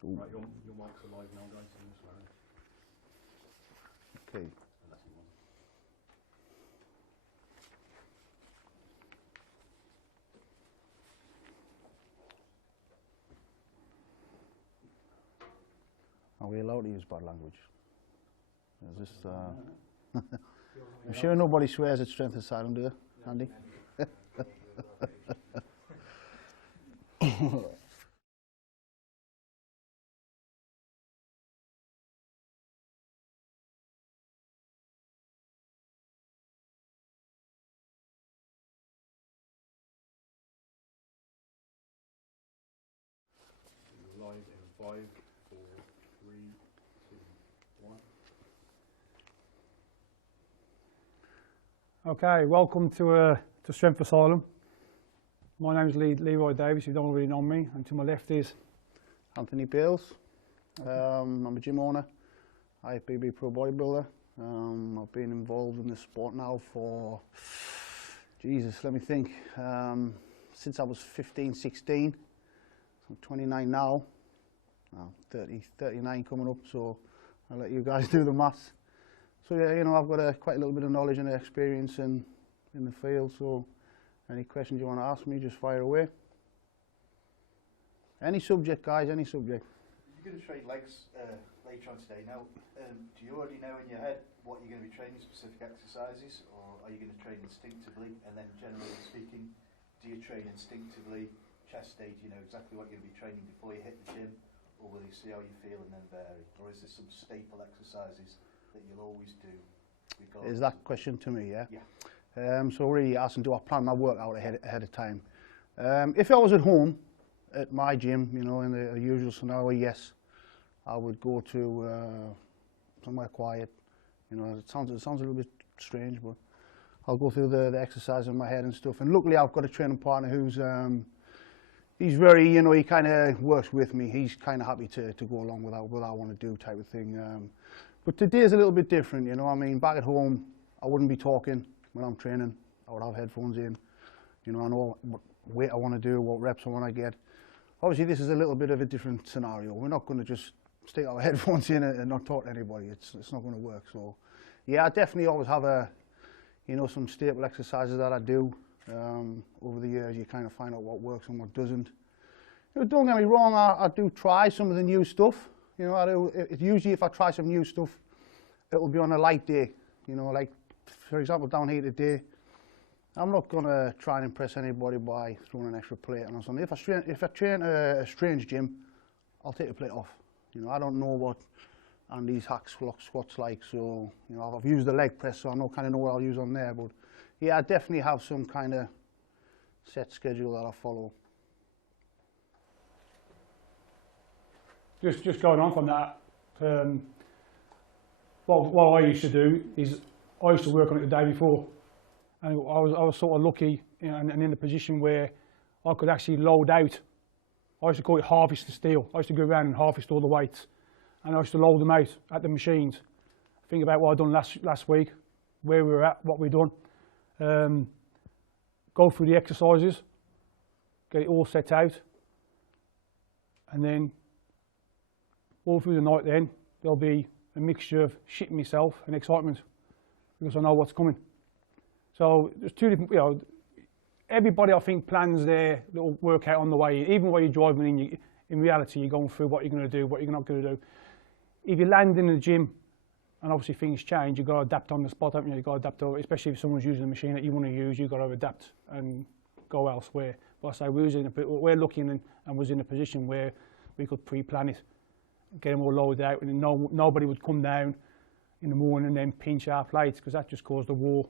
Right, your mic's alive now, guys, so you're swearing. Okay. Unless you want. Are we allowed to use bad language? Is this, I'm sure nobody swears at Strength Asylum, do you, Andy? Live in 5, 4, 3, 2, 1. Okay, welcome to Strength Asylum. My name is Leroy Davis, you don't really know me, and to my left is Anthony Bailes. I'm a gym owner, IFBB Pro Bodybuilder. I've been involved in this sport now for, Jesus, let me think, since I was 15, 16. I'm 29 now, 39 coming up, so I'll let you guys do the maths. So yeah, you know, I've got quite a little bit of knowledge and experience in the field, so any questions you want to ask me, just fire away. Any subject, guys, any subject. You're going to train legs later on today. Now, do you already know in your head what you're going to be training, specific exercises, or are you going to train instinctively? And then generally speaking, do you train instinctively, chest stage, you know exactly what you're going to be training before you hit the gym, or will you see how you feel and then vary? Or is there some staple exercises that you'll always do? Is that question to me, yeah? Yeah. So really asking, do I plan my workout ahead of time? If I was at home, at my gym, you know, in the usual scenario, yes, I would go to somewhere quiet. You know, it sounds a little bit strange, but I'll go through the exercise in my head and stuff. And luckily I've got a training partner who's he's very, you know, he kind of works with me. He's kind of happy to go along with what I want to do type of thing. But today's a little bit different, you know. I mean, back at home, I wouldn't be talking when I'm training. I would have headphones in. You know, I know what weight I want to do, what reps I want to get. Obviously, this is a little bit of a different scenario. We're not going to just stick our headphones in and not talk to anybody. It's not going to work. So, yeah, I definitely always have you know, some staple exercises that I do. Over the years, you kind of find out what works and what doesn't. You know, don't get me wrong, I do try some of the new stuff. You know, I do. Usually if I try some new stuff, it'll be on a light day. You know, like, for example, down here today, I'm not going to try and impress anybody by throwing an extra plate on or something. If I train a strange gym, I'll take the plate off. You know, I don't know what Andy's hack squat's like, so, you know, I've used the leg press, so I kind of know what I'll use on there, but yeah, I definitely have some kind of set schedule that I follow. just going on from that. What I used to do is I used to work on it the day before, and I was sort of lucky, you know, and in a position where I could actually load out. I used to call it harvest the steel. I used to go around and harvest all the weights, and I used to load them out at the machines. Think about what I'd done last week, where we were at, what we'd done. Go through the exercises, get it all set out, and then all through the night then there'll be a mixture of shitting myself and excitement because I know what's coming. So there's two different, you know, everybody I think plans their little workout on the way in. Even while you're driving in reality you're going through what you're going to do, what you're not going to do. If you land in the gym and obviously things change, you've got to adapt on the spot, haven't you? You've got to adapt to, especially if someone's using a machine that you want to use, you've got to adapt and go elsewhere. But I say we're looking and was in a position where we could pre-plan it, get them all loaded out, and then nobody would come down in the morning and then pinch our plates, because that just caused a war.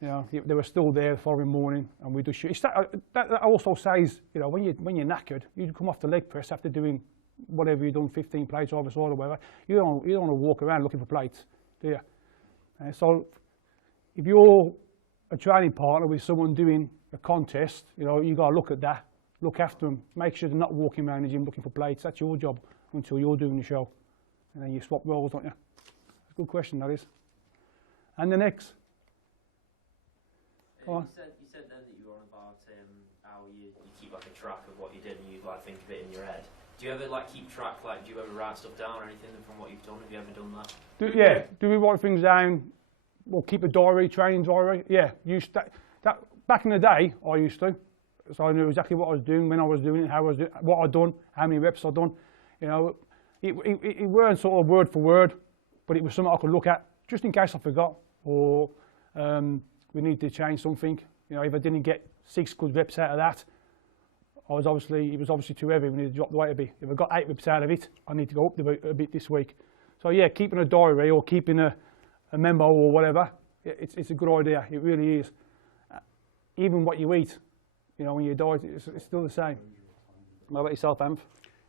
You know, they were still there the following morning, and we just shoot. That also says, you know, when you're knackered, you come off the leg press after doing whatever you've done, 15 plates either side or whatever, you don't want to walk around looking for plates, do you? So if you're a training partner with someone doing a contest, you know, you got to look at that, look after them, make sure they're not walking around the gym looking for plates. That's your job until you're doing the show, and then you swap roles, don't you? That's a good question, that is. And the next. Go on. You said then that you were on about how you keep like a track of what you did and you like think of it in your head. Do you ever like keep track? Like, do you ever write stuff down or anything from what you've done? Have you ever done that? Do we write things down? Well, keep a diary, training diary. Yeah, used that back in the day. I used to, so I knew exactly what I was doing, when I was doing it, how I was doing, what I'd done, how many reps I'd done. You know, it weren't sort of word for word, but it was something I could look at just in case I forgot or we need to change something. You know, if I didn't get 6 good reps out of that, it was obviously too heavy. We need to drop the weight a bit. If I got 8 reps out of it, I need to go up a bit this week. So yeah, keeping a diary or keeping a memo or whatever, it's a good idea. It really is. Even what you eat, you know, when you diet, it's still the same. How about yourself, Anth?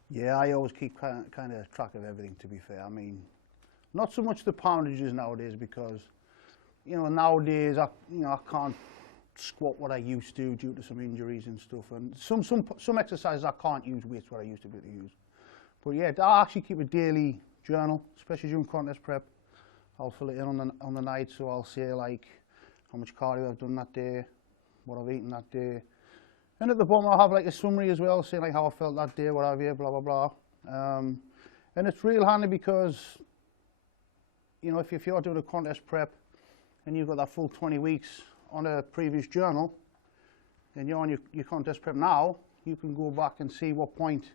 Yeah, I always keep kind of track of everything, to be fair. I mean, not so much the poundages nowadays because, you know, nowadays I can't squat what I used to due to some injuries and stuff, and some exercises I can't use weights what I used to be able to use. But yeah, I actually keep a daily journal, especially during contest prep. I'll fill it in on the night, so I'll say like how much cardio I've done that day, what I've eaten that day, and at the bottom I'll have like a summary as well, saying like how I felt that day, what have you, blah blah blah. And it's real handy because, you know, if you're doing a contest prep and you've got that full 20 weeks on a previous journal, and you're on your contest prep now, you can go back and see what point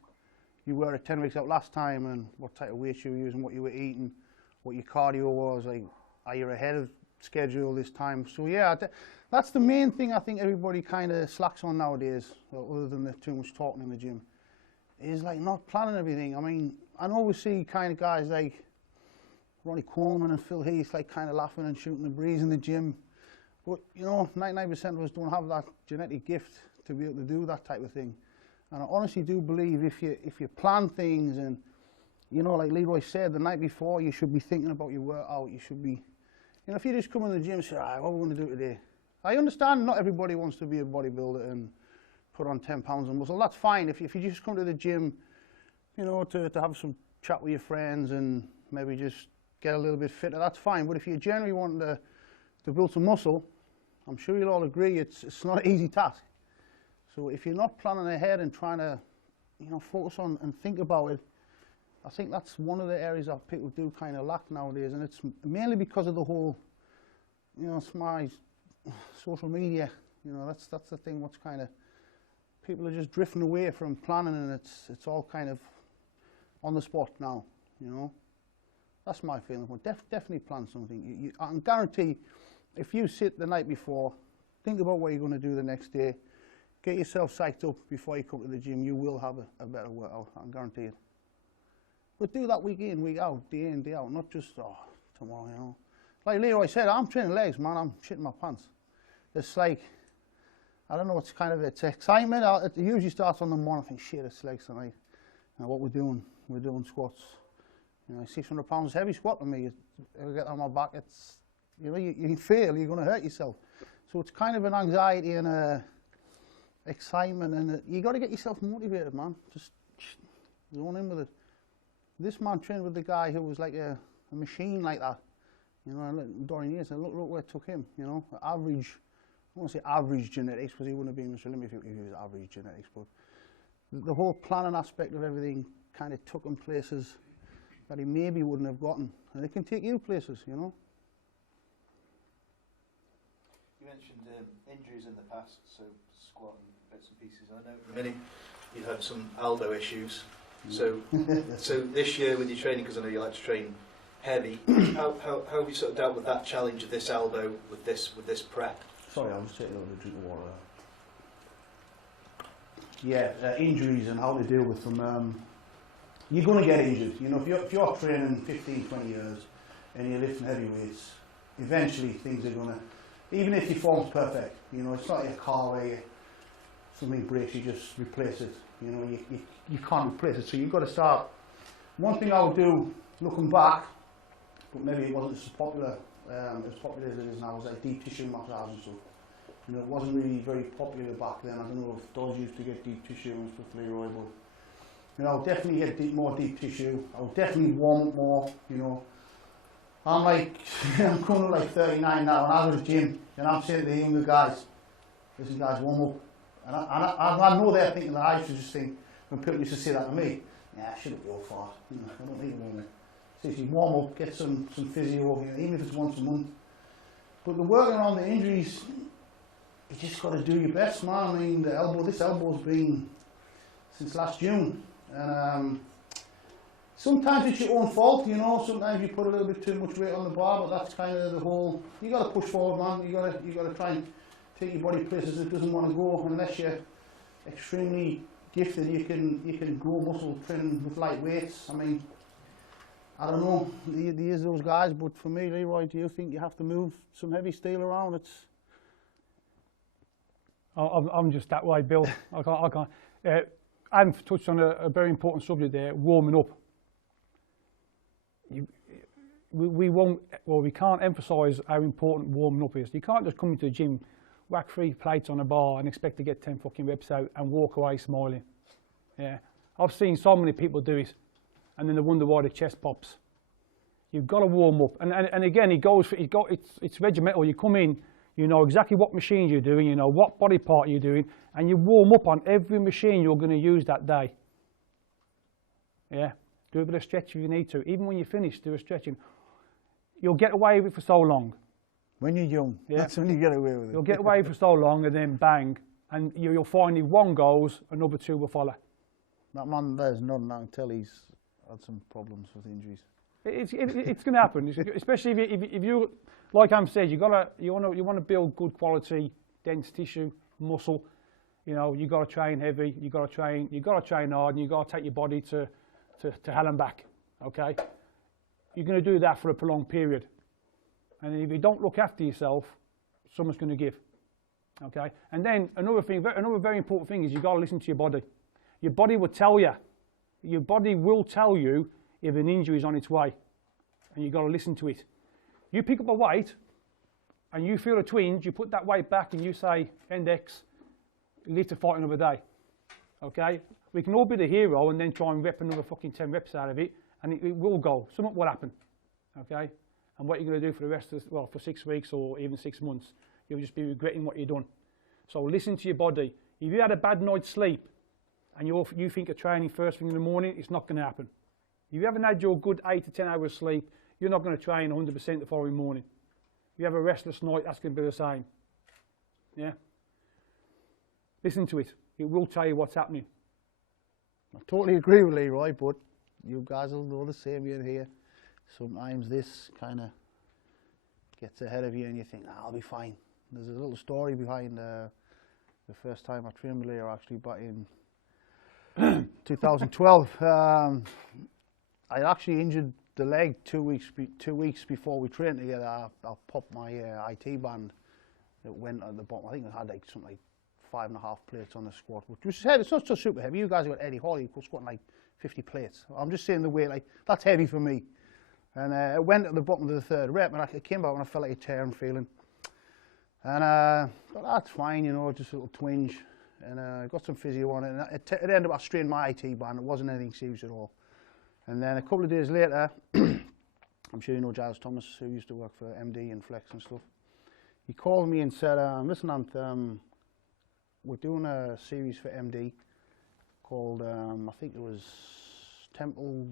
you were at 10 weeks out last time and what type of weights you were using, what you were eating, what your cardio was, like, are you ahead of schedule this time? So yeah, that's the main thing I think everybody kind of slacks on nowadays, other than the too much talking in the gym, is like not planning everything. I mean, I know we see kind of guys like Ronnie Coleman and Phil Heath like kind of laughing and shooting the breeze in the gym. But, you know, 99% of us don't have that genetic gift to be able to do that type of thing. And I honestly do believe if you plan things and, you know, like Leroy said, the night before you should be thinking about your workout. You should be, you know, if you just come in the gym and say, all right, what are we going to do today? I understand not everybody wants to be a bodybuilder and put on 10 pounds of muscle. That's fine. If you just come to the gym, you know, to have some chat with your friends and maybe just get a little bit fitter, that's fine. But if you generally want to build some muscle, I'm sure you'll all agree it's not an easy task. So if you're not planning ahead and trying to, you know, focus on and think about it, I think that's one of the areas that people do kind of lack nowadays, and it's mainly because of the whole, you know, my social media. You know, that's the thing. What's kind of, people are just drifting away from planning, and it's all kind of on the spot now. You know, that's my feeling. But definitely plan something. I can guarantee, if you sit the night before, think about what you're going to do the next day, get yourself psyched up before you come to the gym, you will have a better workout. I can guarantee it. But do that week in, week out, day in, day out, not just, tomorrow, you know. Like Leroy said, I'm training legs, man, I'm shitting my pants. It's like, I don't know, it's excitement. It usually starts on the morning, I think, shit, it's legs tonight. You know, what we're doing squats. You know, 600 pounds is heavy squat to me. I get on my back, it's, you know, you fail, you're going to hurt yourself. So it's kind of an anxiety and a excitement, and you got to get yourself motivated, man. Just going in with it. This man trained with the guy who was like a machine like that. You know, Dorian Yates, and look where it took him, you know. Average, I won't say average genetics, because he wouldn't have been Mr. Olympia if he was average genetics, but the whole planning aspect of everything kind of took him places that he maybe wouldn't have gotten. And it can take you places, you know. You mentioned injuries in the past, so squatting bits and pieces. I know at the minute you've had some elbow issues. So this year with your training, because I know you like to train heavy, how have you sort of dealt with that challenge of this elbow with this prep? Sorry, I'll just take a little drink of water. Yeah, injuries and how to deal with them. You're going to get injured. You know, if you're training 15, 20 years and you're lifting heavy weights, eventually things are going to, even if your form's perfect, you know, it's not like a car where something breaks, you just replace it. You know, you can't replace it, so you've got to start. One thing I would do, looking back, but maybe it wasn't as popular as it is now, was like deep tissue massage and stuff. You know, it wasn't really very popular back then. I don't know if those used to get deep tissue and stuff, Leroy, but you know, I'll definitely get more deep tissue. I'll definitely warm up more, you know. I'm like, I'm coming to like 39 now, and I go to the gym, and I'm saying to the younger guys, listen guys, warm up. And I know they're thinking that I used to just think, when people used to say that to me, yeah, I shouldn't go far. You know, I don't need to warm it. Seriously, warm up, get some physio, you know, even if it's once a month. But the working around the injuries, you just got to do your best, man. I mean, this elbow's been since last June, and sometimes it's your own fault, you know. Sometimes you put a little bit too much weight on the bar, but that's kind of the whole. You got to push forward, man. You got to try and take your body places it doesn't want to go. Unless you're extremely gifted, you can grow muscle training with light weights. I mean, I don't know. There's those guys, but for me, Leroy, do you think you have to move some heavy steel around? I'm just that way, Bill. I can't. I've touched on a very important subject there, warming up. We can't emphasise how important warming up is. You can't just come into the gym, whack 3 plates on a bar and expect to get 10 fucking reps out and walk away smiling. Yeah, I've seen so many people do it, and then they wonder why the chest pops. You've got to warm up, and again, it's regimental. You come in, you know exactly what machines you're doing, you know what body part you're doing, and you warm up on every machine you're going to use that day. Yeah, do a bit of stretch if you need to. Even when you finish, do a stretching. You'll get away with it for so long. When you're young, yeah, that's when you get away with it. You'll get away for so long, and then bang, and you'll find if one goes, another 2 will follow. That man there's nothing until he's had some problems with injuries. It's going to happen, especially if you, like Am said, you want to build good quality, dense tissue, muscle. You know, you got to train heavy, you got to train hard, and you got to take your body to hell and back. Okay, you're going to do that for a prolonged period, and if you don't look after yourself, someone's going to give. Okay, and then another very important thing is you got to listen to your body. Your body will tell you. Your body will tell you if an injury is on its way, and you've got to listen to it. You pick up a weight, and you feel a twinge, you put that weight back and you say, index, live to fight another day. Okay? We can all be the hero and then try and rep another fucking 10 reps out of it, and it will go. Something will happen. Okay? And what you're going to do for the rest of, for 6 weeks or even 6 months, you'll just be regretting what you've done. So listen to your body. If you had a bad night's sleep, and you think of training first thing in the morning, it's not going to happen. If you haven't had your good 8 to 10 hours sleep, you're not going to train 100% the following morning. If you have a restless night, that's going to be the same. Yeah? Listen to it. It will tell you what's happening. I totally agree with Leroy, but you guys will know the same here. Sometimes this kind of gets ahead of you and you think, I'll be fine. There's a little story behind the first time I trained with Leroy, actually, back in 2012. I actually injured the leg 2 weeks before we trained together. I popped my IT band that went at the bottom. I think it had like something like 5.5 plates on the squat, which is heavy. It's not so super heavy. You guys have got Eddie Hall, you could squat like 50 plates. I'm just saying the weight, like, that's heavy for me. And it went at the bottom of the 3rd rep, and I came back and I felt like a tearing feeling. And but that's fine, you know, just a little twinge. And I got some physio on it, and it ended up I strained my IT band. It wasn't anything serious at all. And then a couple of days later, I'm sure you know Giles Thomas, who used to work for MD and Flex and stuff. He called me and said, listen, Anth, we're doing a series for MD called, I think it was Temple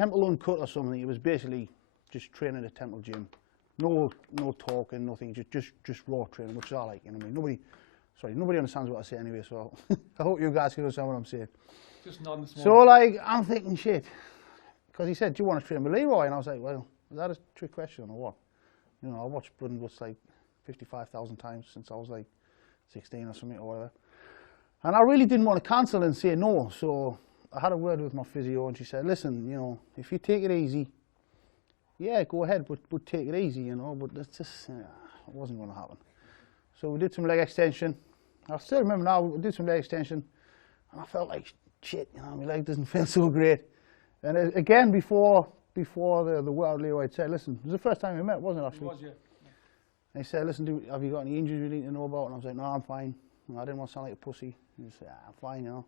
Uncut or something. It was basically just training at Temple Gym. No talking, nothing, just raw training, which I like, you know what I mean? Nobody understands what I say anyway, so I hope you guys can understand what I'm saying. Just nodding small. So, like, I'm thinking, shit, because he said, do you want to train with Leroy? And I was like, well, is that a trick question or what? You know, I watched Blood and Guts like 55,000 times since I was like 16 or something or whatever. And I really didn't want to cancel and say no, so I had a word with my physio and she said, listen, you know, if you take it easy, yeah, go ahead, but take it easy, you know, but it's just, it wasn't going to happen. So we did some leg extension. I still remember now, we did some leg extension, and I felt like, shit, you know, my leg doesn't feel so great. And again, before the world, Leroy had said, listen, it was the first time we met, wasn't it, actually? It was, yeah. And he said, listen, have you got any injuries you need to know about? And I was like, no, I'm fine. And I didn't want to sound like a pussy. And he said, I'm fine, you know.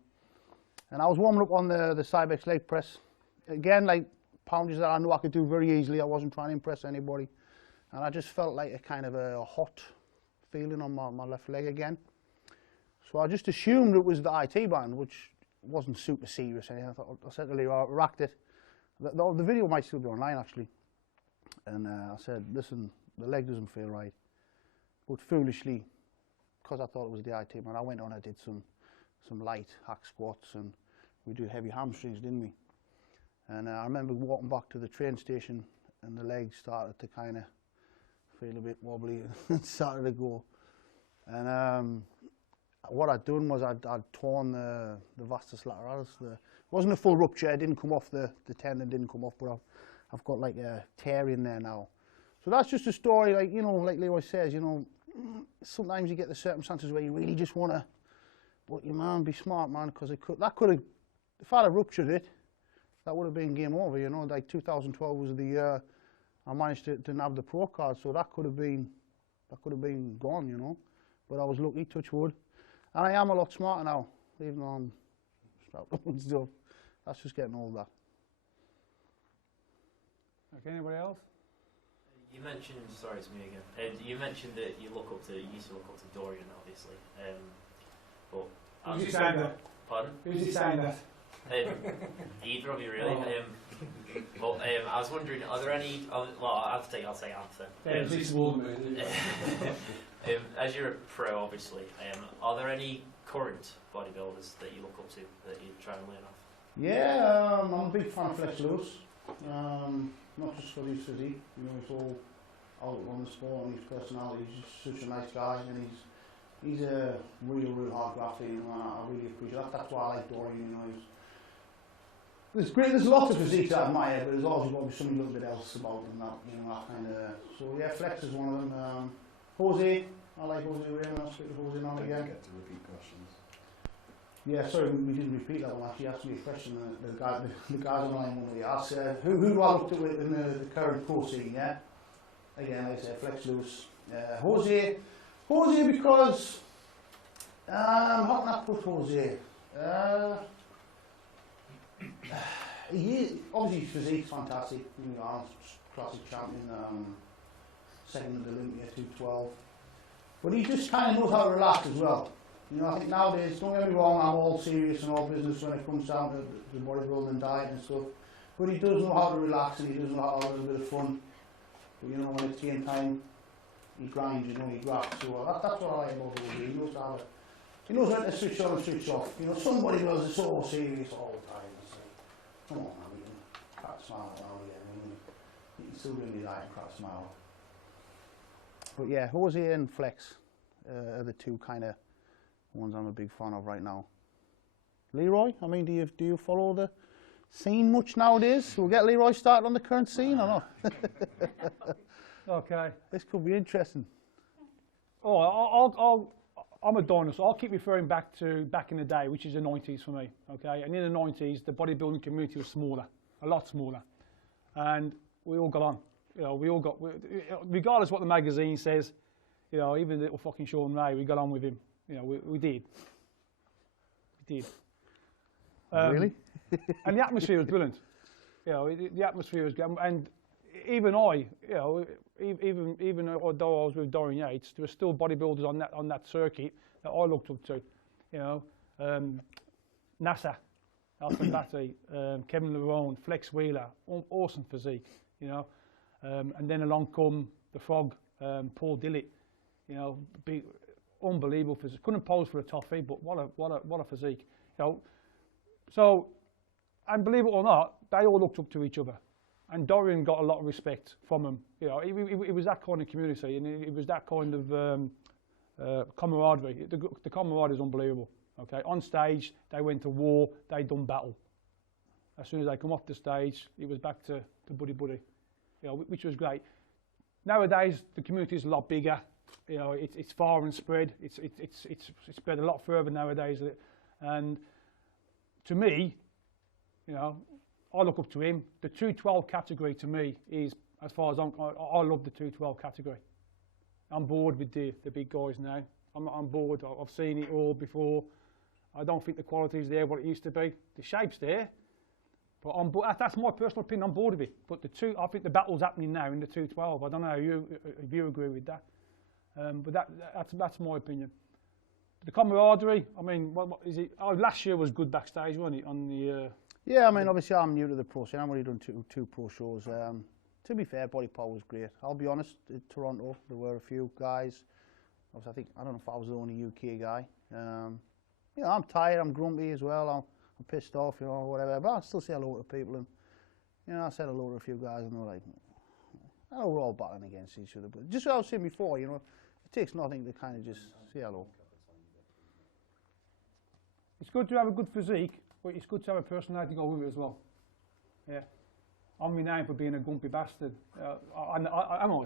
And I was warming up on the Cybex leg press. Again, like poundages that I knew I could do very easily. I wasn't trying to impress anybody. And I just felt like a kind of a hot feeling on my left leg again. So I just assumed it was the IT band, which wasn't super serious. And I said to Leroy, I racked it. The video might still be online actually. And I said, listen, the leg doesn't feel right. But foolishly, because I thought it was the IT man, I went on and did some light hack squats, and we did heavy hamstrings, didn't we? And I remember walking back to the train station, and the legs started to kind of feel a bit wobbly and started to go. And what I'd done was I'd torn the vastus lateralis. It wasn't a full rupture, it didn't come off, the tendon didn't come off, but I've got like a tear in there now. So that's just a story, like, you know, like Leroy says, you know, sometimes you get the circumstances where you really just want to, but you man, be smart, man, because that could have, if I'd have ruptured it, that would have been game over, you know. Like 2012 was the year I managed to nab the pro card, so that could have been gone, you know. But I was lucky, touch wood, and I am a lot smarter now, even though I'm strapped up and stuff. That's just getting older. Okay, anybody else? You mentioned, sorry, it's me again. You mentioned that you used to look up to Dorian, obviously. But Who's he saying that? Pardon? Who's he saying that? Either of you, really. But I was wondering, are there any? Well, I'll say answer. As you're a pro, obviously, are there any current bodybuilders that you look up to that you try and learn off? Yeah, I'm a big fan of Flex Lewis. Not just for his physique, you know, he's all out on the sport and his personality. He's just such a nice guy, and he's a real hard grafter, you know, and I really appreciate that. That's why I like Dorian, you know. There's lots of physiques I admire, but there's always got to be something a little bit else about them, that, you know, that kind of. So yeah, Flex is one of them. Jose, I like Jose Raymond. I'll speak to Jose now again. Get to repeat questions. Yeah, sorry, we didn't repeat that one. Actually, he asked me a question. The guys online one of the asked, who do I look to in the current pro scene? Yeah, again, like I said, Flex Lewis, Jose because how can I put Jose? Obviously his physique's fantastic. You know, classic champion, second at the Olympia 212, but he just kind of knows how to relax as well. You know, I think nowadays, don't get me wrong, I'm all serious and all business when it comes down to the bodybuilding and diet and stuff, but he does know how to relax, and he does know how to have a little bit of fun. But you know, when it's game time, he grinds, you know, he grabs. So that's what I like about him. He knows when to switch on and switch off. You know, some bodybuilders are so serious all the time. It's like, come on, man, you can crack a smile now and again. You can still do your diet and crack a smile. But yeah, Jose and Flex are the two kind of ones I'm a big fan of right now. Leroy, I mean, do you follow the scene much nowadays? We'll get Leroy started on the current scene or not? Okay. This could be interesting. Oh, I'm a dinosaur. I'll keep referring back in the day, which is the 90s for me. Okay, and in the 90s, the bodybuilding community was smaller, a lot smaller, and we all got on. You know, regardless of what the magazine says, you know, even little fucking Sean Ray, we got on with him. You know, we did. We did. Really? And the atmosphere was brilliant. You know, the atmosphere was good. And even I, you know, even although I was with Dorian Yates, there were still bodybuilders on that circuit that I looked up to. You know, NASA, Alfred Batty, Kevin Leroy, Flex Wheeler, awesome physique. You know, and then along come the Frog, Paul Dillett. You know, unbelievable physique. Couldn't pose for a toffee, but what a physique. You know, so, and believe it or not, they all looked up to each other, and Dorian got a lot of respect from them. You know, it was that kind of community, and it was that kind of camaraderie. The camaraderie is unbelievable. Okay, on stage they went to war, they done battle. As soon as they come off the stage, it was back to buddy. You know, which was great. Nowadays the community is a lot bigger. You know, it's far and spread. It's spread a lot further nowadays, and to me, you know, I look up to him. The 212 category to me is, as far as I love the 212 category. I'm bored with the big guys now. I'm bored. I've seen it all before. I don't think the quality is there what it used to be. The shape's there, but I'm that's my personal opinion. I'm bored of it. But I think the battle's happening now in the 212. I don't know if you agree with that. But that's my opinion. The camaraderie, I mean, what is it? Oh, last year was good backstage, wasn't it? On the Yeah, I mean, obviously I'm new to the pro scene. I've only done two pro shows. To be fair, Body Power was great. I'll be honest, in Toronto, there were a few guys. Obviously, I don't know if I was the only UK guy. You know, I'm tired, I'm grumpy as well. I'm pissed off, you know, whatever. But I still say hello to people. And, you know, I said hello to a few guys and they're like, I know we're all battling against each other. But just what I was saying before, you know, it takes nothing to kind of just say hello. It's good to have a good physique, but it's good to have a personality to go with it as well. Yeah. I'm renowned for being a grumpy bastard. Am I?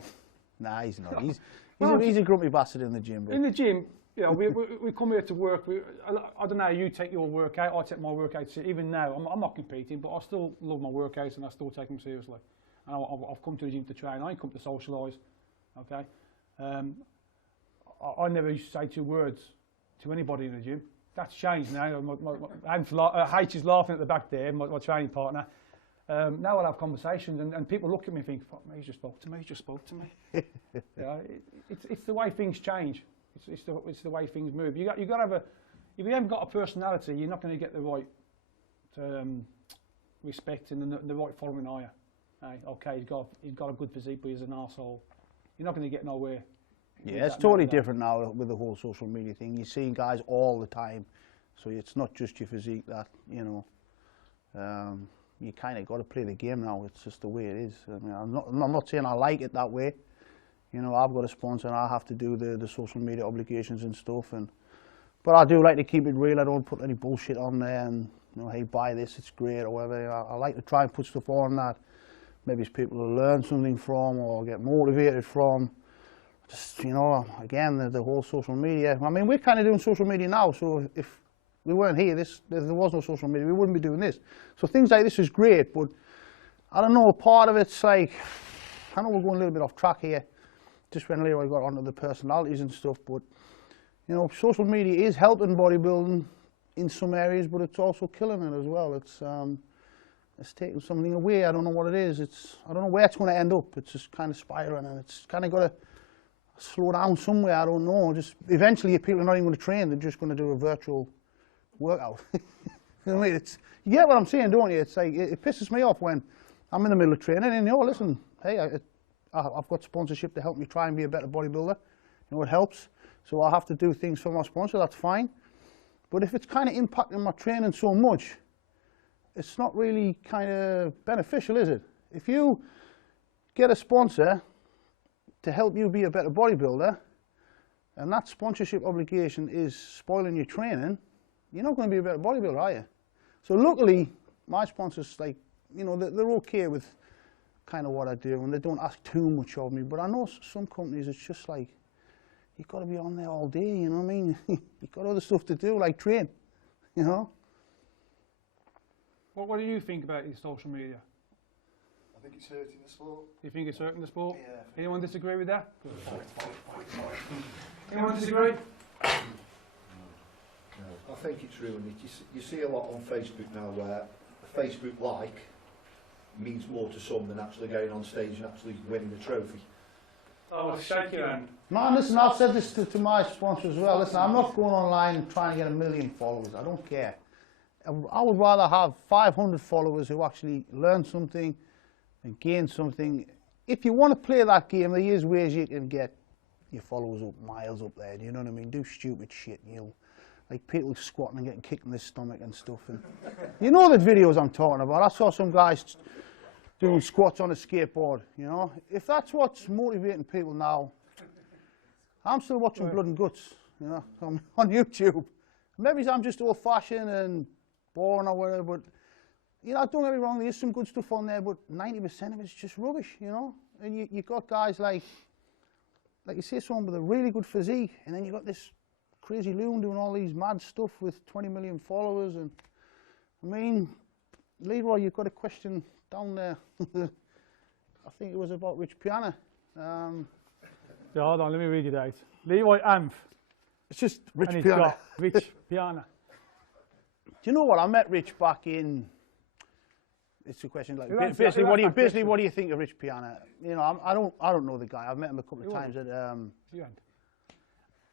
Nah, he's not. He's a grumpy bastard in the gym. But in the gym, you know, we come here to work. I don't know how you take your workout. I take my workout. Even now, I'm not competing, but I still love my workouts and I still take them seriously. And I've come to the gym to train. I ain't come to socialise. Okay. I never used to say 2 words to anybody in the gym. That's changed now. H is laughing at the back there, my training partner. Now I'll have conversations and people look at me and think, fuck me, he just spoke to me, Yeah, it's the way things change. It's the way things move. You got to have if you haven't got a personality, you're not going to get the right respect and the right following, are you? Hey, okay, he's got a good physique, but he's an arsehole. You're not going to get nowhere. yeah, it's totally different now with the whole social media thing. You're seeing guys all the time, so it's not just your physique that, you know, you kind of got to play the game now. It's just the way it is. I mean, I'm not saying I like it that way. You know, I've got a sponsor and I have to do the social media obligations and stuff. But I do like to keep it real. I don't put any bullshit on there and, you know, hey, buy this, it's great or whatever. You know, I like to try and put stuff on that maybe it's people to learn something from or get motivated from. Just, you know, again, the whole social media. I mean, we're kind of doing social media now, so if we weren't here, there was no social media, we wouldn't be doing this. So things like this is great, but I don't know, part of it's like, I know we're going a little bit off track here, just when Leroy got onto the personalities and stuff, but, you know, social media is helping bodybuilding in some areas, but it's also killing it as well. It's taking something away. I don't know what it is. I don't know where it's going to end up. It's just kind of spiraling, and it's kind of got to slow down somewhere. I don't know. Just eventually, people are not even going to train. They're just going to do a virtual workout. You know what I mean? You get what I'm saying, don't you? It's like it pisses me off when I'm in the middle of training and, you know, listen, hey, I've got sponsorship to help me try and be a better bodybuilder. You know, it helps. So I have to do things for my sponsor. That's fine. But if it's kind of impacting my training so much, it's not really kind of beneficial, is it? If you get a sponsor to help you be a better bodybuilder, and that sponsorship obligation is spoiling your training, you're not going to be a better bodybuilder, are you? So luckily, my sponsors, like, you know, they're okay with kind of what I do, and they don't ask too much of me. But I know some companies, it's just like, you've got to be on there all day, you know what I mean? You've got other stuff to do, like train, you know? What do you think about your social media? I think it's hurting the sport. Do you think it's hurting the sport? Yeah. Anyone disagree with that? Anyone disagree? I think it's ruined it. You see a lot on Facebook now where a Facebook like means more to some than actually going on stage and actually winning the trophy. Oh, shake your hand. Man, listen, I've said this to my sponsor as well. Listen, I'm not going online and trying to get 1 million followers. I don't care. I would rather have 500 followers who actually learn something and gain something. If you want to play that game, there is ways you can get your followers up, miles up there. Do you know what I mean? Do stupid shit. You'll, like people squatting and getting kicked in the stomach and stuff. And you know the videos I'm talking about. I saw some guys doing squats on a skateboard. You know, if that's what's motivating people now, I'm still watching Blood and Guts. You know, on YouTube. Maybe I'm just old-fashioned and boring or whatever, but you know, don't get me wrong, there is some good stuff on there, but 90% of it's just rubbish, you know. And you got guys like you say, someone with a really good physique, and then you got this crazy loon doing all these mad stuff with 20 million followers. And I mean, Leroy, you've got a question down there. I think it was about Rich Piana. Yeah, hold on, let me read it out. Leroy Anth. It's just Rich and Piana. Got Rich Piana. Do you know what? I met Rich back in. It's a question like basically, what do you think of Rich Piana? You know, I don't know the guy. I've met him a couple of times at.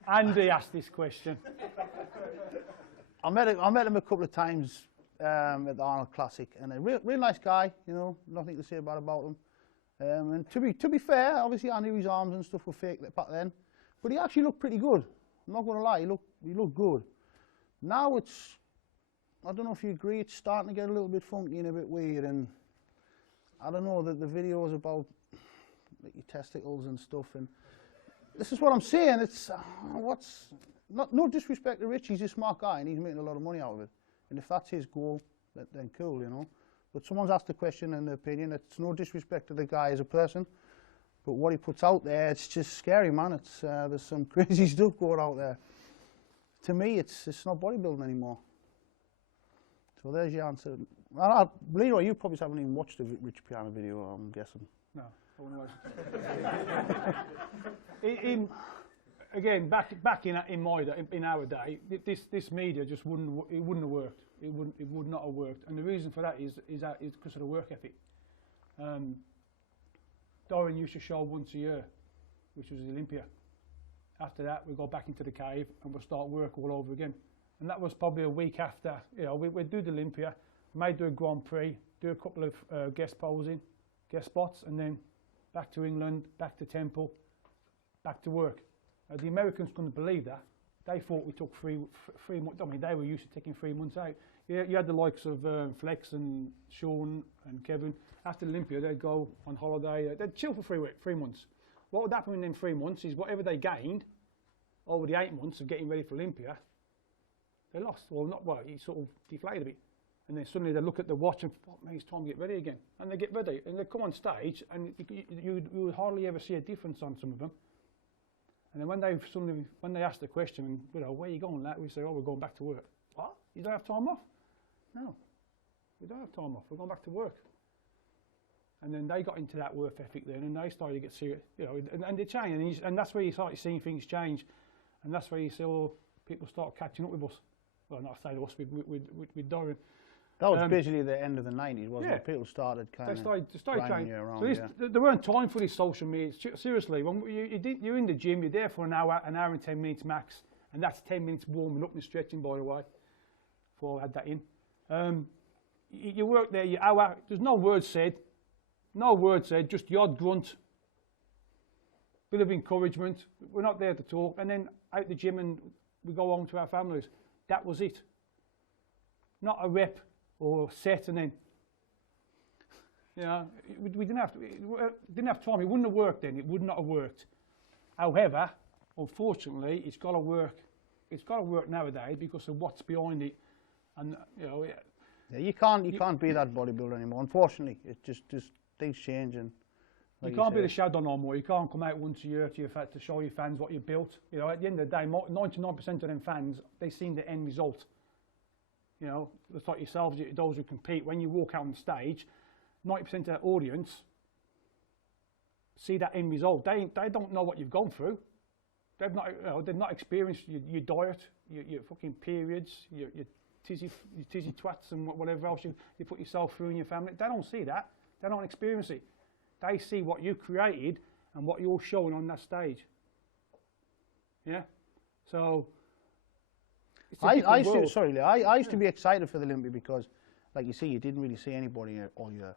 Andy asked this question. I met him a couple of times at the Arnold Classic, and a real nice guy, you know, nothing to say bad about him. And to be fair, obviously I knew his arms and stuff were fake back then, but he actually looked pretty good. I'm not going to lie, he looked good. Now it's, I don't know if you agree, it's starting to get a little bit funky and a bit weird, and I don't know, the videos about your testicles and stuff, and this is what I'm saying, it's, no disrespect to Rich, he's a smart guy and he's making a lot of money out of it. And if that's his goal, then cool, you know. But someone's asked a question and an opinion, it's no disrespect to the guy as a person, but what he puts out there, it's just scary, man. It's, there's some crazy stuff going out there. To me, it's not bodybuilding anymore. So there's your answer. Leroy, you probably haven't even watched the Rich Piano video, I'm guessing. No, I wouldn't watch it. Again, back in our day, this media just wouldn't have worked. It would not have worked, and the reason for that is because of the work ethic. Dorian used to show once a year, which was Olympia. After that, we go back into the cave and we'll start work all over again. And that was probably a week after. You know, we'd do the Olympia, might do a Grand Prix, do a couple of guest posing, guest spots, and then back to England, back to Temple, back to work. The Americans couldn't believe that. They thought we took three months. I mean, they were used to taking 3 months out. You had the likes of Flex and Sean and Kevin. After Olympia, they'd go on holiday. They'd chill for 3 months. What would happen in them 3 months is whatever they gained over the 8 months of getting ready for Olympia, they lost. Well, not well. He sort of deflated a bit. And then suddenly they look at the watch and, oh, man, it's time to get ready again. And they get ready and they come on stage, and you would hardly ever see a difference on some of them. And then when they ask the question, you know, where are you going, lad? We say, oh, we're going back to work. What? You don't have time off? No, we don't have time off. We're going back to work. And then they got into that work ethic then, and they started to get serious, you know, and they changed, and that's where you started seeing things change, and that's where you see all people start catching up with us. Well, not say us, with Dorian. That was basically the end of the 90s, wasn't it? People started kind of started grinding you around. So there weren't time for this social media. Seriously, when you're in the gym, you're there for an hour and 10 minutes max, and that's 10 minutes warming up and stretching, by the way, before I had that in. You work there, your hour, there's no word said, just the odd grunt, bit of encouragement. We're not there to talk, and then out the gym and we go home to our families. That was it. Not a rep or set, and then, you know, we didn't have time. It wouldn't have worked then. It would not have worked. However, unfortunately, it's got to work. It's got to work nowadays because of what's behind it, and you know. Yeah, you can't be that bodybuilder anymore. Unfortunately, it just things change, and like you can't be the shadow no more. You can't come out once a year to show your fans what you built. You know, at the end of the day, 99% of them fans, they seen the end result. You know, it's like yourselves, those who compete. When you walk out on stage, 90% of that audience see that end result. They don't know what you've gone through. They've not experienced your diet, your fucking periods, your tizzy twats and whatever else you put yourself through in your family. They don't see that. They don't experience it. They see what you created and what you're showing on that stage. Yeah. So. I used to be excited for the Olympia because, like you see, you didn't really see anybody all year,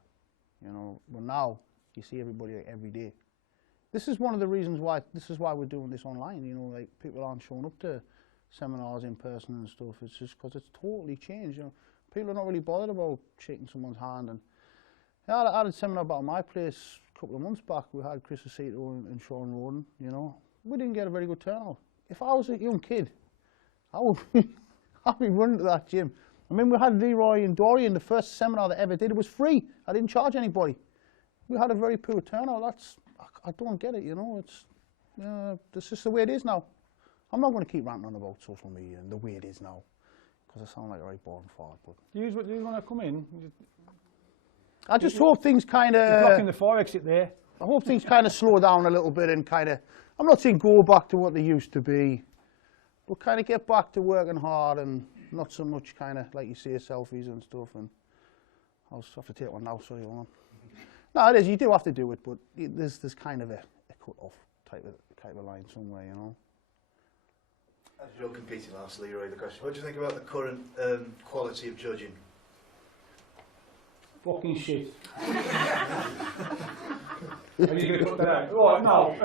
you know. But now you see everybody every day. This is one of the reasons why. This is why we're doing this online. You know, like people aren't showing up to seminars in person and stuff. It's just because it's totally changed. You know, people are not really bothered about shaking someone's hand. And yeah, I had a seminar about my place a couple of months back. We had Chris Aceto and Sean Roden. You know, we didn't get a very good turnout. If I was a young kid, I'd be running to that gym. I mean, we had Leroy and Dorian, the first seminar they ever did. It was free. I didn't charge anybody. We had a very poor turnout. I don't get it, you know. It's just the way it is now. I'm not going to keep ranting on about social media and the way it is now, because I sound like a very boring fart. But do you want to come in? I just hope things kind of blocking the fire exit there. I hope things kind of slow down a little bit and kind of. I'm not saying go back to what they used to be. We'll kind of get back to working hard and not so much kind of, like you say, selfies and stuff. And I'll just have to take one now, sorry, hold on. No, it is, you do have to do it, but there's kind of a cut-off type of line somewhere, you know. As you're competing, last Leroy, the question: what do you think about the current quality of judging? Fucking shit. Are you going to put that out? Right, no.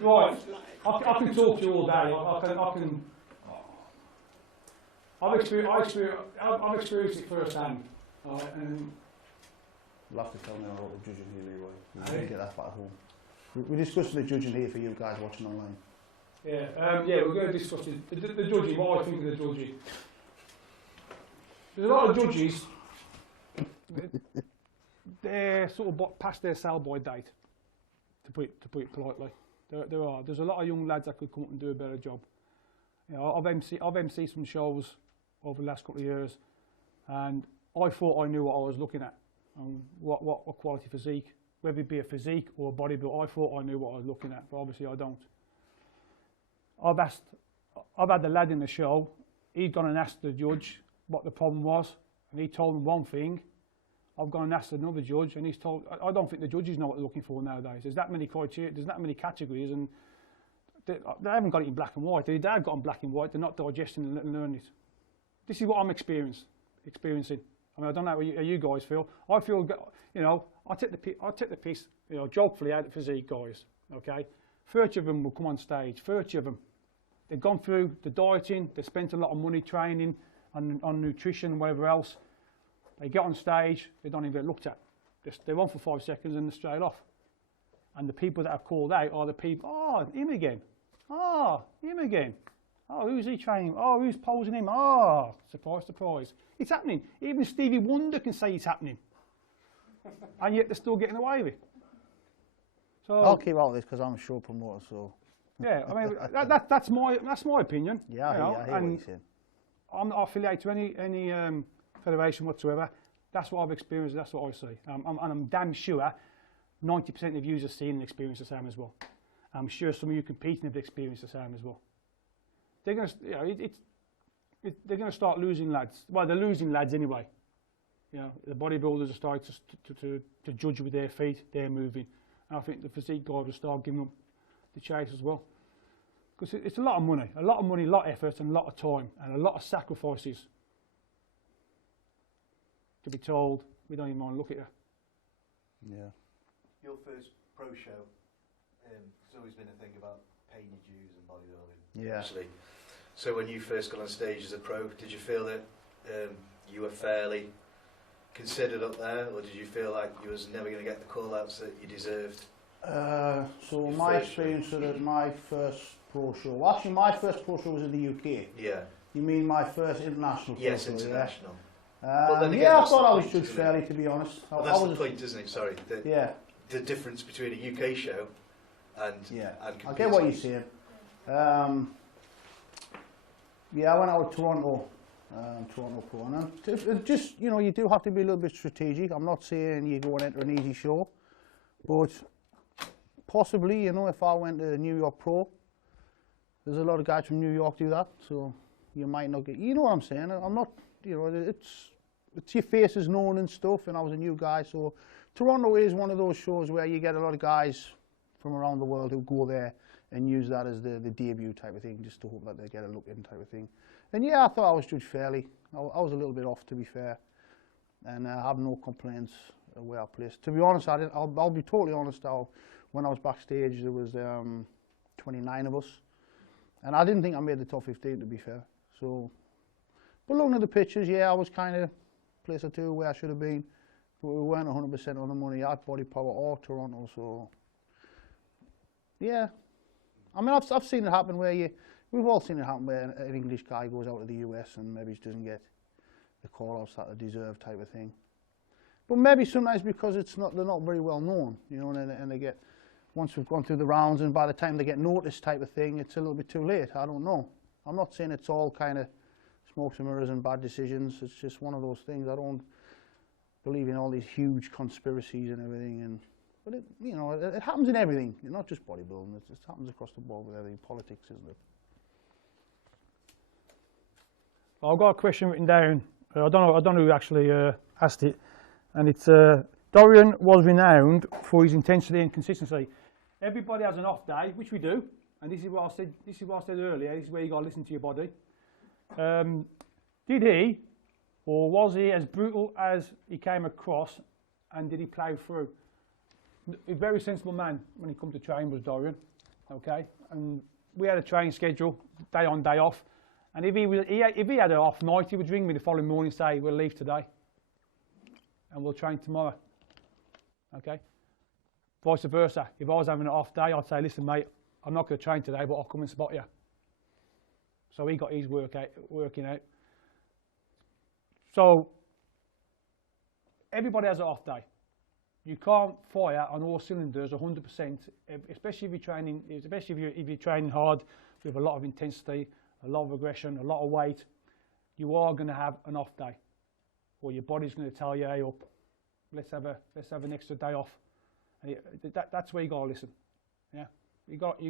Right, I can talk to you all day. I've experienced it firsthand. Right, and You'll have to tell me about the judging here, Leroy. You can get that back at home. We're discussing the judging here for you guys watching online. yeah, we're going to discuss the judging, what I think of the judging. There's a lot of judges, they're sort of past their sell-by date, to put it politely. There's a lot of young lads that could come up and do a better job. You know, I've MC'd some shows over the last couple of years, and I thought I knew what I was looking at, and what quality physique, whether it be a physique or a bodybuilder. I thought I knew what I was looking at, but obviously I don't. I've had the lad in the show. He'd gone and asked the judge what the problem was, and he told him one thing. I've gone and asked another judge, and he's told. I don't think the judges know what they're looking for nowadays. There's that many criteria, there's that many categories, and they haven't got it in black and white. If they have got it in black and white, they're not digesting and learning it. This is what I'm experiencing. I mean, I don't know how you guys feel. I feel, you know, I take the piss, you know, jokefully out of physique guys. Okay, 30 of them will come on stage. 30 of them. They've gone through the dieting. They spent a lot of money training on nutrition and whatever else. They get on stage. They don't even get looked at. They're on for 5 seconds and they're straight off. And the people that are called out are the people. Oh, him again. Oh, him again. Oh, who's he training? Oh, who's posing him? Oh, surprise, surprise. It's happening. Even Stevie Wonder can say it's happening. And yet they're still getting away with it. So I'll keep out of this because I'm a show promoter, so. Yeah, I mean, that's my opinion. Yeah, I hear what you're saying. I'm not affiliated to any federation whatsoever. That's what I've experienced, that's what I see. And I'm damn sure 90% of you have seen and experienced the same as well. I'm sure some of you competing have experienced the same as well. They're going to, you know, they're going to start losing lads. Well, they're losing lads anyway. You know, the bodybuilders are starting to judge with their feet, they're moving. And I think the physique guys will start giving them the chase as well. Because it's a lot of money, a lot of effort, and a lot of time, and a lot of sacrifices to be told, we don't even want to look at you. Yeah. Your first pro show, there's always been a thing about paying your dues and bodybuilding. Yeah. Actually. So when you first got on stage as a pro, did you feel that you were fairly considered up there, or did you feel like you was never going to get the call-outs that you deserved? So my experience at my first pro show, well, actually my first pro show was in the UK. Yeah. You mean my first international pro Yes, show? international. Yeah, I thought I was judged fairly, to be honest. Well, that's the point, isn't it? Sorry. Yeah. The difference between a UK show and I get what you're saying. Yeah, I went out to Toronto Pro, and just, you know, you do have to be a little bit strategic. I'm not saying you go and enter an easy show, but possibly, you know, if I went to New York Pro, there's a lot of guys from New York do that, so you might not get, you know what I'm saying. I'm not, you know, it's your face is known and stuff, and I was a new guy, so Toronto is one of those shows where you get a lot of guys from around the world who go there and use that as the debut type of thing, just to hope that they get a look in type of thing. And yeah, I thought I was judged fairly. I was a little bit off, to be fair, and I have no complaints where I placed. To be honest, I'll be totally honest. When I was backstage, there was 29 of us, and I didn't think I made the top 15, to be fair. So, but looking at the pictures, yeah, I was kind of place or two where I should have been, but we weren't 100% on the money at Body Power or Toronto. So, yeah. I mean, I've seen it happen where we've all seen it happen where an English guy goes out to the US and maybe just doesn't get the call-outs that they deserve type of thing. But maybe sometimes because they're not very well known, you know, and they get, once we've gone through the rounds and by the time they get noticed type of thing, it's a little bit too late. I don't know. I'm not saying it's all kind of smokes and mirrors and bad decisions. It's just one of those things. I don't believe in all these huge conspiracies and everything, but it, you know, it happens in everything, not just bodybuilding. It happens across the board with everything. Politics, isn't it? I've got a question written down. I don't know who actually asked it, and it's Dorian was renowned for his intensity and consistency. Everybody has an off day, which we do. and this is what I said. This is what I said earlier. This is where you got to listen to your body. Did he, or was he as brutal as he came across, and did he plough through? A very sensible man when he come to train was Dorian. Okay, and we had a training schedule, day on, day off. And if he had an off night, he would ring me the following morning and say, we'll leave today and we'll train tomorrow. Okay? Vice versa. If I was having an off day, I'd say, listen, mate, I'm not going to train today, but I'll come and spot you. So he got his working out. So everybody has an off day. You can't fire on all cylinders 100%, especially if you're training hard with a lot of intensity, a lot of aggression, a lot of weight. You are going to have an off day, or your body's going to tell you, hey, up, let's have an extra day off. And that's where you got to listen. Yeah, you got.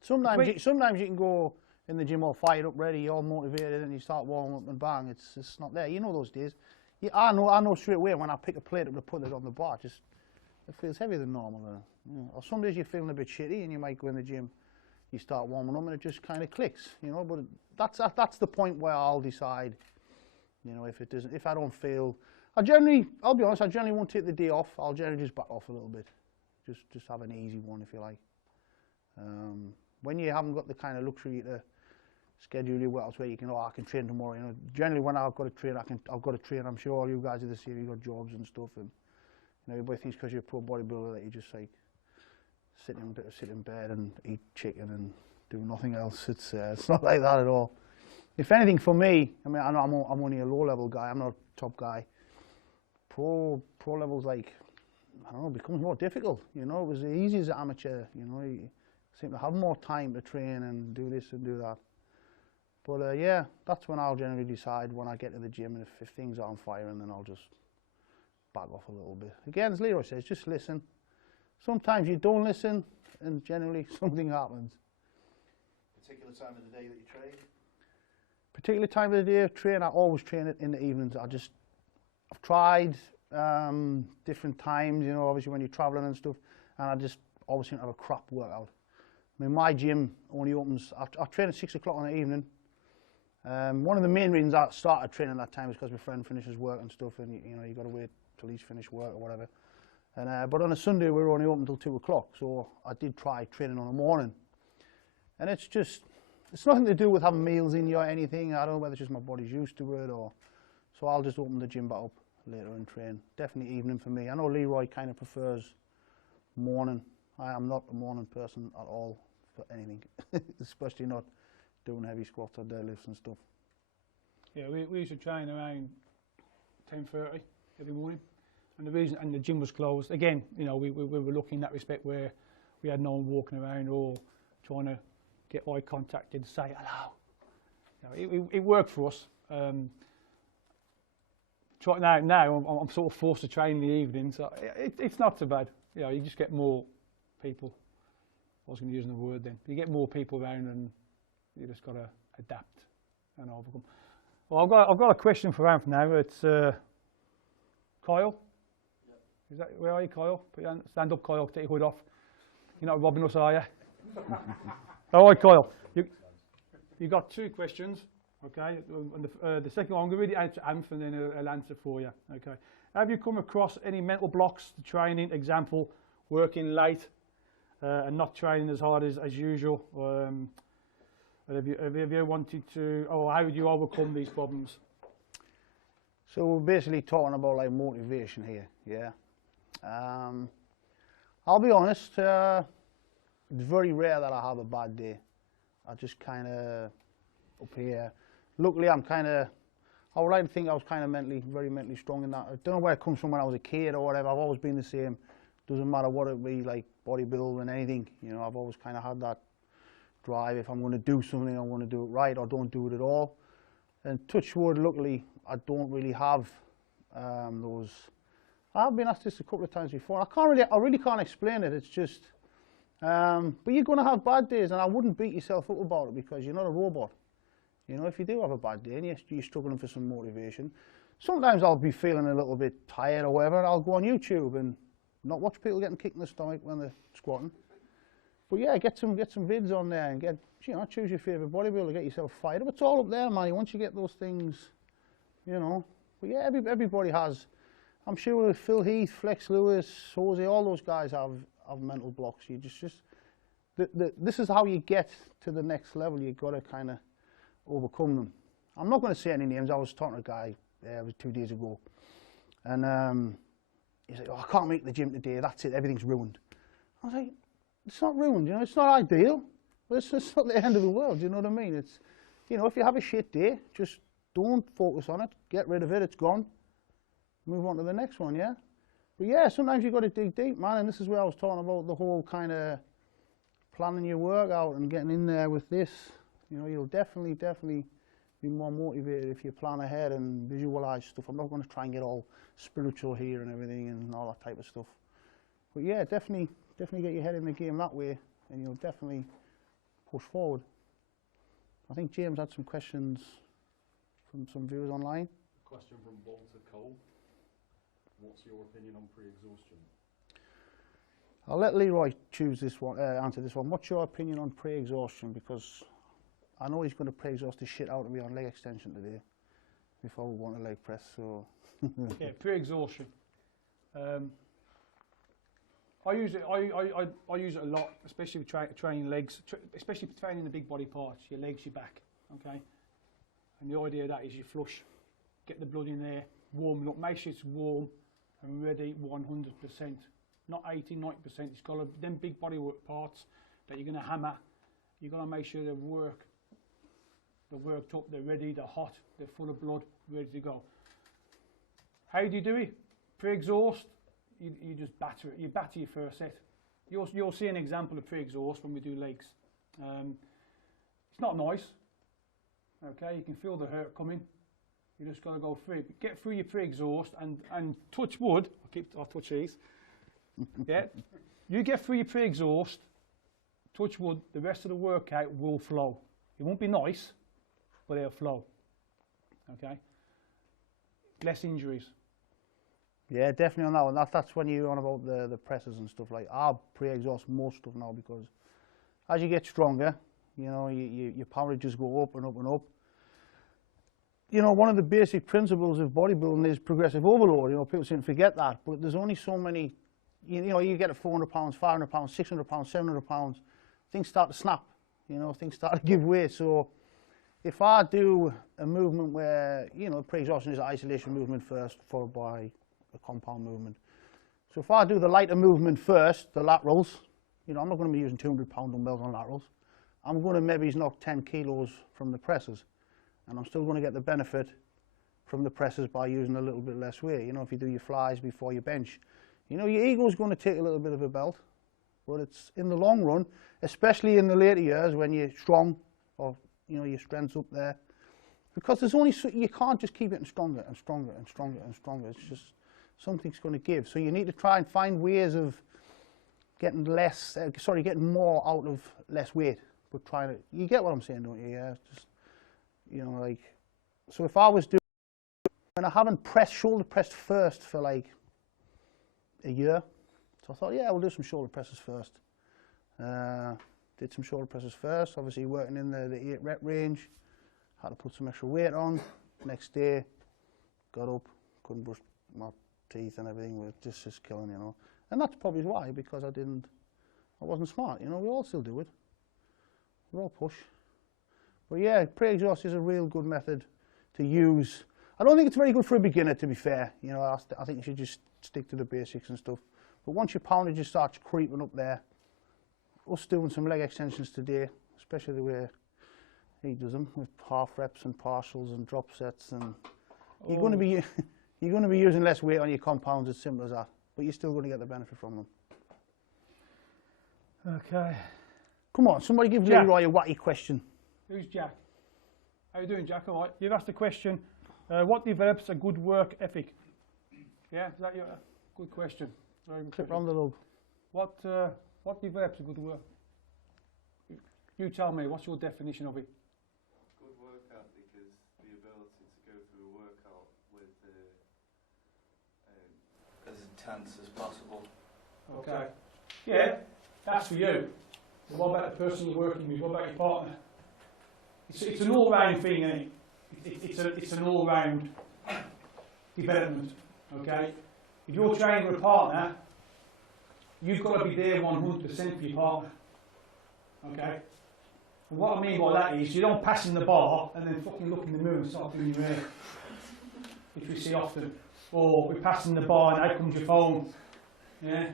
Sometimes you can go in the gym all fired up, ready, all motivated, and you start warming up and bang, it's not there. You know those days. Yeah, I know straight away when I pick a plate up to put it on the bar, it feels heavier than normal. You know. Or some days you're feeling a bit shitty and you might go in the gym, you start warming up and it just kind of clicks, you know. But that's the point where I'll decide, you know, if I don't feel, I'll be honest, I generally won't take the day off. I'll generally just back off a little bit, just have an easy one if you like. When you haven't got the kind of luxury to schedule your workouts where you can, I can train tomorrow. You know, generally when I've got to train, I've got to train. I'm sure all you guys are the same. You've got jobs and stuff, and you know, everybody thinks because you're a pro bodybuilder that you just like sit in bed and eat chicken and do nothing else. It's not like that at all. If anything, for me, I mean, I'm only a low-level guy. I'm not a top guy. Pro level's like, I don't know, becomes more difficult. You know, it was as easy as an amateur. You know, you seem to have more time to train and do this and do that. But yeah, that's when I'll generally decide when I get to the gym, and if things aren't firing, then I'll just back off a little bit. Again, as Leroy says, just listen. Sometimes you don't listen, and generally something happens. Particular time of the day that you train? Particular time of the day I train, I always train it in the evenings. I've tried different times, you know, obviously when you're travelling and stuff, and I just always seem to have a crap workout. I mean, my gym only opens, I train at 6 o'clock in the evening. One of the main reasons I started training that time is because my friend finishes work and stuff, and you know, you got to wait till he's finished work or whatever. And but on a Sunday we were only open until 2 o'clock, so I did try training on a morning. And it's nothing to do with having meals in you or anything. I don't know whether it's just my body's used to it, or so I'll just open the gym back up later and train. Definitely evening for me. I know Leroy kind of prefers morning. I am not a morning person at all for anything, especially not doing heavy squats or deadlifts and stuff. Yeah, we used to train around 10:30 every morning, and the gym was closed. Again, you know, we were lucky in that respect where we had no one walking around or trying to get eye contact and say hello. You know, it worked for us. Now I'm sort of forced to train in the evening, so it's not so bad. You know, you just get more people. I was going to use the word then. You get more people around, and you just got to adapt and overcome. Well, I've got a question for Anth now. It's Kyle. Yep. Is that where are you, Kyle? Stand up, Kyle. Take your hood off. You're not robbing us, are you? All right, Kyle. You got 2 questions. Okay. And the second one I'm going to read it out to Anth, and then I'll answer for you. Okay. Have you come across any mental blocks to training? Example, working late and not training as hard as usual. Have you ever wanted to, or how would you overcome these problems? So we're basically talking about like motivation here, yeah. I'll be honest, it's very rare that I have a bad day. I just kind of up here. Luckily, I would like to think I was kind of very mentally strong in that. I don't know where it comes from when I was a kid or whatever. I've always been the same. Doesn't matter what it be, like bodybuilding, anything. You know, I've always kind of had that drive. If I'm going to do something, I want to do it right, or don't do it at all. And touch wood, luckily, I don't really have those. I've been asked this a couple of times before. I really can't explain it. It's just, but you're going to have bad days, and I wouldn't beat yourself up about it because you're not a robot. You know, if you do have a bad day and you're struggling for some motivation, sometimes I'll be feeling a little bit tired or whatever, and I'll go on YouTube and not watch people getting kicked in the stomach when they're squatting. But yeah, get some vids on there and get, you know, choose your favourite bodybuilder, get yourself fired up. It's all up there, man. Once you get those things, you know. But yeah, everybody has. I'm sure Phil Heath, Flex Lewis, Jose, all those guys have mental blocks. You this is how you get to the next level. You've got to kind of overcome them. I'm not going to say any names. I was talking to a guy 2 days ago, and he's like, "Oh, I can't make the gym today. That's it. Everything's ruined." I was like, "It's not ruined. You know, it's not ideal, but it's not the end of the world. You know what I mean? It's, you know, if you have a shit day, just don't focus on it. Get rid of it. It's gone. Move on to the next one, yeah? But yeah, sometimes you've got to dig deep, man, and this is where I was talking about the whole kind of planning your workout and getting in there with this. You know, you'll definitely be more motivated if you plan ahead and visualize stuff. I'm not going to try and get all spiritual here and everything and all that type of stuff. But yeah, definitely get your head in the game that way, and you'll definitely push forward. I think James had some questions from some viewers online. Question from Walter Cole. What's your opinion on pre-exhaustion? I'll let Leroy choose this one, answer this one. What's your opinion on pre-exhaustion? Because I know he's going to pre-exhaust the shit out of me on leg extension today before we want a leg press. So yeah, pre-exhaustion. I use it. I use it a lot, especially with training legs, especially for training the big body parts, your legs, your back. Okay, and the idea of that is you flush, get the blood in there, warm it up, make sure it's warm and ready 100%, not 80, 90%. It's got to, them big body work parts that you're going to hammer. You're going to make sure they're worked up, they're ready, they're hot, they're full of blood, ready to go. How do you do it? Pre-exhaust. You just batter it. You batter your first set. You'll see an example of pre-exhaust when we do legs. It's not nice. Okay, you can feel the hurt coming. You just got to go through. Get through your pre-exhaust and touch wood. I'll touch these. Yeah, you get through your pre-exhaust. Touch wood. The rest of the workout will flow. It won't be nice, but it'll flow. Okay. Less injuries. yeah, definitely on that one. That's when you're on about the presses and stuff. Like, I pre-exhaust most stuff now because as you get stronger, you know, your power just go up and up and up. You know, one of the basic principles of bodybuilding is progressive overload. You know, people seem to forget that, but there's only so many. You know, you get at 400 pounds, 500 pounds, 600 pounds, 700 pounds, things start to snap. You know, things start to give way. So if I do a movement where, you know, pre-exhaustion is an isolation movement first, followed by a compound movement. So if I do the lighter movement first, the laterals, you know, I'm not going to be using 200-pound dumbbells on laterals. I'm going to maybe knock 10 kilos from the presses, and I'm still going to get the benefit from the presses by using a little bit less weight. You know, if you do your flies before your bench, you know, your ego's going to take a little bit of a belt, but it's in the long run, especially in the later years when you're strong, or, you know, your strength's up there, because there's only so, you can't just keep getting stronger and stronger and stronger and stronger. It's just something's going to give. So you need to try and find ways of getting getting more out of less weight, but trying to, you get what I'm saying, don't you? Yeah, it's just, you know, like, so if I was doing, and I haven't shoulder pressed first for like a year, so I thought, yeah, we'll do some shoulder presses first. Did some shoulder presses first, obviously working in the 8 rep range, had to put some extra weight on. Next day, got up, couldn't brush my teeth and everything, was just killing, you know. And that's probably why, because I wasn't smart, you know. We all still do it. We all push. But yeah, pre-exhaust is a real good method to use. I don't think it's very good for a beginner, to be fair. You know, I think you should just stick to the basics and stuff. But once your poundage just starts creeping up there, us doing some leg extensions today, especially the way he does them with half reps and partials and drop sets, and you're going to be using less weight on your compounds. As simple as that. But you're still going to get the benefit from them. Okay. Come on, somebody give Jack. Leroy a wacky question. Who's Jack? How you doing, Jack? All right. You've asked the question, what develops a good work ethic? Yeah, is that your good question? Very good Clip question. round the lug. What develops a good work? You tell me, what's your definition of it? Good work ethic is the ability to go through a workout with as intense as possible Okay. Yeah, that's for you. But what about the person you're working with? What about your partner? It's an all-round thing, isn't it? It's an all-round development. Okay. If you're training with a partner, you've got to be there 100% for your partner. Okay. And what I mean by that is, you don't pass in the bar and then fucking look in the mirror and start doing your hair, which we see often. Or we're passing the bar and out comes your phone. Yeah.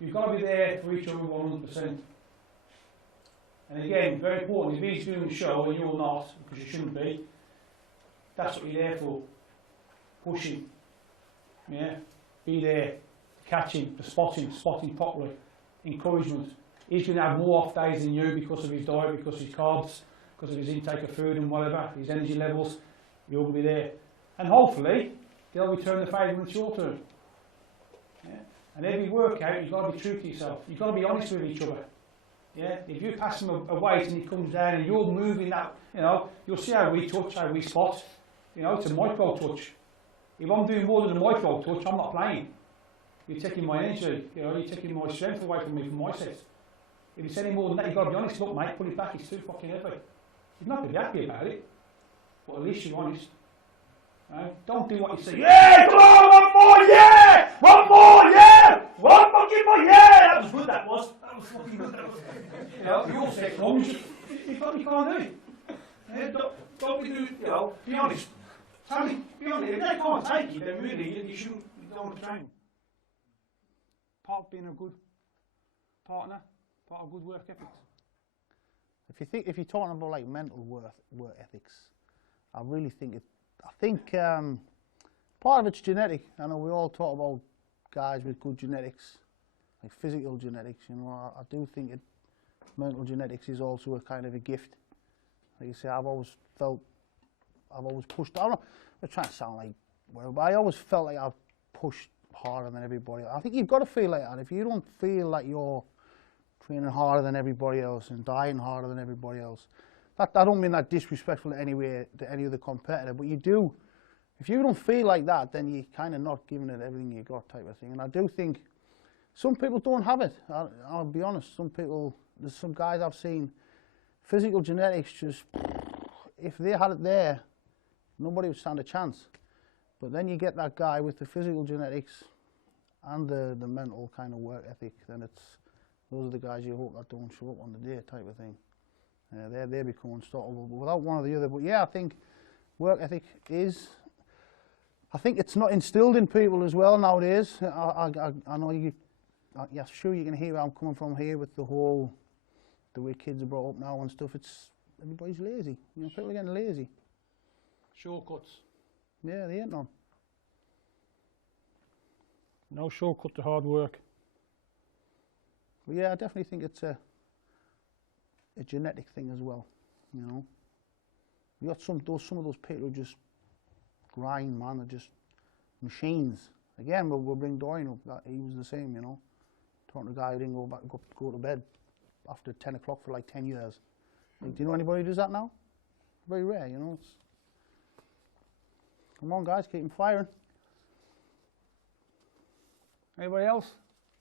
You've got to be there for each other 100%. And again, very important, if he's doing the show and you're not, because you shouldn't be, that's what you're there for. Pushing. Yeah. Be there. Catching, the spotting properly. Encouragement. He's going to have more off days than you because of his diet, because of his carbs, because of his intake of food and whatever, his energy levels. You'll be there. And hopefully, they'll return the favour when it's your turn. Yeah? And every workout, you've got to be true to yourself. You've got to be honest with each other. Yeah? If you pass him a weight and he comes down and you're moving that, you know, you'll see how we touch, how we spot. You know, it's a micro touch. If I'm doing more than a micro touch, I'm not playing. You're taking my energy, you know, you're taking my strength away from me, from my set. If it's any more than that, you've got to be honest. Look, mate, put it back, it's too fucking heavy. You're not going to be happy about it, but at least you're honest. Right? Don't do what you say, yeah, come on, one more, yeah! One more, yeah! One fucking more, yeah! That was good, that was. That was fucking good, that was. You know, you all say wrong, you can't do it. Yeah, don't be doing, you know, be honest. Tell me, be honest, if they can't take you, then really, you shouldn't, you don't want to train. Part of being a good partner, part of good work ethics. If you're talking about like mental work ethics, I really think part of it's genetic. I know we all talk about guys with good genetics, like physical genetics. You know, I do think mental genetics is also a kind of a gift. Like you say, I've always pushed. I'm not trying to sound like well, but I always felt like I've pushed harder than everybody else. I think you've got to feel like that. If you don't feel like you're training harder than everybody else and dieting harder than everybody else, I don't mean that disrespectful in any way to any other competitor, but you do. If you don't feel like that, then you're kind of not giving it everything you got, type of thing. And I do think some people don't have it. I'll be honest. Some people, there's some guys I've seen, physical genetics just, if they had it there, nobody would stand a chance. But then you get that guy with the physical genetics and the mental kind of work ethic, then those are the guys you hope that don't show up on the day, type of thing. They become unstoppable without one or the other. But yeah, I think work ethic is, I think it's not instilled in people as well nowadays. I know yeah, sure you can hear where I'm coming from here with the way kids are brought up now and stuff. Everybody's lazy. You know, people are getting lazy. Shortcuts. Yeah, they ain't none. No shortcut to hard work. But yeah, I definitely think it's a genetic thing as well. You know, you got some of those people who just grind, man. They're just machines. Again, we'll bring Dorian up. That he was the same. You know, talking to a guy who didn't go to bed after 10 o'clock for like 10 years. Like, do you know anybody who does that now? Very rare. You know. Come on, guys, keep them firing. Anybody else?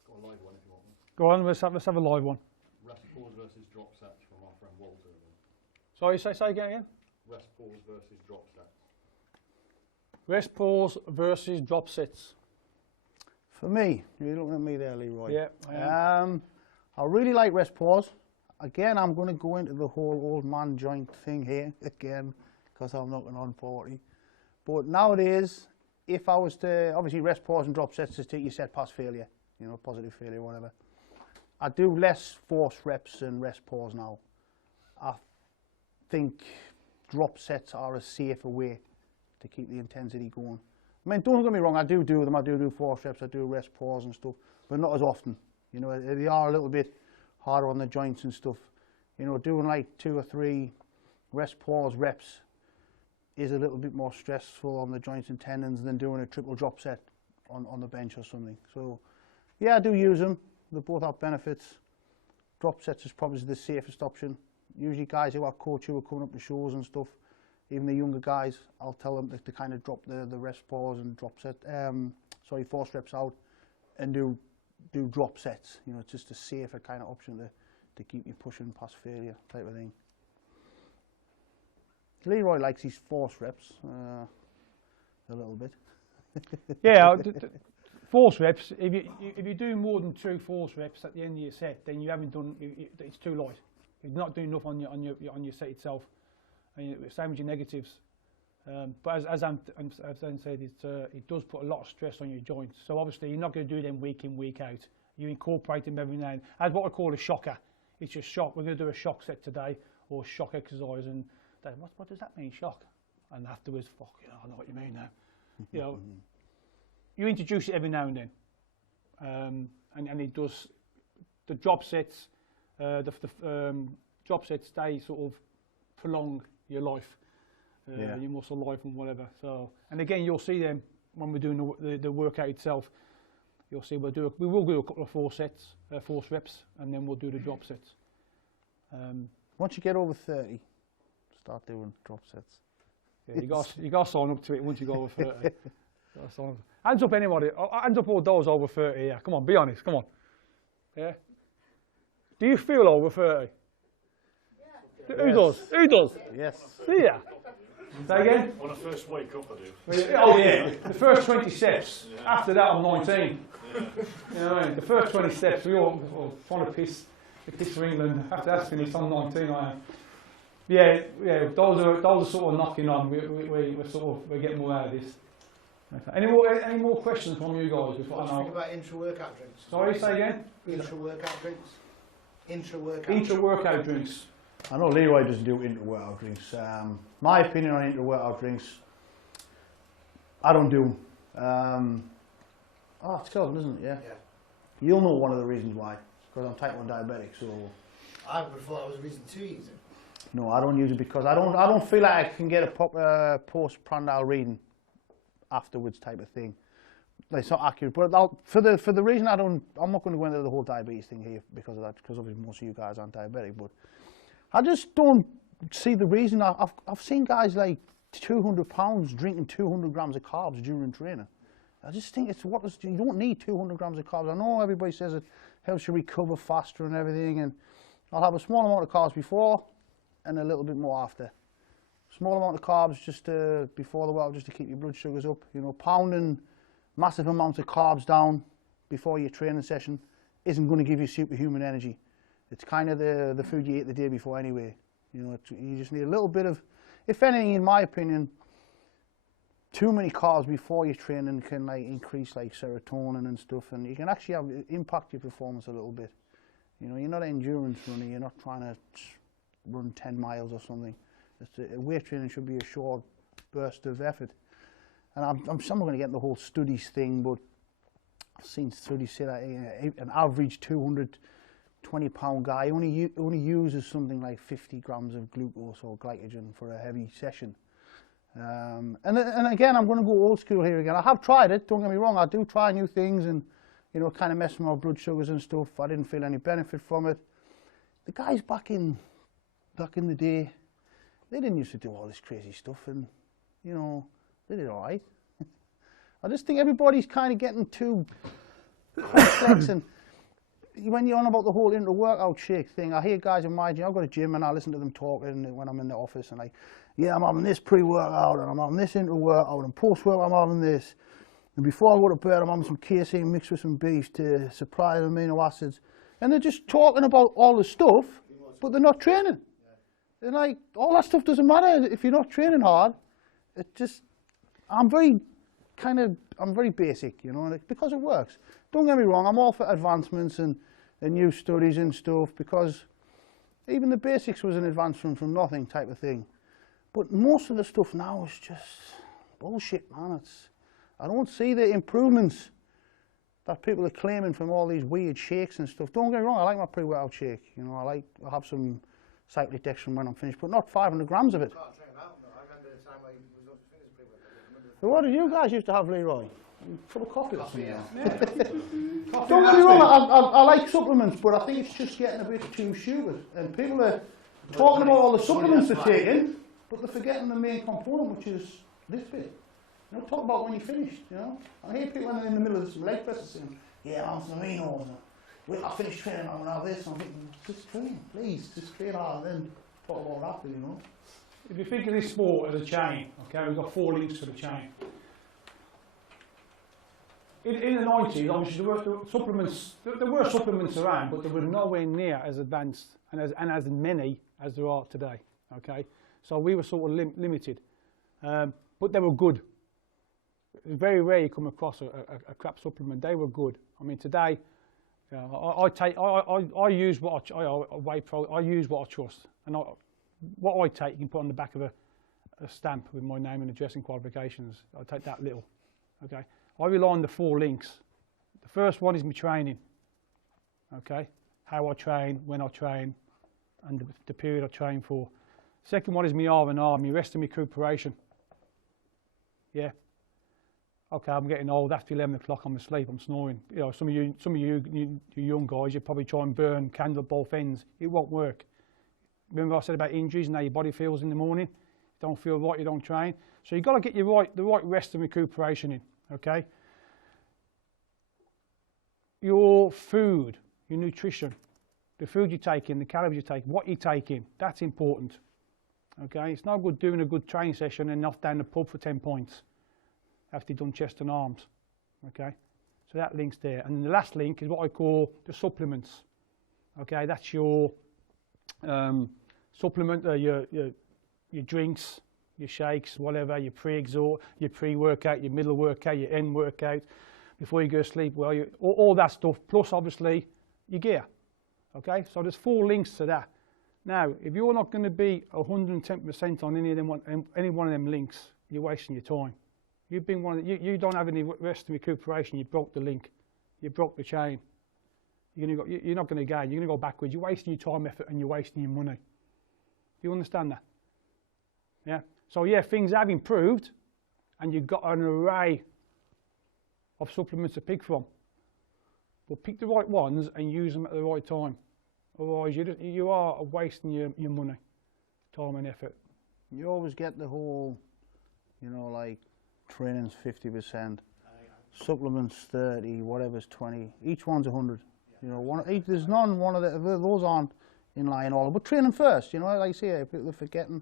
Got a live one if you want one. Go on, let's have a live one. Rest pause versus drop sets from our friend Walter. Sorry, say again. Rest pause versus drop sets. Rest pause versus drop sets. For me, you're looking at me there, Leroy. Yeah, I am. I really like rest pause. Again, I'm going to go into the whole old man joint thing here again, because I'm knocking on 40. But nowadays, if I was to, obviously rest pause and drop sets to take your set past failure, you know, positive failure, whatever. I do less force reps and rest pause now. I think drop sets are a safer way to keep the intensity going. I mean, don't get me wrong, I do them. I do force reps, I do rest pause and stuff, but not as often. You know, they are a little bit harder on the joints and stuff. You know, doing like 2 or 3 rest pause reps is a little bit more stressful on the joints and tendons than doing a triple drop set on the bench or something. So yeah, I do use them. They both have benefits. Drop sets is probably the safest option. Usually guys who are coach who are coming up to shows and stuff, even the younger guys, I'll tell them to kind of drop the rest pause and drop set, force reps out and do drop sets. You know, it's just a safer kind of option to keep you pushing past failure type of thing. Leroy likes his force reps a little bit. Yeah, force reps. If you do more than 2 force reps at the end of your set, then you haven't done. It's too light. You're not doing enough on your set itself. And same with your negatives. But as Anth said, it does put a lot of stress on your joints. So obviously you're not going to do them week in, week out. You incorporate them every now and then. As what I call a shocker. It's just shock. We're going to do a shock set today, or shock exercise, and what does that mean, shock? And afterwards, fuck, you know, I know what you mean now. You know, you introduce it every now and then, and it does. The drop sets, drop sets, they sort of prolong your life. Your muscle life and whatever. So, and again, you'll see them when we're doing the workout itself. You'll see we will do a couple of force reps, and then we'll do the drop sets. Once you get over 30, start doing drop sets. Yeah, you got to sign up to it once you go over 30. Hands up, anybody. Hands up, all those over 30. Yeah, come on, be honest. Come on. Yeah. Do you feel over 30? Yeah. Who does? Who does? Yes. See ya. Say again? When I first wake up, I do. Oh yeah, the first 20 steps. Yeah. After that, I'm 19. Yeah. You know what I mean? The first 20 steps, we all trying to piss for England. After that's finished, I'm 19. I am. Yeah. Those are sort of knocking on. We're getting more out of this. Okay. Any more questions from you guys? What do you think about intra-workout drinks? Sorry, say again? Intra-workout drinks. Intra-workout drinks. I know Leroy doesn't do intra-workout drinks. My opinion on intra-workout drinks, I don't do them. It's killed, isn't it? Yeah. You'll know one of the reasons why, because I'm type 1 diabetic. So I would have thought that was a reason to use it. No, I don't use it because I don't feel like I can get a proper post-prandial reading afterwards type of thing. Like, it's not accurate, but for the reason I'm not going to go into the whole diabetes thing here because of that, because obviously most of you guys aren't diabetic, but I just don't see the reason. I've seen guys like 200 pounds drinking 200 grams of carbs during training. I just think you don't need 200 grams of carbs. I know everybody says it helps you recover faster and everything, and I'll have a small amount of carbs before and a little bit more after. Small amount of carbs just before the workout, just to keep your blood sugars up. You know, pounding massive amounts of carbs down before your training session isn't going to give you superhuman energy. It's kind of the food you ate the day before anyway. You know, you just need a little bit of, if anything, in my opinion, too many carbs before your training can like increase like serotonin and stuff, and you can actually impact your performance a little bit. You know, you're not an endurance runner. You're not trying to run 10 miles or something. Weight training should be a short burst of effort. And I'm not going to get the whole studies thing, but I've seen studies say that an average 220-pound guy only uses something like 50 grams of glucose or glycogen for a heavy session. And again, I'm going to go old school here again. I have tried it, don't get me wrong. I do try new things and, you know, kind of mess with my blood sugars and stuff. I didn't feel any benefit from it. The guys back in the day, they didn't used to do all this crazy stuff, and, you know, they did all right. I just think everybody's kind of getting too complex, and when you're on about the whole intra-workout shake thing, I hear guys in my gym, I've got a gym, and I listen to them talking when I'm in the office, and like, yeah, I'm having this pre-workout, and I'm having this intra-workout, and post-workout I'm having this, and before I go to bed I'm having some casein mixed with some beef to supply the amino acids, and they're just talking about all the stuff, but they're not training. They're like, all that stuff doesn't matter if you're not training hard. It just, I'm very basic, you know, because it works. Don't get me wrong, I'm all for advancements and new studies and stuff, because even the basics was an advancement from nothing type of thing. But most of the stuff now is just bullshit, man. I don't see the improvements that people are claiming from all these weird shakes and stuff. Don't get me wrong, I like my pre-workout shake. You know, I have some cyclodextrin when I'm finished, but not 500 grams of it. So what did you guys used to have, Leroy? Full of coffee or something? Yeah. Don't get me wrong, I like supplements, but I think it's just getting a bit too stupid. And people are talking about all the supplements they're taking, but they're forgetting the main component, which is this bit. You know, talk about when you're finished, you know. I hear people in the middle of some leg presses saying, yeah, I'm some amino. Wait, I finished training, I'm gonna have this. I'm thinking, just train, please, just train hard, and then talk about after, you know. If you think of this sport as a chain, okay, we've got 4 links to the chain. In the 90s, obviously, there were supplements around, but they were nowhere near as advanced and as many as there are today, okay? So we were sort of limited, but they were good. It's very rare you come across a crap supplement. They were good. I mean, today, you know, I use what I use what I trust, and what I take, you can put on the back of a stamp with my name and address and qualifications. I take that little, okay? I rely on the 4 links. The first one is my training, okay? How I train, when I train, and the period I train for. Second one is my R&R, my rest and recuperation. Yeah. Okay, I'm getting old. After 11 o'clock, I'm asleep. I'm snoring. You know, some of you young guys, you probably try and burn candle at both ends. It won't work. Remember I said about injuries and how your body feels in the morning? You don't feel right, you don't train. So you've got to get the right rest and recuperation in, okay? Your food, your nutrition, the food you take in, the calories you take, what you take in, that's important, okay? It's no good doing a good training session and off down the pub for 10 points after you've done chest and arms, okay? So that link's there. And then the last link is what I call the supplements, okay? That's your supplement, your drinks, your shakes, whatever, your pre-workout, your middle workout, your end workout, before you go to sleep, well, all that stuff, plus obviously your gear, okay? So there's 4 links to that. Now, if you're not going to be 110% on any one of them links, you're wasting your time. You've been you don't have any rest and recuperation, you broke the link, you broke the chain. You're not going to gain, you're going to go backwards. You're wasting your time, effort, and you're wasting your money. Do you understand that? Yeah? So yeah, things have improved, and you've got an array of supplements to pick from. But pick the right ones and use them at the right time. Otherwise, you are wasting your money, time and effort. You always get the whole, you know, like training's 50%, supplements 30, whatever's 20. Each one's 100. You know, there's none. Those aren't in line all. But training first. You know, like I say, people are forgetting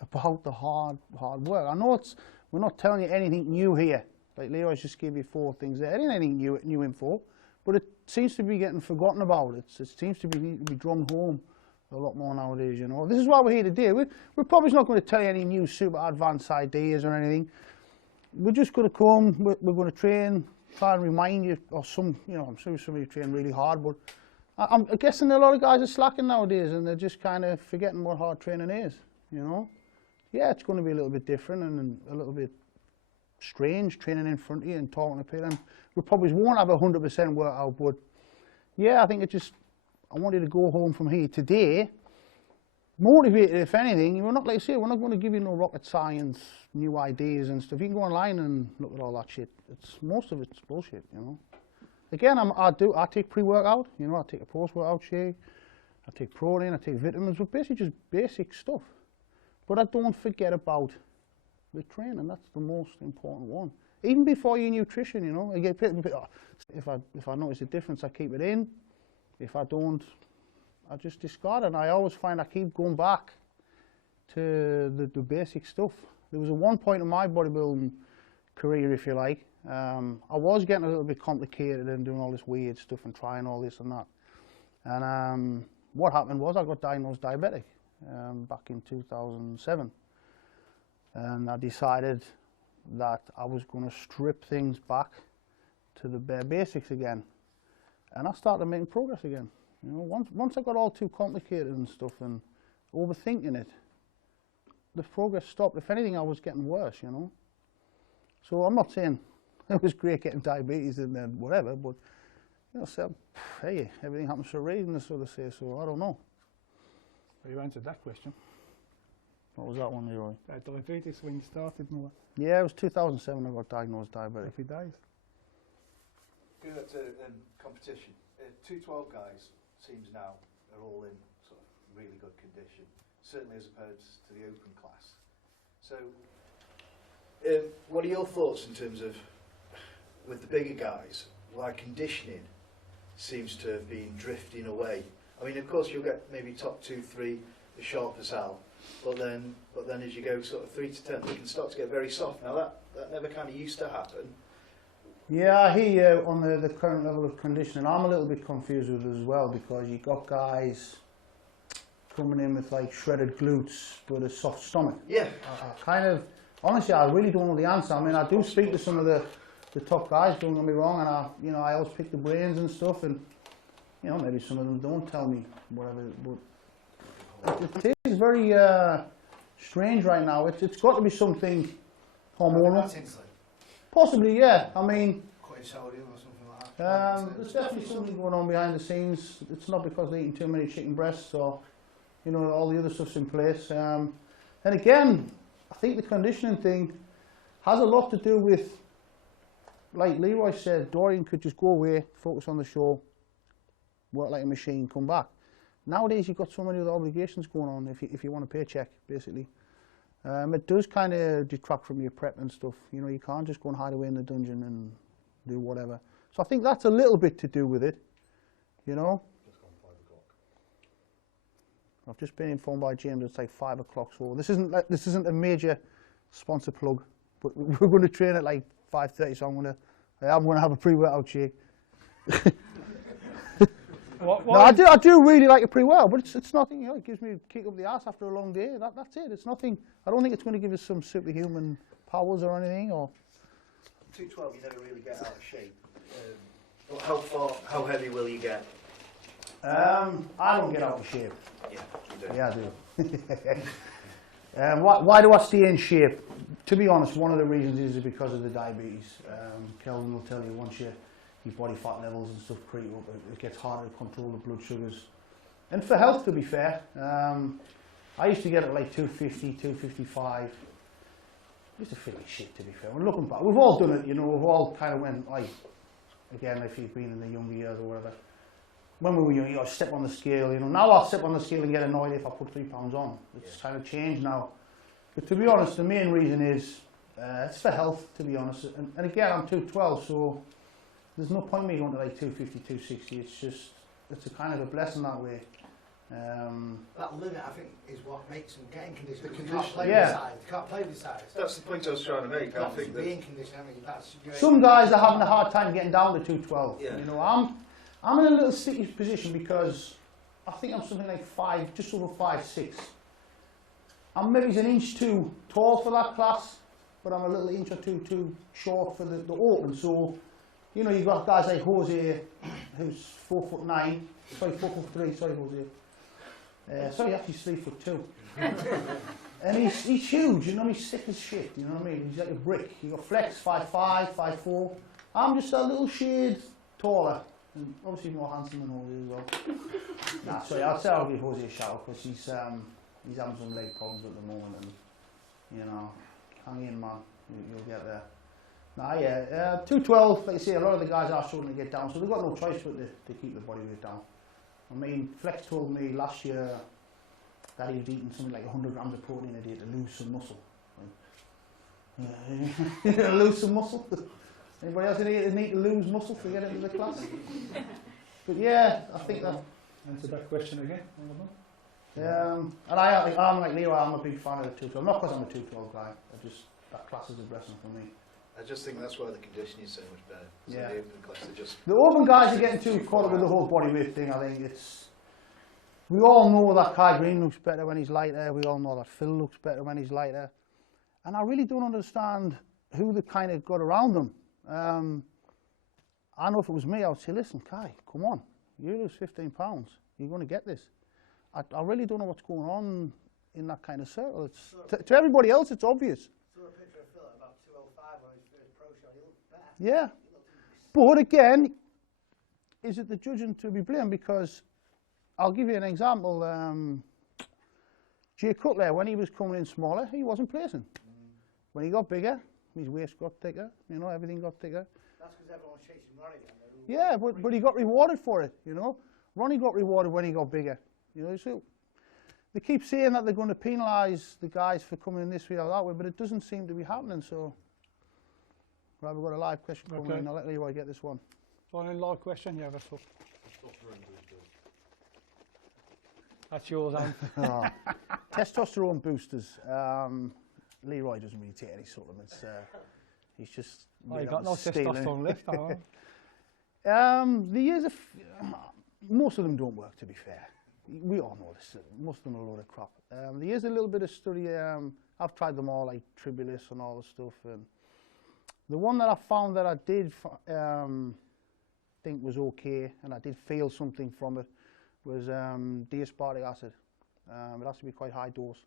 about the hard work. I know we're not telling you anything new here. Like Leroy's just gave you 4 things there. It ain't anything new info, but it seems to be getting forgotten about. It seems to be drummed home a lot more nowadays. You know, this is why we're here today. We're probably not going to tell you any new super advanced ideas or anything. We're just going to come. We're going to train, try and remind you of some. You know, I'm sure some of you train really hard, but I'm guessing a lot of guys are slacking nowadays, and they're just kind of forgetting what hard training is. You know, yeah, it's going to be a little bit different and a little bit strange training in front of you and talking to people, and we probably won't have 100% workout, but yeah, I think I wanted to go home from here today motivated. If anything, we're not, like I say, we're not going to give you no rocket science, new ideas and stuff. You can go online and look at all that shit. Most of it's bullshit, you know. Again, I take pre-workout, you know, I take a post-workout shake, I take protein, I take vitamins, but basically just basic stuff. But I don't forget about the training. That's the most important one. Even before your nutrition, you know. If I notice a difference, I keep it in. If I don't, I just discard it. And I always find I keep going back to the basic stuff. There was one point in my bodybuilding career, if you like, I was getting a little bit complicated and doing all this weird stuff and trying all this and that. And what happened was I got diagnosed diabetic back in 2007. And I decided that I was going to strip things back to the bare basics again. And I started making progress again. You know, once I got all too complicated and stuff and overthinking it, the progress stopped. If anything, I was getting worse, you know. So I'm not saying it was great getting diabetes and then whatever, but, you know, so, hey, everything happens for a reason, so to say, so I don't know. Well, you answered that question. What was that one, Leroy? Diabetes when you started and all that. Yeah, it was 2007 I got diagnosed diabetic. Happy days. Going back to competition, 212 guys seems now are all in sort of really good condition, certainly as opposed to the open class. So, what are your thoughts in terms of, with the bigger guys, why conditioning seems to have been drifting away. I mean, of course, you'll get maybe top 2, 3 as sharp as hell, but then as you go sort of 3 to 10, they can start to get very soft. Now that never kind of used to happen. Yeah, I hear you on the current level of conditioning. I'm a little bit confused with it as well, because you've got guys coming in with like shredded glutes but a soft stomach. Yeah. I kind of, honestly, I really don't know the answer. I mean, I do speak to some of the top guys, don't get me wrong, and I always pick the brains and stuff, and maybe some of them don't tell me whatever, but it is very strange right now. It's got to be something hormonal. Possibly, yeah. I mean, Cutting sodium or something like that. there's definitely something going on behind the scenes. It's not because they're eating too many chicken breasts or, all the other stuff's in place. And again, I think the conditioning thing has a lot to do with, like Leroy said, Dorian could just go away, focus on the show, work like a machine, come back. Nowadays, you've got so many other obligations going on if you want a paycheck, basically. It does kind of detract from your prep and stuff. You can't just go and hide away in the dungeon and do whatever. So I think that's a little bit to do with it, Just gone 5 o'clock. I've just been informed by James it's like 5 o'clock, so this isn't a major sponsor plug, but we're going to train at like 5:30, so I'm going to have a pre-workout shake. No, I do really like a pre-workout, but it's nothing. It gives me a kick up the arse after a long day. That's it. It's nothing. I don't think it's going to give us some superhuman powers or anything. Or 212, you never really get out of shape. But how heavy will you get? I don't get out of shape. Yeah, you do. Yeah, I do. Why do I stay in shape? To be honest, one of the reasons is because of the diabetes. Kelvin will tell you, once your body fat levels and stuff creep up, it gets harder to control the blood sugars. And for health, to be fair, I used to get it like 250, 255. I used to feel like shit, to be fair. When looking back, we've all done it, we've all kind of went, like, again, if you've been in the younger years or whatever. When we were young, you step on the scale, Now I'll step on the scale and get annoyed if I put 3 pounds on. It's kind of changed now. But to be honest, the main reason is, it's for health, to be honest. And again, I'm 212, so there's no point in me going to like 250, 260. It's a kind of a blessing that way. That limit, I think, is what makes them get in condition. The You can't play Yeah. with size. You can't play with size. That's the point I was trying to make. I think be that in condition. I mean, that's Some guys are having a hard time getting down to 212. Yeah. I'm in a little sticky position because I think I'm something like just over 5'6". I'm maybe an inch too tall for that class, but I'm a little inch or two too short for the open. So, you've got guys like Jose, who's 4'9", sorry, 4'3", sorry Jose. Sorry, actually he's 3'2". And he's huge, he's thick as shit, you know what I mean? He's like a brick. You got Flex, 5'5", 5'4". I'm just a little shade taller, and obviously more handsome than Jose as well. Nah, sorry, I'll give Jose a shout because he's having some leg problems at the moment, and hang in, man, you'll get there. Nah, yeah, 212, like I say, a lot of the guys are struggling to get down, so they've got no choice but to keep the body weight down. I mean, Flex told me last year that he was eating something like 100 grams of protein a day to lose some muscle. Lose some muscle? Anybody else need to lose muscle to get into the class? But yeah, I think that... Answer that question again. And I'm like Leroy, I'm a big fan of the 212. Not because I'm a 212 guy, that class is a blessing for me. I just think that's why the conditioning is so much better. So Yeah. the open class are just... The open guys are getting too caught up with the whole body weight thing. I think we all know that Kai Green looks better when he's lighter. We all know that Phil looks better when he's lighter. And I really don't understand who they kind of got around them. I know if it was me, I would say, listen, Kai, come on. You lose 15 pounds. You're going to get this. I really don't know what's going on in that kind of circle. To everybody else, it's obvious. Saw a picture of Phil at about 205 on his first pro shot. He looked better. Yeah. But again, is it the judging to be blamed? Because I'll give you an example. Jay Cutler, when he was coming in smaller, he wasn't placing. When he got bigger, his waist got thicker, everything got thicker. That's because everyone's chasing Ronnie down there. Yeah, but he got rewarded for it, Ronnie got rewarded when he got bigger. So they keep saying that they're going to penalise the guys for coming in this way or that way, but it doesn't seem to be happening. So, right, we've got a live question coming in. I'll let Leroy get this one. So an live question? Yeah, that's all. Testosterone boosters. That's yours, Anth. Oh. Testosterone boosters. Leroy doesn't really take any supplements. He's just. Oh, you got no testosterone left, have most of them don't work, to be fair. We all know this. Most of them are a load of crap. There is a little bit of study. I've tried them all, like Tribulis and all the stuff. And the one that I found that I did think was okay, and I did feel something from it, was D-aspartic acid. It has to be quite high dose.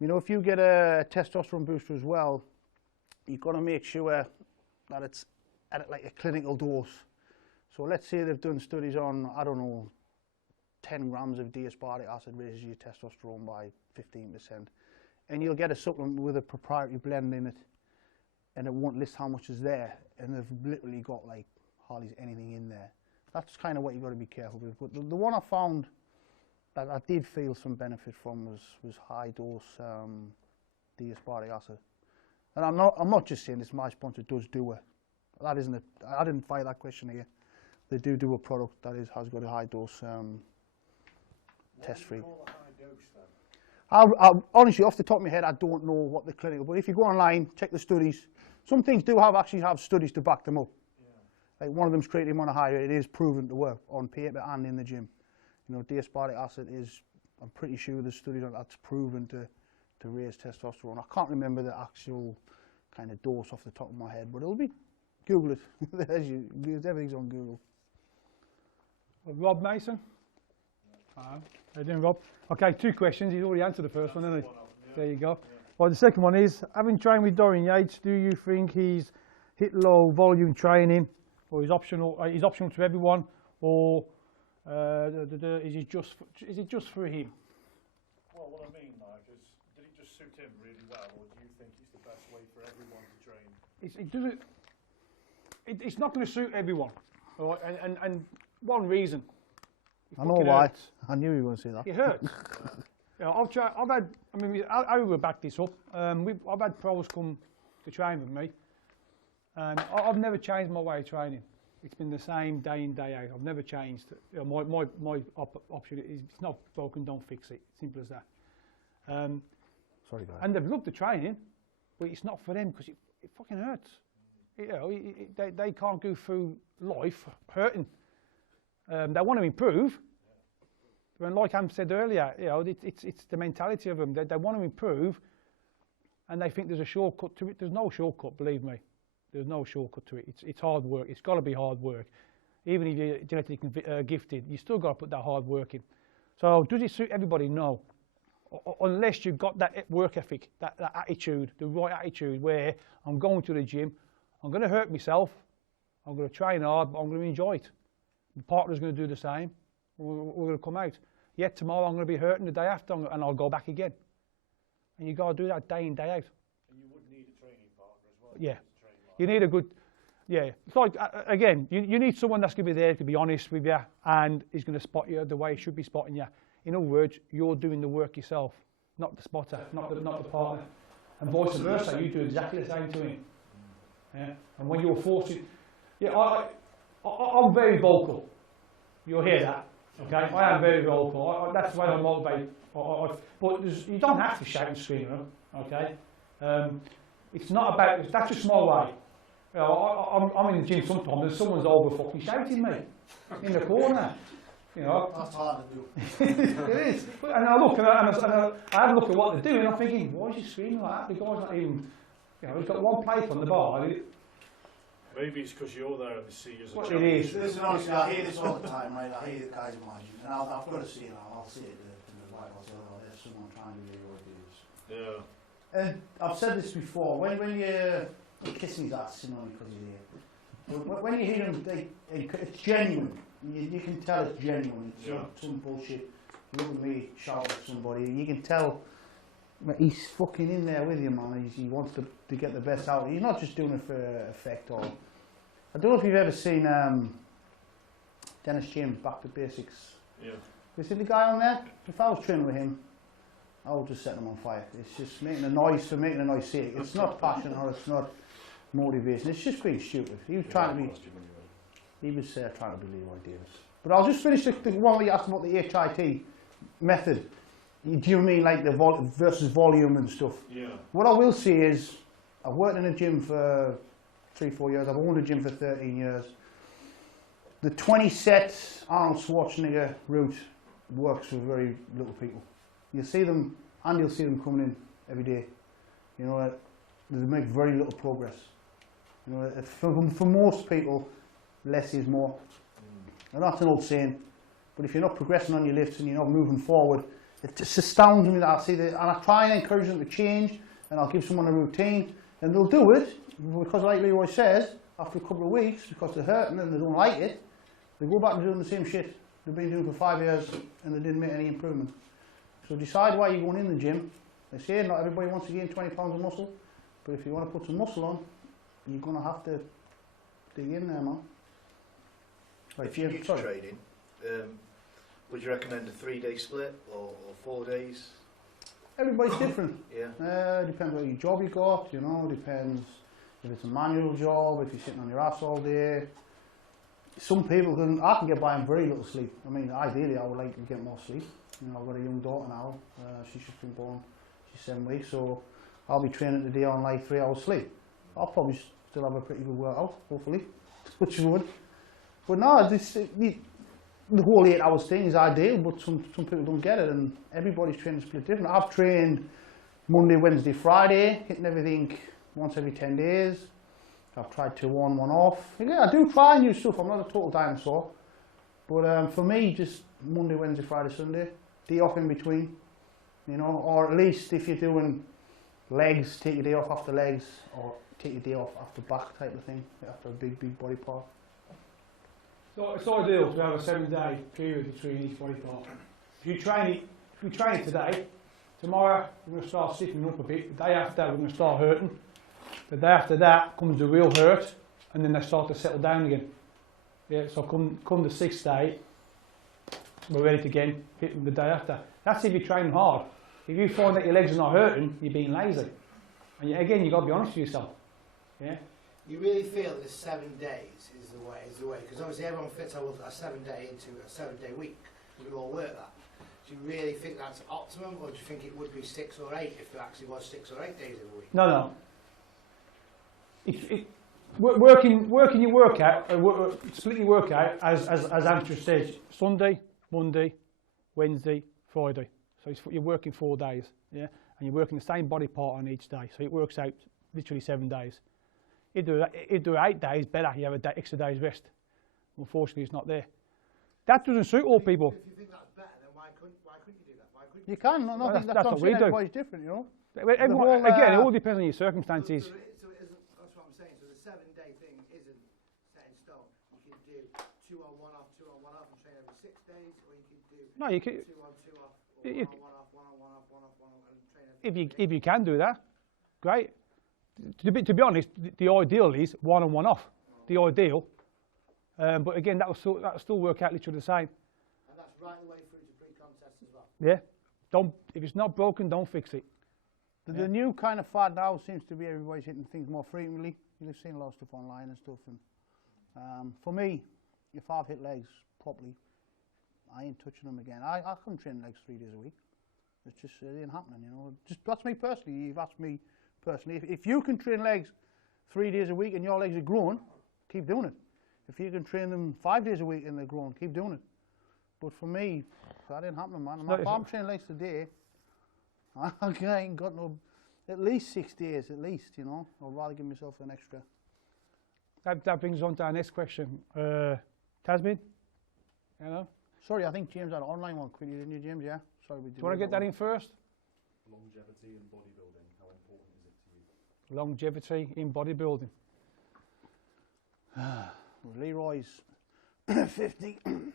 You know, if you get a testosterone booster as well, you've got to make sure that it's at like a clinical dose. So let's say they've done studies on, I don't know, 10 grams of D-aspartic acid raises your testosterone by 15%. And you'll get a supplement with a proprietary blend in it, and it won't list how much is there. And they've literally got like hardly anything in there. That's kind of what you've got to be careful with. But the one I found that I did feel some benefit from was high dose D-aspartic acid. And I'm not just saying this, my sponsor does do it. That isn't it. I didn't fire that question here. They do a product that has got a high dose test free. Honestly, off the top of my head, I don't know what the clinical, but if you go online, check the studies. Some things do actually have studies to back them up. Yeah. Like one of them's creatine monohydrate. It is proven to work on paper and in the gym. You know, D-aspartic acid is, I'm pretty sure there's studies on that's proven to raise testosterone. I can't remember the actual kind of dose off the top of my head, but it'll be, Google it. Everything's on Google. Rob Mason. How you doing, Rob? Okay, 2 questions. He's already answered the first one, hasn't he? There you go. Well, the second one is, having trained with Dorian Yates, do you think he's hit low volume training, or is optional to everyone, or is it just for him? Well, what I mean, Mike, is did it just suit him really well, or do you think it's the best way for everyone to train? It's not going to suit everyone, all right? And one reason. I know why. I knew you were going to say that. It hurts. You know, I will back this up. I've had pros come to train with me, and I've never changed my way of training. It's been the same day in, day out. I've never changed. You know, my option is, it's not broken, don't fix it. Simple as that. Sorry, guys. And they've loved the training, but it's not for them because it fucking hurts. You know, they can't go through life hurting. They want to improve, and like Am said earlier, you know, it's the mentality of them. They want to improve, and they think there's a shortcut to it. There's no shortcut, believe me. There's no shortcut to it. It's hard work. It's got to be hard work. Even if you're genetically gifted, you still got to put that hard work in. So does it suit everybody? No. Unless you've got that work ethic, that attitude, the right attitude, where I'm going to the gym, I'm going to hurt myself, I'm going to train hard, but I'm going to enjoy it. My partner's going to do the same. We're going to come out. Yet tomorrow I'm going to be hurting, the day after, and I'll go back again. And you've got to do that day in, day out. And you would need a training partner as well. Yeah. You need a good, yeah. It's like, again, you need someone that's going to be there to be honest with you and is going to spot you the way he should be spotting you. In other words, you're doing the work yourself, not the spotter, not the partner. And vice versa, you do exactly the same to him. Yeah. And when you're forced to, yeah, I'm very vocal. You'll hear that, okay? I am very vocal. That's the way I motivate. But you don't have to shout and scream, okay? It's not about, that's just my way. You know, I'm in the gym sometimes and someone's over fucking shouting me in the corner. You know. That's hard to do. It is. And I look and I have a look at what they're doing. I'm thinking, why is he screaming like that? The guy's not even, you know, he's got one plate on the bar. Maybe it's because you're there and they see you as a What it is. Listen, honestly, I hear this all the time, right? I hear the guys in my gym, and I've got to see it. I'll see it to the right. I'll say, oh, there's someone trying to do what it is. Yeah. And I've said this before, when you're kissing his ass, you know, because he's here. When you hear him, it's genuine. You can tell it's genuine. It's not some bullshit. Look at me, shout at somebody. You can tell he's fucking in there with you, man. He wants to get the best out of you. He's not just doing it for effect. Or I don't know if you've ever seen Dennis James, Back to Basics. Yeah. You see the guy on there? If I was training with him, I would just set him on fire. It's just making a noise for making a noise sake. It's not passion or it's not motivation. It's just being stupid. He was trying to be. He was trying to be Leroy Davis. But I'll just finish the one where you asked about the HIT method. Do you mean like the versus volume and stuff? Yeah. What I will say is, I've worked in a gym for 3-4 years. I've owned a gym for 13 years. The 20 set Arnold Schwarzenegger route works for very little people. You'll see them, and you'll see them coming in every day. You know, they make very little progress. You know, for most people, less is more. And that's an old saying, but if you're not progressing on your lifts and you're not moving forward, it just astounds me that I see that, and I try and encourage them to change, and I'll give someone a routine, and they'll do it, because like Leroy says, after a couple of weeks, because they're hurting and they don't like it, they go back to doing the same shit they've been doing for 5 years, and they didn't make any improvement. So decide why you're going in the gym. They say not everybody wants to gain 20 pounds of muscle, but if you want to put some muscle on, you're going to have to dig in there, man. Right, if you're new to training, would you recommend a 3-day split or 4 days? Everybody's different. Yeah. Depends what your job you got, you know, depends if it's a manual job, if you're sitting on your ass all day. Some people I can get by on very little sleep. I mean, ideally I would like to get more sleep. You know, I've got a young daughter now, she's just been born, she's 7 weeks, so I'll be training today on like 3 hours sleep. I'll probably still have a pretty good workout, hopefully, touch wood. But no, the whole 8 hours thing is ideal, but some people don't get it, and everybody's training split different. I've trained Monday, Wednesday, Friday, hitting everything once every 10 days. I've tried 2 on, 1 off. Yeah, I do try new stuff. I'm not a total dinosaur, but for me, just Monday, Wednesday, Friday, Sunday, day off in between, you know, or at least if you're doing legs, take your day off after legs, or take your day off after back type of thing, after a big body part. So it's ideal to have a 7-day period between each body part. If you train it today, tomorrow we're going to start stiffening up a bit. The day after we're going to start hurting. The day after that comes the real hurt, and then they start to settle down again. Yeah, so come the 6th day, we're ready to again hit them the day after. That's if you're training hard. If you find that your legs are not hurting, you're being lazy. And again, you've got to be honest with yourself. Yeah. You really feel that 7 days is the way, because obviously everyone fits a 7-day into a 7-day week. We all work that. Do you really think that's optimum, or do you think it would be 6 or 8 if there actually was 6 or 8 days in a week? No. Working your workout, split your workout as Andrew says, Sunday, Monday, Wednesday, Friday. So you're working 4 days, yeah, and you're working the same body part on each day. So it works out literally 7 days. If do 8 days, better. You have an extra day's rest. Unfortunately, it's not there. That doesn't suit all people. If you think that's better, then why couldn't you do that? Why couldn't you can. No, well, that's what we do. Everybody's different, you know. Everyone, again, it all depends on your circumstances. So it isn't, that's what I'm saying. So the 7-day thing isn't set in stone. You can do 2 on, 1 off, 2 on, 1 off, and train every 6 days, or you can do 2 on, 2 off, or 1 on, 1 off, 1 on, 1 off, 1 off, 1 off, and train every if you can do that, great. To be honest, the ideal is 1 on, 1 off. The ideal, but again, that will still work out literally the same. And that's right the way through to pre-contest as well. Yeah. If it's not broken, don't fix it. The new kind of fad now seems to be everybody's hitting things more frequently. You've seen a lot of stuff online and stuff. And for me, if I've hit legs properly, I ain't touching them again. I can train legs 3 days a week. It's just it ain't happening, you know. Just that's me personally. You've asked me personally. If you can train legs 3 days a week and your legs are growing, keep doing it. If you can train them 5 days a week and they're growing, keep doing it. But for me, that ain't happening, man. If I'm training legs today, I ain't got no, at least 6 days, at least, you know. I'd rather give myself an extra. That brings us on to our next question. Tasmin, you know? Sorry, I think James had an online one quickly, didn't you, James? Yeah. Sorry, we did. Do you want to get that in first? Longevity in bodybuilding, how important is it to you? Longevity in bodybuilding. Well, Leroy's 50, and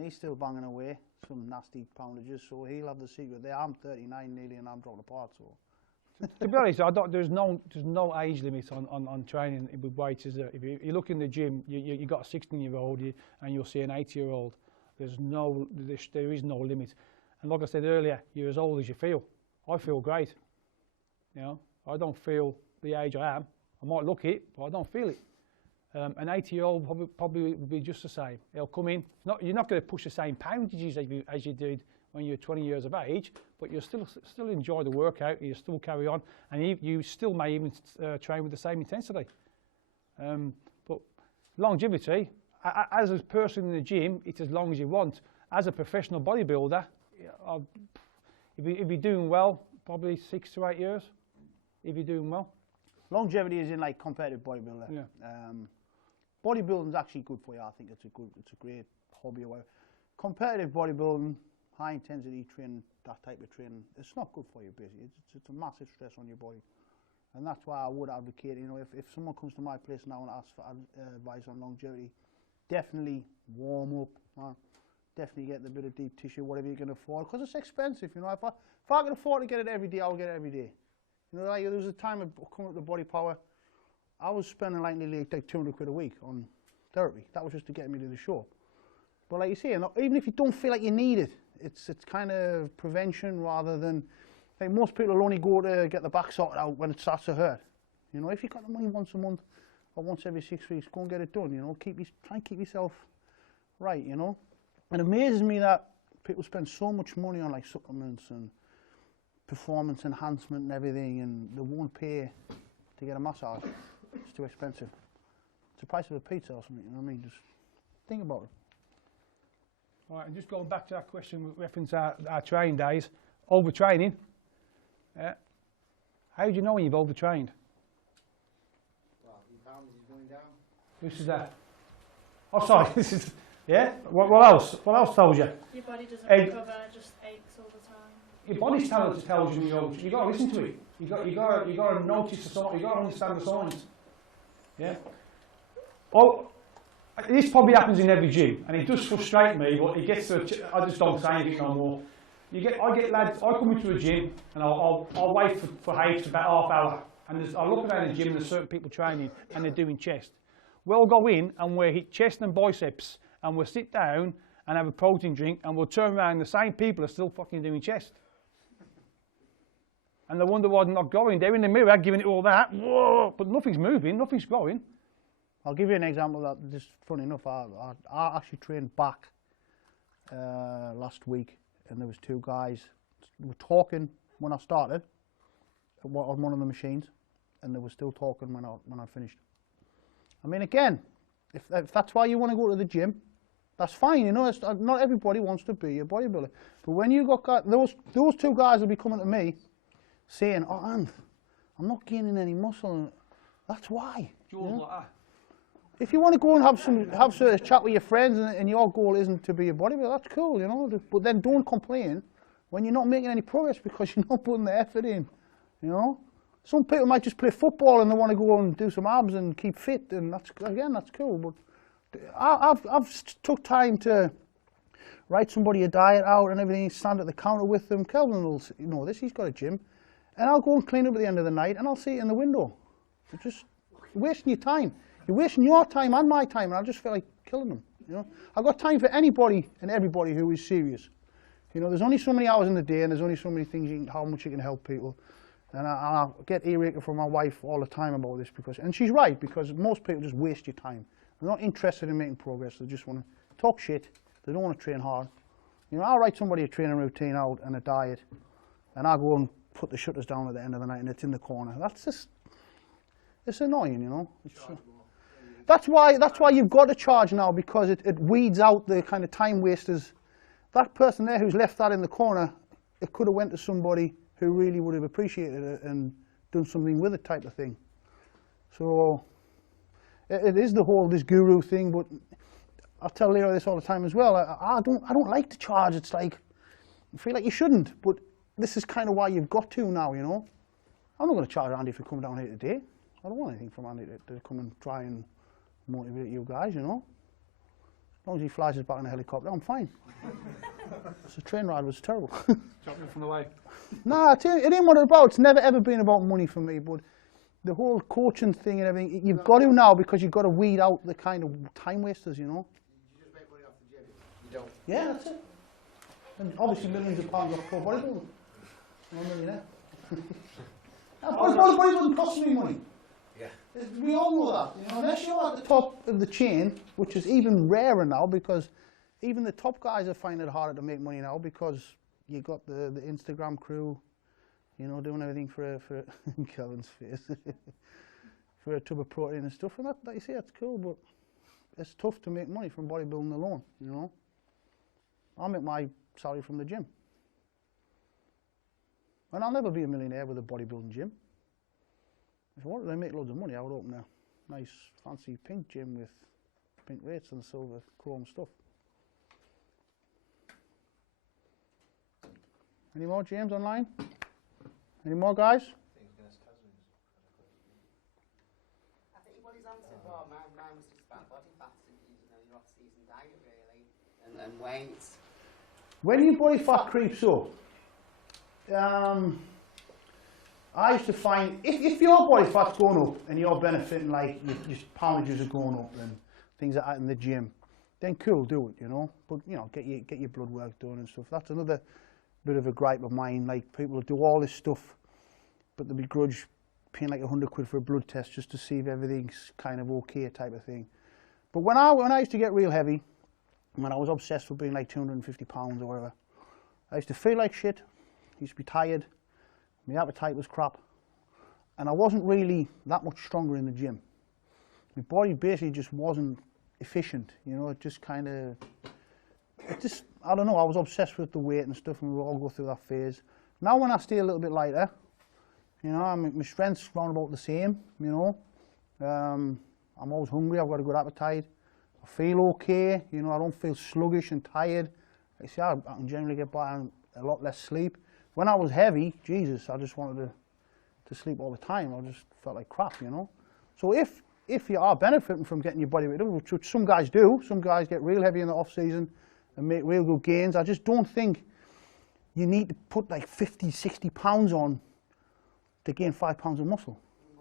he's still banging away some nasty poundages, so he'll have the secret there. I'm 39 nearly, and I'm dropping apart. So, to be honest, there's no age limit on training with weights. Is there? If you look in the gym, you got a 16-year-old, and you'll see an 80-year-old. There is no limit. And like I said earlier, you're as old as you feel. I feel great. You know, I don't feel the age I am. I might look it, but I don't feel it. An 80-year-old probably would be just the same. He'll come in. You're not going to push the same poundages as you did when you're 20 years of age, but you'll still enjoy the workout. You still carry on, and you still may even train with the same intensity. But longevity, as a person in the gym, it's as long as you want. As a professional bodybuilder, if you're doing well, probably 6 to 8 years. If you're doing well. Longevity is in like competitive bodybuilder. Yeah. Bodybuilding is actually good for you. I think it's a great hobby or whatever. Competitive bodybuilding, high intensity training, that type of training, it's not good for you basically. It's a massive stress on your body. And that's why I would advocate, you know, if someone comes to my place now and asks for advice on longevity, definitely warm up, definitely get the bit of deep tissue, whatever you can afford, because it's expensive, you know. If I can afford to get it every day, I'll get it every day. You know, like there was a time of coming up to Body Power, I was spending like nearly like 200 quid a week on therapy. That was just to get me to the show. But like you say, even if you don't feel like you need it, it's kind of prevention rather than, like most people will only go to get the back sorted out when it starts to hurt. You know, if you've got the money once a month or once every 6 weeks, go and get it done, you know, try and keep yourself right, you know. It amazes me that people spend so much money on like supplements and performance enhancement and everything, and they won't pay to get a massage. It's too expensive. It's the price of a pizza or something, you know what I mean? Just think about it. Right, and just going back to that question with reference to our training days, overtraining. Yeah. How do you know when you've overtrained? Well, you found he's going down. Who's that? Oh, sorry. This is, yeah. What else? What else tells you? Your body doesn't recover, just aches all the time. Your body's tells you you got to listen to it. You got to notice the signs. You got to understand the signs. Yeah. Oh, this probably happens in every gym, and it does frustrate me. But it gets to I just don't say anything no more. I get lads. I come into a gym and I'll wait for H for about half hour, and I look around the gym and there's certain people training and they're doing chest. We'll go in and we'll hit chest and biceps, and we'll sit down and have a protein drink, and we'll turn around and the same people are still fucking doing chest. And they wonder why they're not going. They're in the mirror giving it all that, whoa, but nothing's moving, nothing's growing. I'll give you an example that just funny enough. I actually trained back last week, and there was two guys who were talking when I started on one of the machines, and they were still talking when I finished. I mean, again, if that's why you want to go to the gym, that's fine. You know, not everybody wants to be a bodybuilder. But when you got those two guys will be coming to me saying, "Oh, Anth, I'm not gaining any muscle." That's why. You know? Like that. If you want to go and have a chat with your friends and your goal isn't to be a bodybuilder, that's cool, you know. But then don't complain when you're not making any progress because you're not putting the effort in, you know. Some people might just play football and they want to go and do some abs and keep fit, and that's cool. But I've took time to write somebody a diet out and everything, stand at the counter with them. Kelvin will know this, he's got a gym, and I'll go and clean up at the end of the night and I'll see it in the window. You're just wasting your time. You're wasting your time and my time, and I just feel like killing them, you know. I've got time for anybody and everybody who is serious. You know, there's only so many hours in the day, and there's only so many things, how much you can help people. And I get earache from my wife all the time about this, and she's right, because most people just waste your time. They're not interested in making progress, they just want to talk shit, they don't want to train hard. You know, I'll write somebody a training routine out and a diet, and I'll go and put the shutters down at the end of the night and it's in the corner. That's just, it's annoying, you know. That's why you've got to charge now, because it weeds out the kind of time wasters. That person there who's left that in the corner, it could have went to somebody who really would have appreciated it and done something with it type of thing. So it is the whole this guru thing, but I tell Leroy this all the time as well. I don't like to charge. It's like, I feel like you shouldn't, but this is kind of why you've got to now, you know. I'm not going to charge Andy for coming down here today. I don't want anything from Andy to come and try and motivate you guys, you know. As long as he flies us back in a helicopter, I'm fine. So the train ride was terrible. Jumping from the way. Nah, it ain't what it's about. It's never ever been about money for me, but the whole coaching thing and everything, you've got to now, because you've got to weed out the kind of time wasters, you know. You just make money off the gym. You don't. Yeah, that's it. And obviously millions of pounds off pro bodybuilding. I'm a millionaire. Bodybuilding costs me money. Yeah. We all know that. You know, unless you're at the top of the chain, which is even rarer now, because even the top guys are finding it harder to make money now, because you got the Instagram crew, you know, doing everything for Kevin's face, for a tub of protein and stuff. And that, like you say, that's cool, but it's tough to make money from bodybuilding alone. You know, I make my salary from the gym, and I'll never be a millionaire with a bodybuilding gym. If I wanted to make loads of money, I would open a nice fancy pink gym with pink weights and silver chrome stuff. Any more, James, online? Any more, guys? I think what he's answered for, mine was just about body fat and, you know, your off-season diet, really, and weights. When your body fat creeps up, I used to find, if your body fat's going up and you're benefiting, like your poundages are going up and things like that in the gym, then cool, do it, you know. But, you know, get your blood work done and stuff. That's another bit of a gripe of mine. Like, people do all this stuff, but they begrudge paying like £100 for a blood test just to see if everything's kind of okay type of thing. But when I used to get real heavy, when I was obsessed with being like 250 pounds or whatever, I used to feel like shit, used to be tired, my appetite was crap, and I wasn't really that much stronger in the gym. My body basically just wasn't efficient, you know. It just kind of, I don't know, I was obsessed with the weight and stuff, and we all go through that phase. Now when I stay a little bit lighter, you know, my strength's around about the same, you know. I'm always hungry, I've got a good appetite, I feel okay, you know, I don't feel sluggish and tired. Like I say, I can generally get by on a lot less sleep. When I was heavy, Jesus, I just wanted to sleep all the time. I just felt like crap, you know. So if you are benefiting from getting your body weight up, which some guys do, some guys get real heavy in the off season and make real good gains. I just don't think you need to put like 50, 60 pounds on to gain 5 pounds of muscle.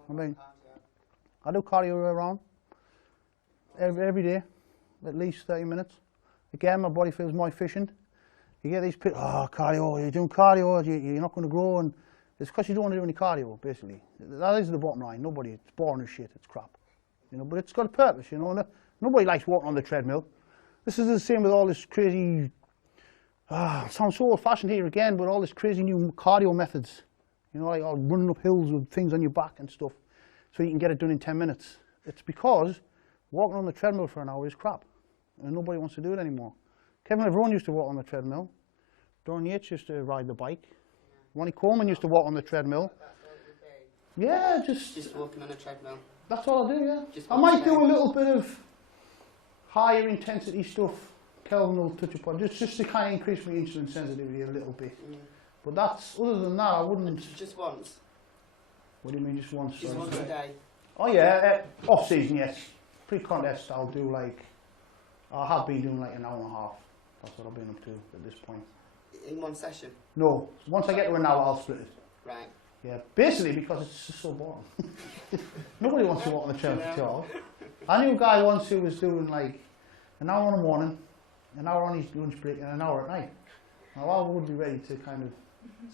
I mean, I do cardio around every day, at least 30 minutes. Again, my body feels more efficient. You get these people, oh, cardio, you're doing cardio, you're not going to grow, and it's because you don't want to do any cardio, basically. That is the bottom line. Nobody, it's boring as shit, it's crap. You know, but it's got a purpose, you know. Nobody likes walking on the treadmill. This is the same with all this crazy, it sounds so old-fashioned here again, but all this crazy new cardio methods. You know, like running up hills with things on your back and stuff, so you can get it done in 10 minutes. It's because walking on the treadmill for an hour is crap, and nobody wants to do it anymore. Kevin Leroy used to walk on the treadmill. Don Yates used to ride the bike. Ronnie Coleman used to walk on the treadmill. Yeah, just walking on a treadmill. That's all I do, yeah. I might do a little bit of higher intensity stuff. Kelvin will touch upon, just to kind of increase my insulin sensitivity a little bit. But that's, other than that, I wouldn't. Just once? What do you mean just once? Just once a day? Oh yeah, off season, yes. Pre-contest, I'll do like, I have been doing like an hour and a half. That's what I've been up to at this point. In one session? No, once I get to an hour, I'll split it. Right. Yeah, basically because it's just so boring. Nobody wants to walk on the treadmill for 2 hours. I knew a guy once who was doing like an hour in the morning, an hour on his lunch break, and an hour at night. Now I would be ready to kind of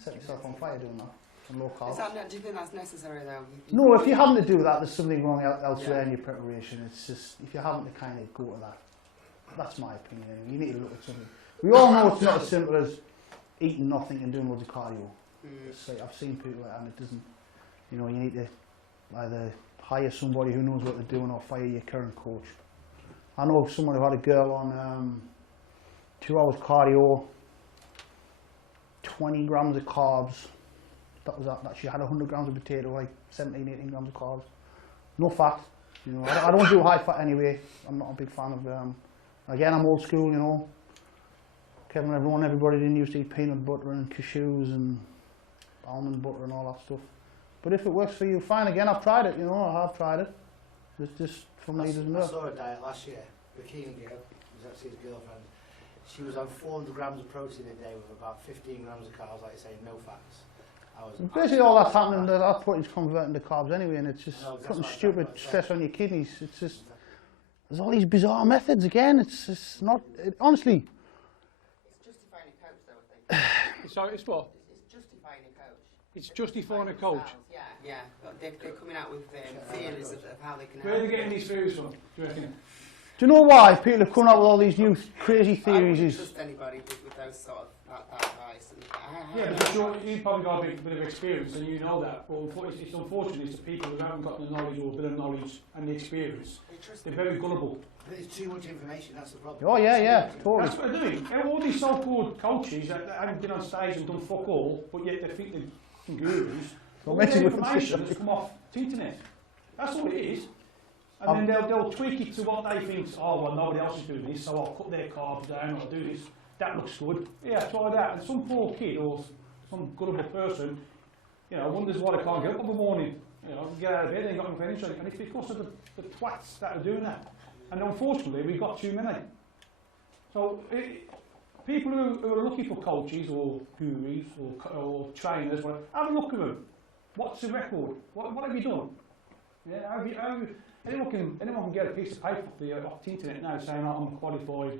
set yourself on fire doing that. And low carbs. Do you think that's necessary though? No, if you're having to do that, there's something wrong elsewhere in your preparation. It's just, if you're having to kind of go to that, that's my opinion. You need to look at something. We all know it's not as simple as eating nothing and doing loads of cardio. It's like, I've seen people like that, and it doesn't, you know, you need to either hire somebody who knows what they're doing or fire your current coach. I know someone who had a girl on 2 hours cardio, 20 grams of carbs. That was that she had 100 grams of potato, like 17, 18 grams of carbs. No fat, you know. I don't do high fat anyway. I'm not a big fan of, again, I'm old school, you know. Kevin, everybody didn't used to eat peanut butter and cashews and almond butter and all that stuff. But if it works for you, fine. Again, I've tried it, you know, I have tried it. It's just, for me, doesn't work. I saw a diet last year, bikini girl, was actually his girlfriend. She was on 400 grams of protein a day with about 15 grams of carbs, like you say, no fats. Basically all that's happening, that protein's converting to carbs anyway, and it's just putting stupid stress on your kidneys. It's just, there's all these bizarre methods again. It's not, honestly. It's justifying a coach though, I think. So it's what? It's justifying a coach. It's justifying a coach. Yeah, yeah, but they're coming out with theories of how they can Where are they getting these theories from, do you reckon? Do you know why people have come out with all these new crazy theories? I wouldn't trust anybody with those sort of that advice. Yeah, but you've probably got a bit of experience and you know that. But it's unfortunate it's the people who haven't got the knowledge or a bit of knowledge and the experience. They're very gullible. There's too much information, that's the problem. Oh yeah, yeah, totally. That's what they're doing. All these so-called coaches that haven't been on stage and done fuck all, but yet they think they're gurus. All the information has come off the internet. That's all it is. And then they'll tweak it to what they think, oh, well, nobody else is doing this, so I'll cut their carbs down, I'll do this. That looks good. Yeah, try that. And some poor kid or some gullible person, you know, wonders why they can't get up in the morning. You know, get out of bed, they ain't got enough energy. And it's because of the twats that are doing that. And unfortunately, we've got too many. So, people who are looking for coaches or gurus or trainers, whatever, have a look at them. What's the record? What have you done? Yeah, anyone can get a piece of paper off the internet now saying, oh, I'm a qualified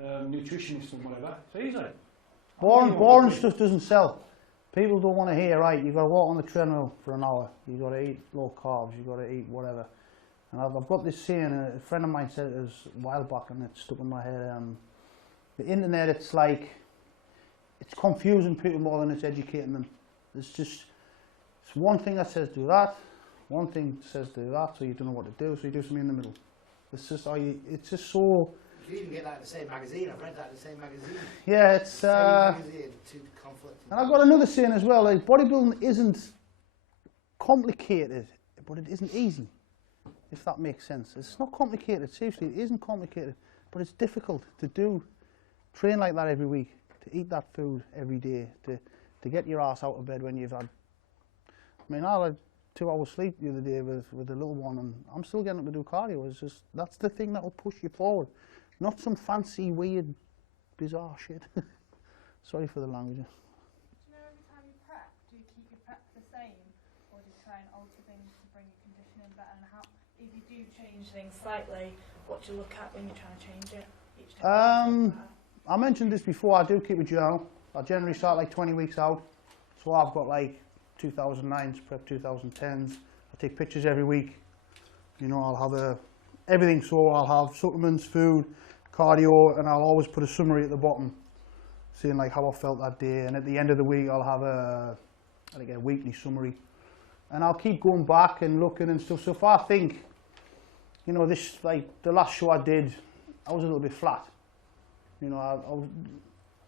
nutritionist and whatever. It's easy. Boring stuff doesn't sell. People don't want to hear, right, you've got to walk on the treadmill for an hour, you've got to eat low carbs, you've got to eat whatever. And I've got this saying, a friend of mine said it was a while back and it stuck in my head. The internet, it's like, it's confusing people more than it's educating them. It's one thing that says do that, one thing says do that, so you don't know what to do, so you do something in the middle. It's just so... You even get that in the same magazine, I've read that in the same magazine. Yeah, it's... Same magazine, two conflicting. And I've got another saying as well, like bodybuilding isn't complicated, but it isn't easy, if that makes sense. It's not complicated, seriously, it isn't complicated, but it's difficult to train like that every week, to eat that food every day, to get your ass out of bed when you've had... I mean, I had 2 hours sleep the other day with the little one and I'm still getting up to do cardio. It's just, that's the thing that will push you forward. Not some fancy, weird, bizarre shit. Sorry for the language. Do you know every time you prep, do you keep your prep the same or do you try and alter things to bring your conditioning better? And how, if you do change things slightly, what do you look at when you're trying to change it each time? I mentioned this before, I do keep a journal. I generally start like 20 weeks out. So I've got like 2009s, prep 2010s. I take pictures every week. You know, I'll have everything, so I'll have supplements, food, cardio, and I'll always put a summary at the bottom, saying like how I felt that day. And at the end of the week, I'll have a weekly summary. And I'll keep going back and looking and stuff. So if I think, you know, this, like the last show I did, I was a little bit flat. You know, I was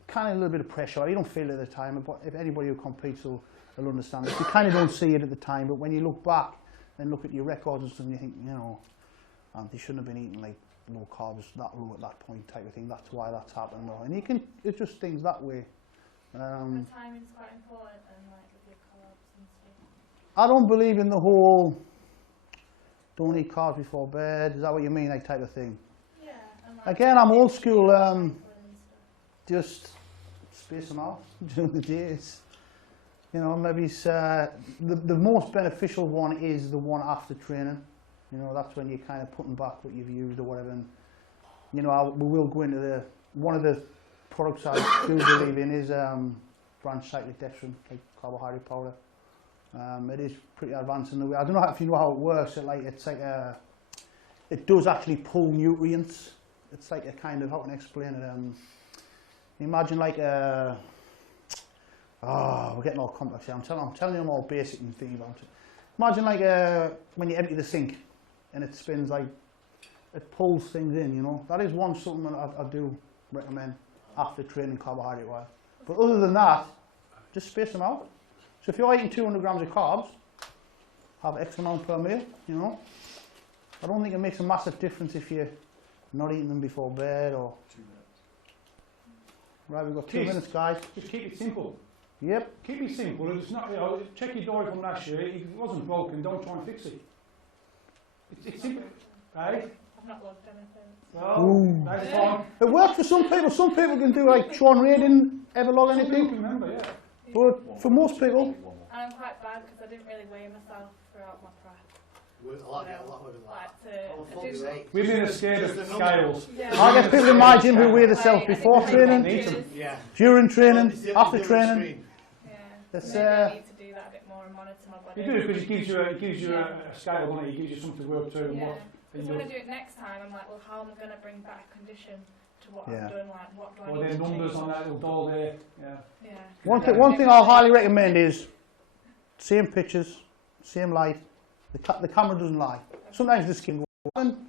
kind of a little bit of pressure. You don't feel it at the time, but if anybody who competes will understand it. You kind of don't see it at the time, but when you look back and look at your records and stuff, you think, you know, they shouldn't have been eating like low carbs that low at that point type of thing. That's why that's happened. And you can adjust things that way. The timing's quite important and like with your carbs and stuff. I don't believe in the whole don't eat carbs before bed. Is that what you mean, like type of thing? Yeah. And like again, I'm old school. Just space them out during the days. You know, maybe it's, the most beneficial one is the one after training. You know, that's when you're kind of putting back what you've used or whatever. And, you know, we will go into one of the products I do believe in is branched cyclodextrin, like carbohydrate powder. It is pretty advanced in the way. I don't know if you know how it works. It does actually pull nutrients. It's like a kind of, how can I explain it? Imagine like a... we're getting all complex here. I'm telling you them all basic and things about it. Imagine like when you empty the sink and it spins like, it pulls things in, you know. That is one supplement I do recommend after training carbohydrate wise. But other than that, just space them out. So if you're eating 200 grams of carbs, have X amount per meal, you know. I don't think it makes a massive difference if you're not eating them before bed or... 2 minutes. Right, we've got 2 minutes, guys. Just keep it simple. Yep. Keep it simple. It's not, you know, check your diet from last year. If it wasn't broken, don't try and fix it. It's simple. Right? I've not logged anything. No, that's fine. It works for some people. Some people can do like Sean Ray didn't ever log anything. Remember, yeah. But for most people, I'm quite bad because I didn't really weigh myself throughout my prep. A lot would have Like Women are scared of scales. Yeah. I get people in my gym who weigh themselves before training, Yeah. during training, after training. Yeah. It's, Maybe I need to do that a bit more and monitor my body. You do, because it gives you a scale, doesn't it? It gives you something to work through. Yeah. And Because when I do it next time, I'm like, well, how am I going to bring back condition to what Yeah. I've done? Like, what do I or need their to numbers change? on that little doll there. Yeah. Yeah. one thing I'll highly recommend is same pictures, same light. The camera doesn't lie. Sometimes the skin goes on.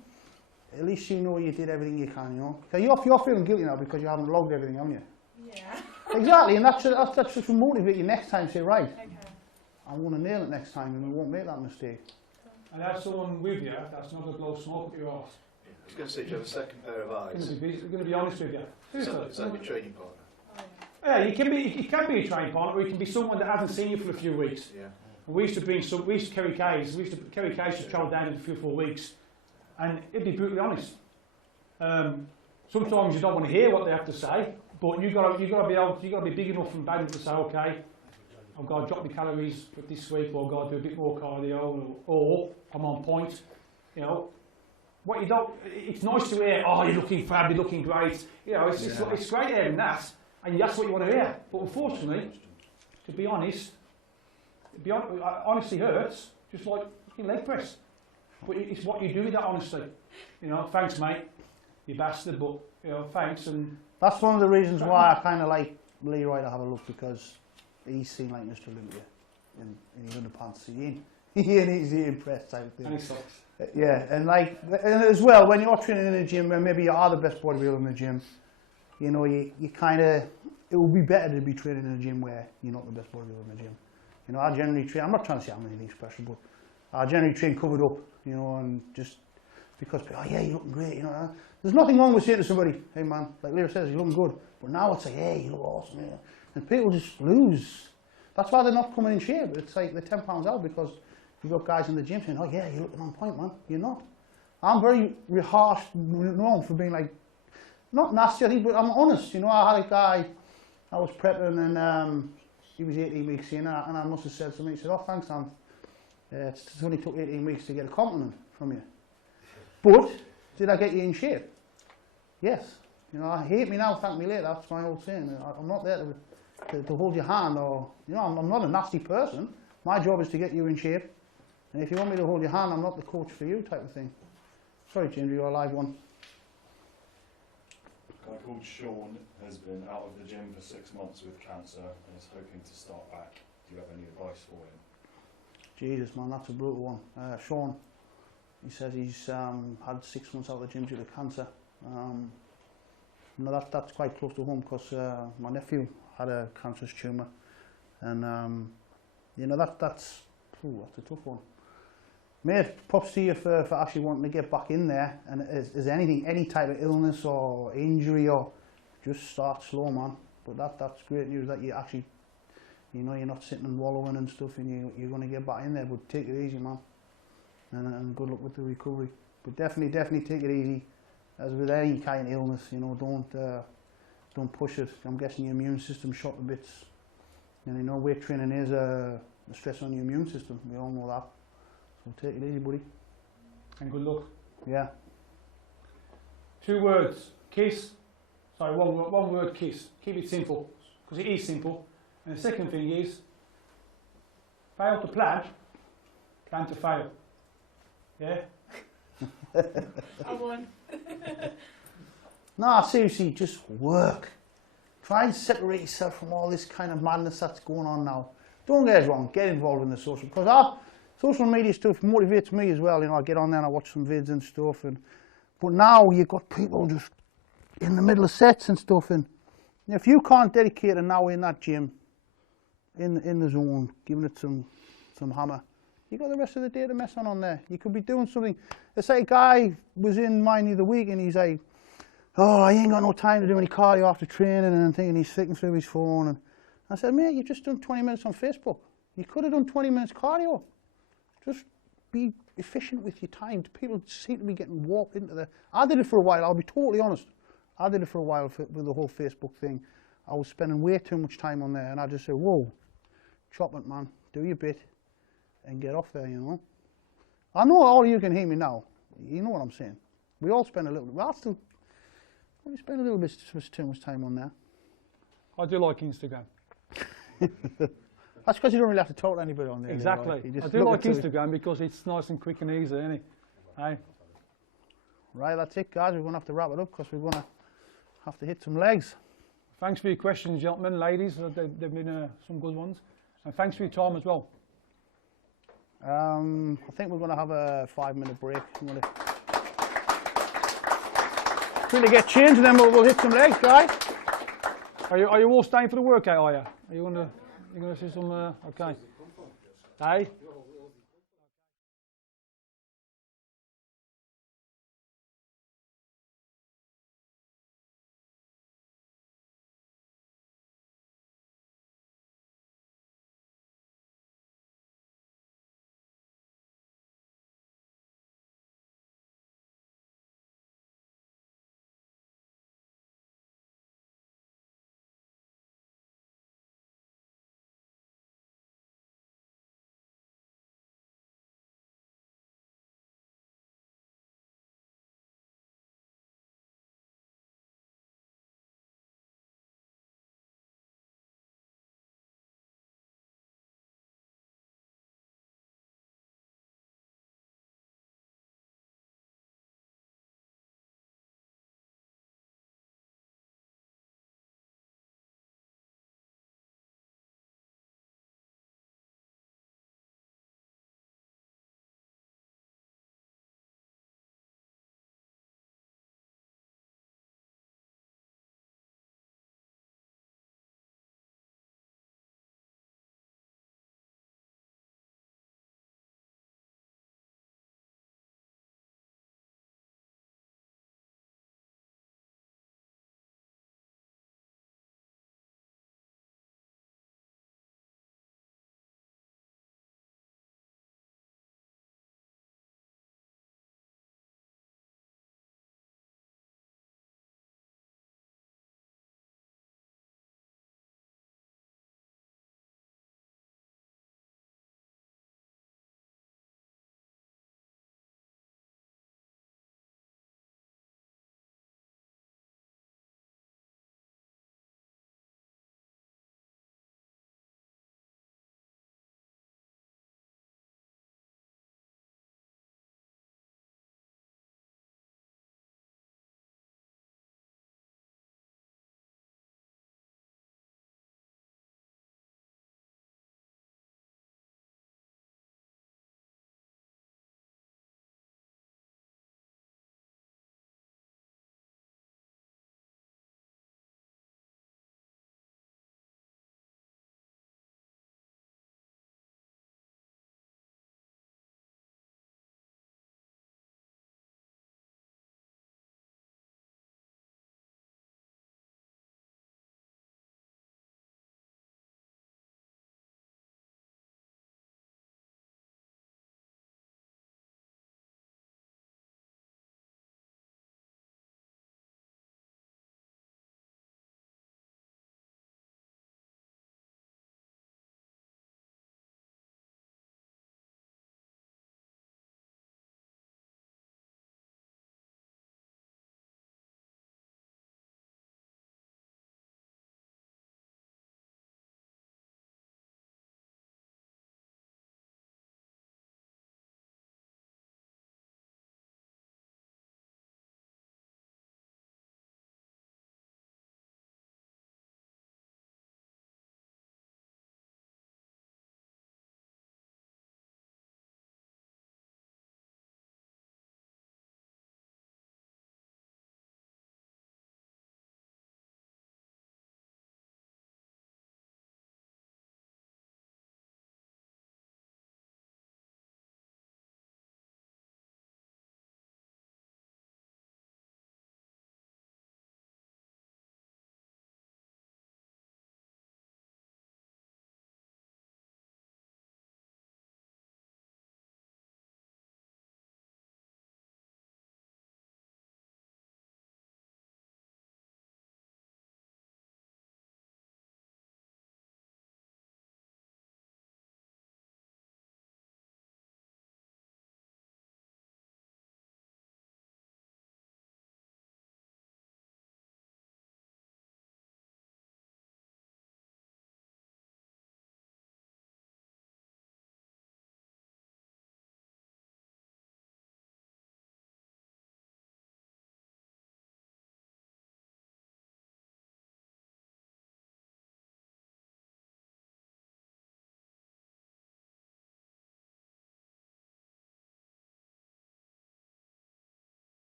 At least you know you did everything you can, you know. So you're feeling guilty now because you haven't logged everything, haven't you? Yeah. Exactly, and that's just to motivate you next time. Say, right, Okay. I'm going to nail it next time and we won't make that mistake. And have someone with you that's not going to blow smoke up your arse. I was going to say, do you have a second pair of eyes? I'm going to be honest with you. Is that your training partner? Yeah, you can be a training partner, or you can be someone that hasn't seen you for a few weeks. Yeah. And we used to carry K's. Kerry K's to travel down in a few 4 weeks, and it'd be brutally honest. Sometimes you don't want to hear what they have to say, but you got to be big enough and bad enough to say, okay, I've got to drop my calories for this week, or I've got to do a bit more cardio, or I'm on point. You know, what you don't. It's nice to hear. Oh, you're looking fab, you're looking great. You know, it's great hearing that, and that's what you want to hear. But unfortunately, to be honest, it honestly hurts, just like fucking leg press. But it's what you do with that honesty. You know, thanks, mate, you bastard. But you know, thanks. And That's one of the reasons why I kind of like Leroy to have a look, because he's seen like Mr. Olympia in his underpants. He ain't easy impressed type of thing. And he sucks. Yeah, and as well, when you're training in a gym where maybe you are the best bodybuilder in the gym, you know, you kind of, it would be better to be training in a gym where you're not the best bodybuilder in the gym. You know, I generally train, I'm not trying to say I'm anything special, but I generally train covered up, you know, and just because people, oh yeah, you're looking great, you know. There's nothing wrong with saying to somebody, hey man, like Leroy says, you're looking good. But now it's like, hey, you look awesome, yeah. And people just lose. That's why they're not coming in shape. It's like they're 10 pounds out because you've got guys in the gym saying, oh yeah, you're looking on point, man. You're not. I'm very harsh, known for being like, not nasty, I think, but I'm honest. You know, I had a guy, I was prepping and he was 18 weeks in, and I must have said something. He said, oh, thanks, Anth. It's only took 18 weeks to get a compliment from you. But, did I get you in shape? Yes. You know, I hate me now, thank me later. That's my old saying. I'm not there to hold your hand, or, you know, I'm not a nasty person. My job is to get you in shape. And if you want me to hold your hand, I'm not the coach for you, type of thing. Sorry, Ginger, you're a live one. A guy called Sean has been out of the gym for 6 months with cancer and is hoping to start back. Do you have any advice for him? Jesus, man, that's a brutal one. Sean, he says he's had 6 months out of the gym due to cancer. You know, that's quite close to home because my nephew had a cancerous tumour, and you know, that's a tough one. Mate, props to you for actually wanting to get back in there, and is anything, any type of illness or injury, or just start slow, man. But that's great news that you actually, you know, you're not sitting and wallowing and stuff, and you're going to get back in there. But take it easy, man, and good luck with the recovery. But definitely take it easy. As with any kind of illness, you know, don't push it. I'm guessing your immune system's shot to bits, and you know, weight training is a stress on your immune system. We all know that. So take it easy, buddy. And good luck. Yeah. 2 words, kiss. Sorry, one word, kiss. Keep it simple, because it is simple. And the second thing is, fail to plan to fail. Yeah? I won. Nah, seriously, just work. Try and separate yourself from all this kind of madness that's going on now. Don't get us wrong, get involved in the social, because social media stuff motivates me as well. You know, I get on there and I watch some vids and stuff, but now you've got people just in the middle of sets and stuff, and if you can't dedicate an hour in that gym, in the zone, giving it some hammer, you got the rest of the day to mess on there. You could be doing something. It's like a guy was in mine the other week and he's like, oh, I ain't got no time to do any cardio after training, and thinking he's flicking through his phone. And I said, mate, you've just done 20 minutes on Facebook. You could have done 20 minutes cardio. Just be efficient with your time. People seem to be getting warped into the... I did it for a while, I'll be totally honest. I did it for a while with the whole Facebook thing. I was spending way too much time on there, and I just said, whoa, chop it, man, do your bit and get off there, you know. I know all of you can hear me now. You know what I'm saying. We all spend a little bit, well, we spend a little bit too much time on there. I do like Instagram. That's because you don't really have to talk to anybody on there. Exactly. Right? You just I do look like at the- Instagram because it's nice and quick and easy, isn't it? Hey. Right, that's it, guys. We're going to have to wrap it up because we're going to have to hit some legs. Thanks for your questions, gentlemen, ladies. They've been some good ones. And thanks for your time as well. I think we're going to have a 5-minute break. I'm going to quickly get changed and then we'll hit some legs, guys. Are you all staying for the workout, are you? Are you going to see some, okay. Hey?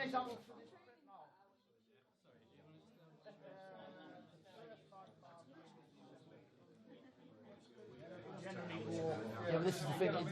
an example for this. Yeah, but this is the thing.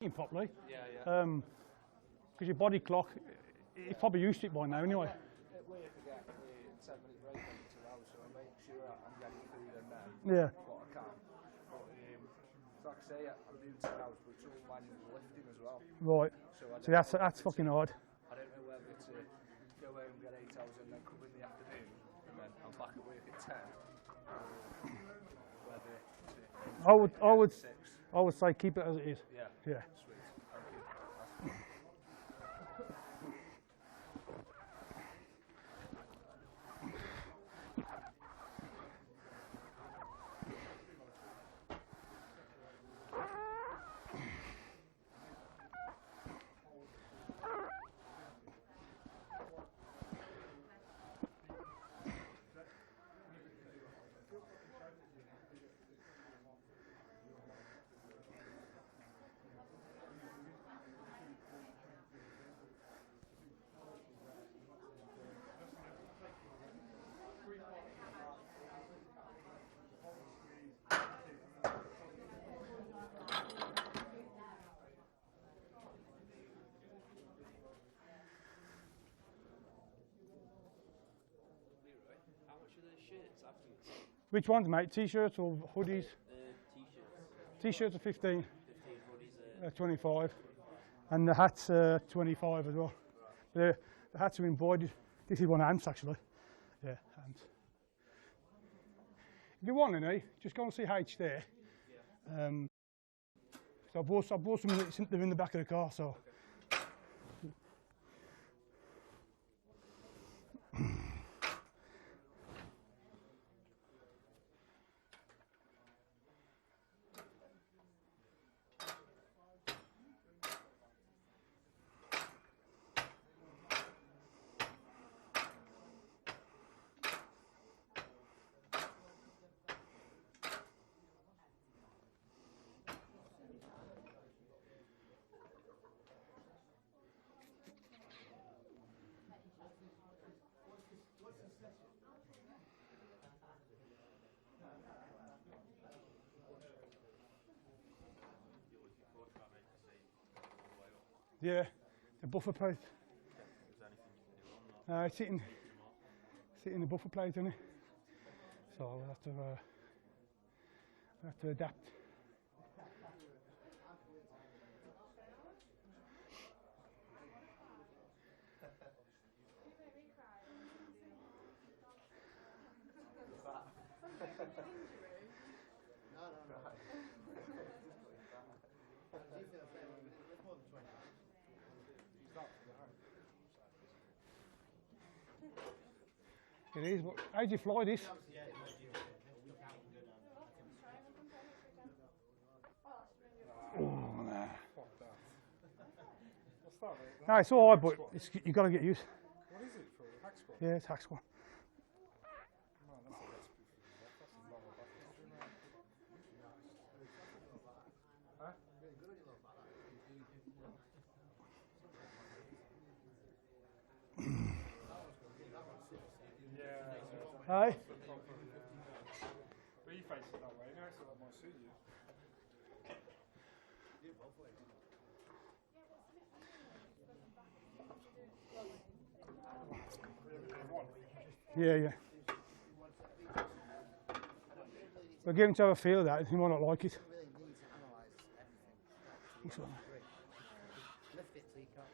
eating properly. Yeah, yeah. Because your body clock, it's probably used to it by now anyway. At work I get a 10-minute break every 2 hours, so I make sure I'm getting food and then Yeah. what I can. But like I say, I'm doing 10 hours, but it's all manual lifting as well. Right. So that's fucking hard. I don't know whether to go home, get 8 hours, and then come in the afternoon, and then I'm back at work at 10. Or whether to I would say keep it as it is. Yeah. Yeah. Sweet. Thank you. Leroy, how much are the shirts afterwards? Which ones, mate? T-shirts or hoodies? T-shirts. T-shirts are 15. 15 hoodies. 25. And the hats are 25 as well. The hats are embroidered. This is one of Ant's actually. Yeah, Ant. If you want any, just go and see H there. So I bought some, they're in the back of the car, so. Yeah, the buffer plate. It's sitting the buffer plate, isn't it? So we'll have to adapt. It is. How do you fly this? Oh, nah. No, it's all right, but you've got to get used. What is it for? Hack squat? Yeah, it's hack squat. Aye. But you face it that way anyway, so that might suit you. Yeah, yeah. But give him to have a feel of that, he might not like it. This one. Lift it so you can't.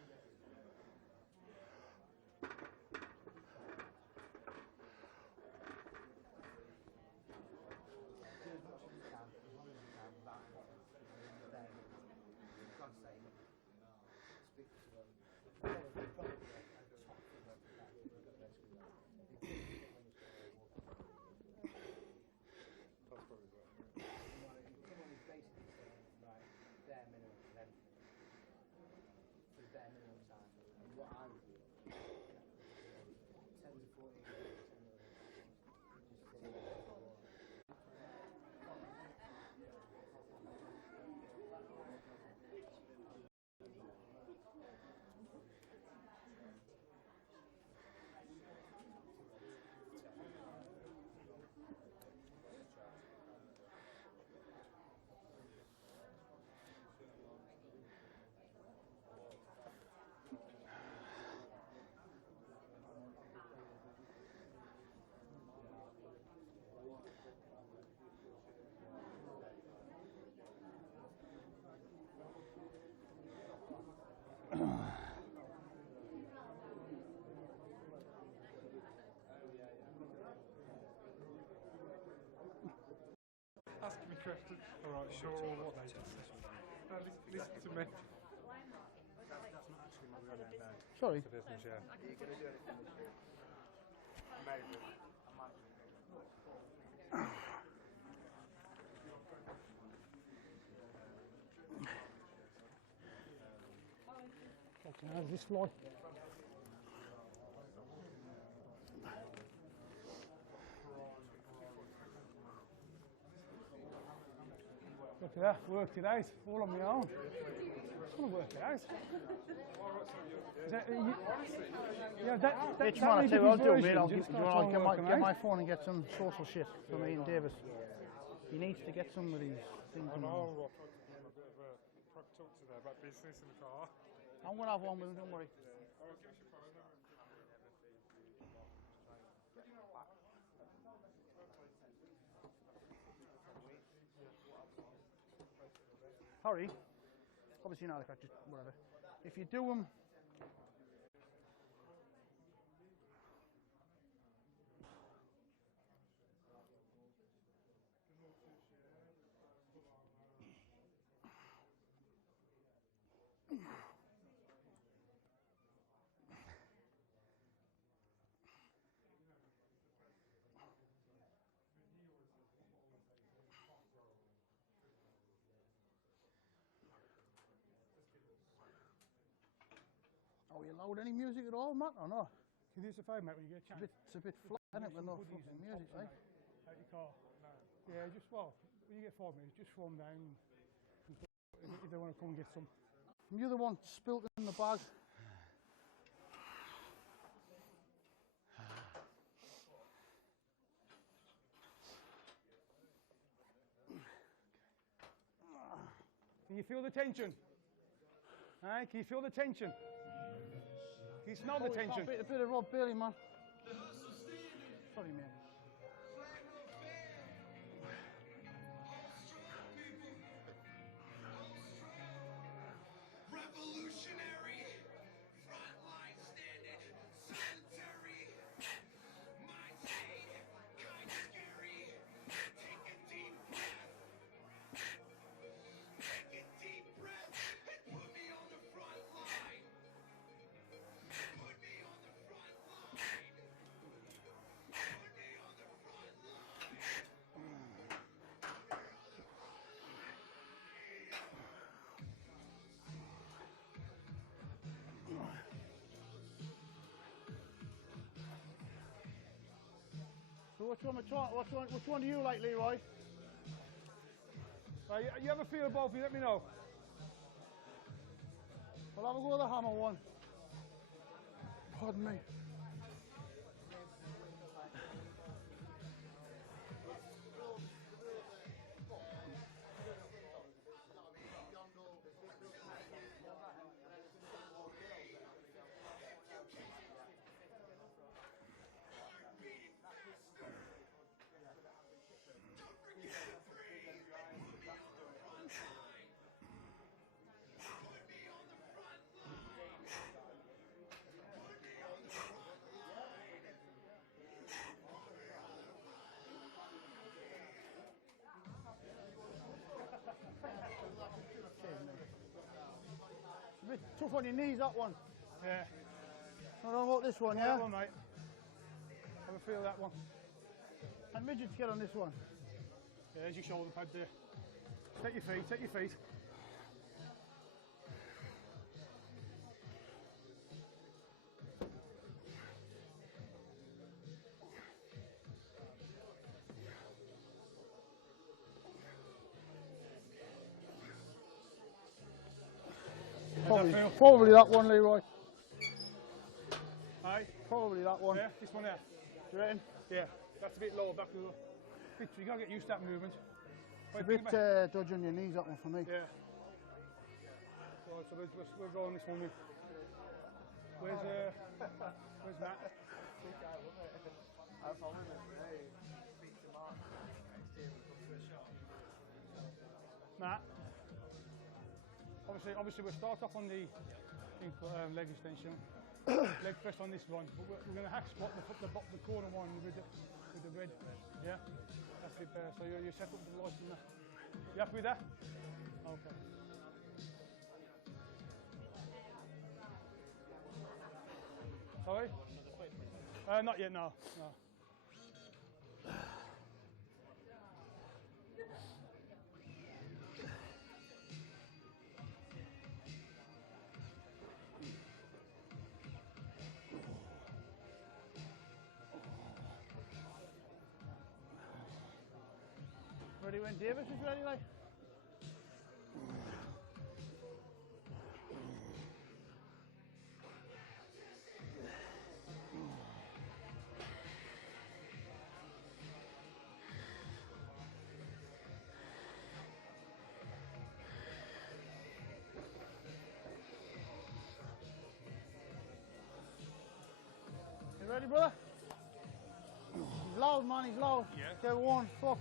question. All right, sure or what? Listen to me. That's not actually my real name now. Sorry. It's a business, yeah. Are you going to do anything this year? Maybe. I might do. Okay, how does this fly? Look at that, worked it out, all on my own. Just want to work it out. Is that, yeah, Which one I tell you what I'll do, mate? versions, Do you just want try to and work them get my out. phone and get some social shit for me and Davis? He needs to get some of these things. I know, I've had a bit of a prep talk today about business in the car. I'm going to have one with him, don't worry. Oh, give us your phone number. Harry, obviously not, like, just whatever. If you do them, are we allowed any music at all, Matt, or not? Can you do us a favour, mate, when you get a chance? It's a bit flat, isn't it, with no Goodies fucking and music, pops and right? that out your car. Yeah, just, well, when you get 5 minutes, just throw them down and if they want to come and get some. From the other one spilt in the bag. Can you feel the tension? Can you feel the tension? Can you smell the tension? A bit of Rob Bailey, man. Sorry, man. Revolutionary, frontline standing, solitary, mind state, kind of scary. Take a deep breath. Take a deep breath and put me on the front line. Put me on the front line. Put me on the front line. So which one do you like, Leroy? You have a feel of both, you let me know. I'll have a go with the hammer one. Pardon me. A bit tough on your knees, that one. Yeah. I don't know about this one, yeah? That one, mate. Have a feel of that one. And midgets get on this one. Yeah, there's your shoulder pad there. Take your feet, take your feet. Probably that one, Leroy. Aye? Probably that one. Yeah, this one there. Do you reckon? Yeah, that's a bit lower back. You got to get used to that movement. It's a bit dodgy on your knees, that one for me. Yeah. So we'll go on this one. Where's Matt? I've followed him today. Speak to Mark next year when we come to a shop. Matt. Obviously we'll start off on the leg extension, leg press on this one, but we're going to hack squat the corner one with the red, yeah? That's it there, so you're set up with the lights in that. You happy with that? Okay. Sorry? Not yet, no. Ready when Davis is ready, like? You ready, brother? He's loud, man, he's loud. Yeah. Get one, fuck.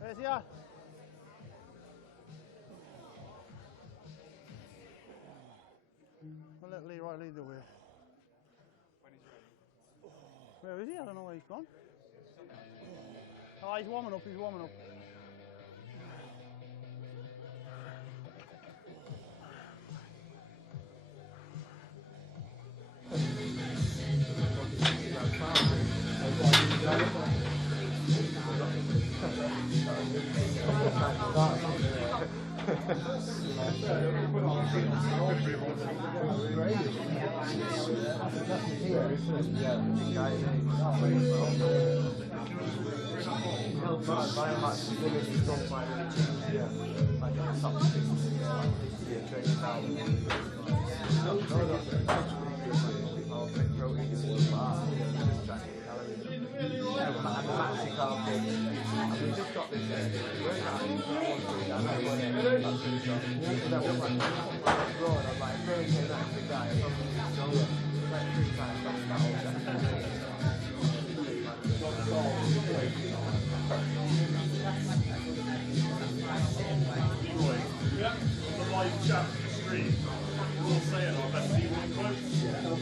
Where's he at? I'll let Leroy lead the way. When he's ready. Where is he? I don't know where he's gone. Oh, he's warming up, he's warming up.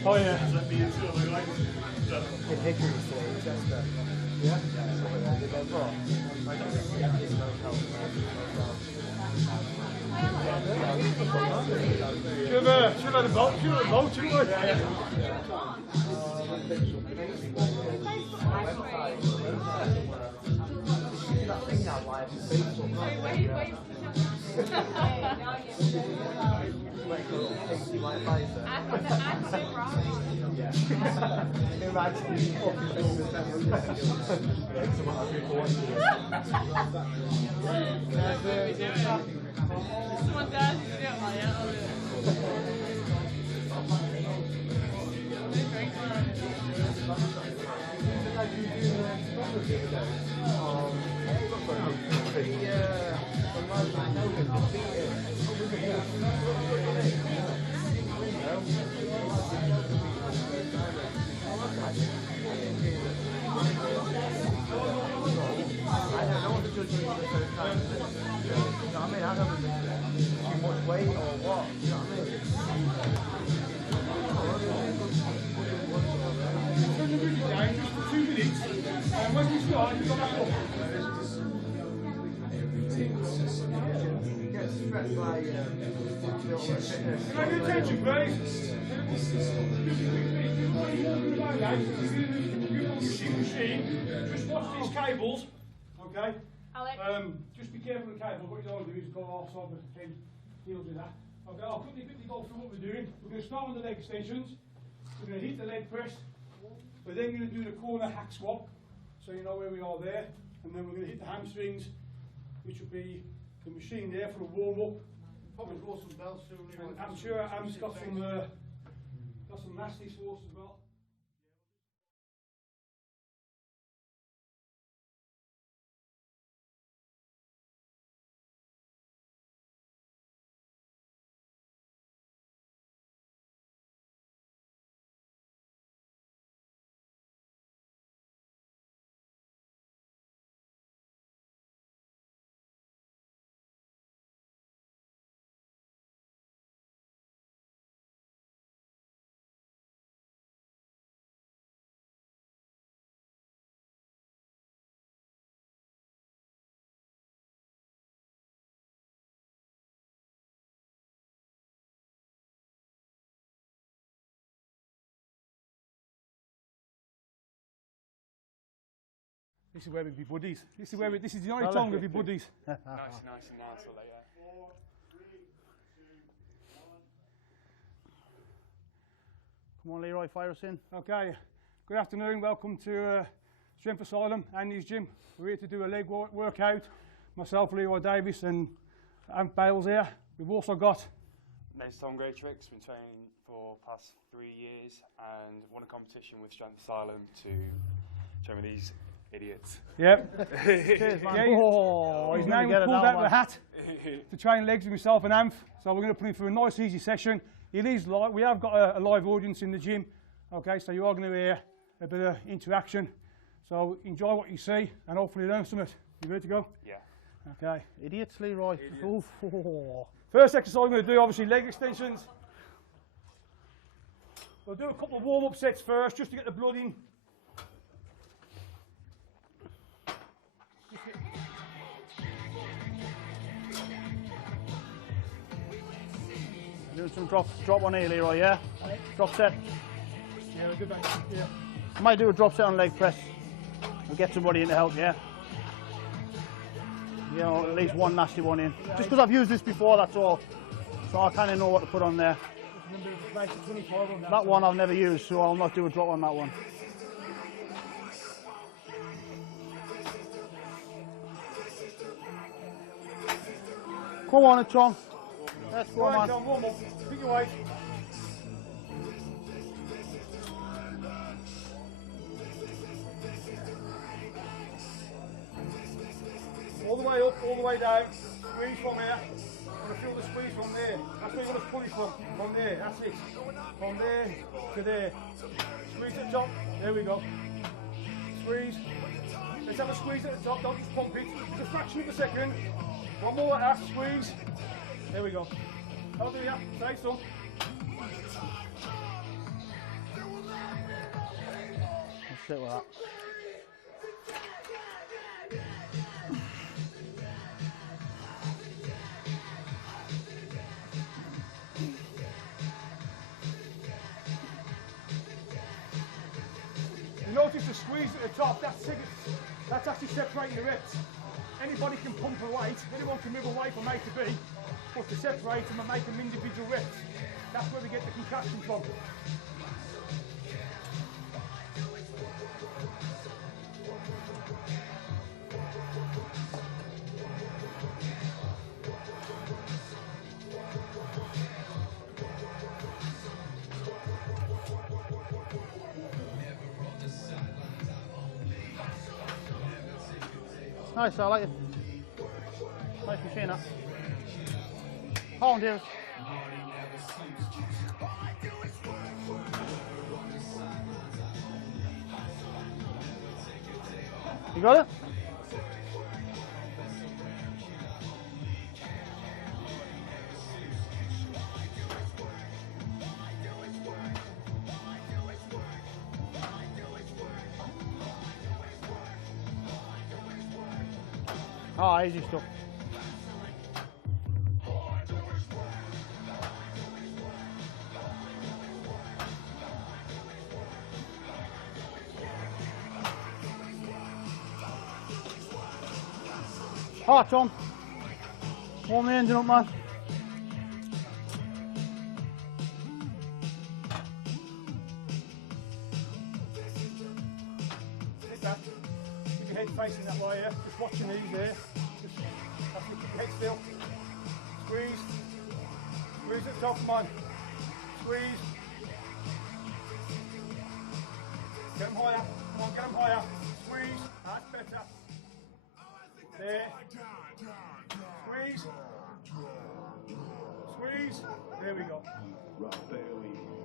Oh yeah. Should have had a boat, shouldn't we? Just watch these cables, okay? Alex. Just be careful of the cable. What you don't want to do is go off side of the thing. He'll do that. Okay, I'll quickly go through what we're doing. We're going to start with the leg extensions. We're going to hit the leg press. We're then going to do the corner hack squat, so you know where we are there. And then we're going to hit the hamstrings, which will be the machine there for the warm up. Probably draw some belts too. I'm sure Am's got some nasty sports as well. This is where we'd be buddies. This is the only time we'd be buddies. Nice and nice all that, yeah. Come on, Leroy, fire us in. Okay, good afternoon. Welcome to Strength Asylum, Andy's gym. We're here to do a leg workout. Myself, Leroy Davis, and Anth Bailes here. We've also got... Name's Tom Greatrix, been training for the past 3 years and won a competition with Strength Asylum to train with these idiots. Yep. Cheers, man. Yeah, Oh, his he's gonna name get was it pulled now, out of the man. hat to train legs with myself and Anth. So we're going to put him through a nice, easy session. It is live. We have got a live audience in the gym. Okay, so you are going to hear a bit of interaction. So enjoy what you see and hopefully learn something. You ready to go? Yeah. Okay. Idiots, Leroy. Oof. First exercise we're going to do, obviously, leg extensions. We'll do a couple of warm-up sets first, just to get the blood in. Do some drop on here, Leroy, yeah? Drop set. Yeah, we'll do that. Yeah. I might do a drop set on leg press. We'll get somebody in to help, yeah? You know, at least one nasty one in. Just because I've used this before, that's all. So I kind of know what to put on there. That one I've never used, so I'll not do a drop on that one. Come on, Tom. Let's go, man. Tom, warm up. Pick your weight. All the way up, all the way down. Squeeze from here. I'm going to feel the squeeze from there. That's where you're going to pull it from. From there, that's it. From there to there. Squeeze at the top. There we go. Squeeze. Let's have a squeeze at the top. Don't just pump it. Just a fraction of a second. One more like that. Squeeze. There we go. I'll do that. Say so. Let's sit with that. You notice the squeeze at the top, that's actually separating the reps. Anybody can pump a weight, anyone can move a weight from A to B, but to separate them and make them individual reps, that's where we get the concussion from. Nice, I like it. Nice machine, that. Hold on, Davis. You got it? Oh, easy stuff. Alright, Tom. Warm the engine up, man. Sit back. Keep your head facing that way, yeah? Just watching these there. Just have to keep your head still. Squeeze. Squeeze at the top, come on. Squeeze. Get them higher. Come on, get them higher. Squeeze. That's better. There. Squeeze. Squeeze. There we go.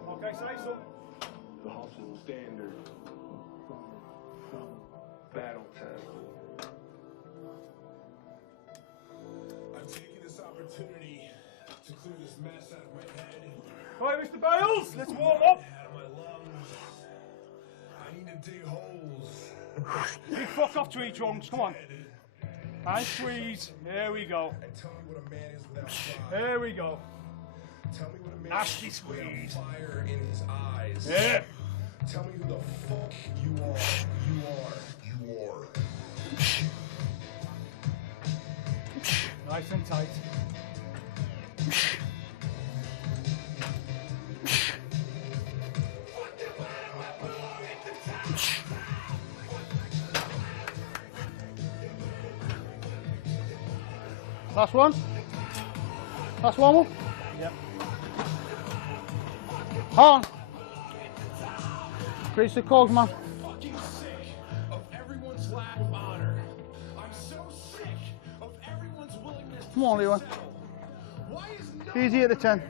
Okay, say so. The hustle standard. Battle time. I'm taking this opportunity to clear this mess out of my head. All right, Mr. Bailes, let's warm up. Out of my lungs. I need to dig holes. Big fuck off tree trunks, come on. And squeeze. There we go. And tell me what a man is without fire. There we go. Tell me what a man Nasty is squeeze. without fire in his eyes. Yeah. Tell me who the fuck you are. You are. You are. Nice and tight. Last one. Last one more. Yep. On. Increase the cogs, man. Come on, Leroy. Easy at the 10.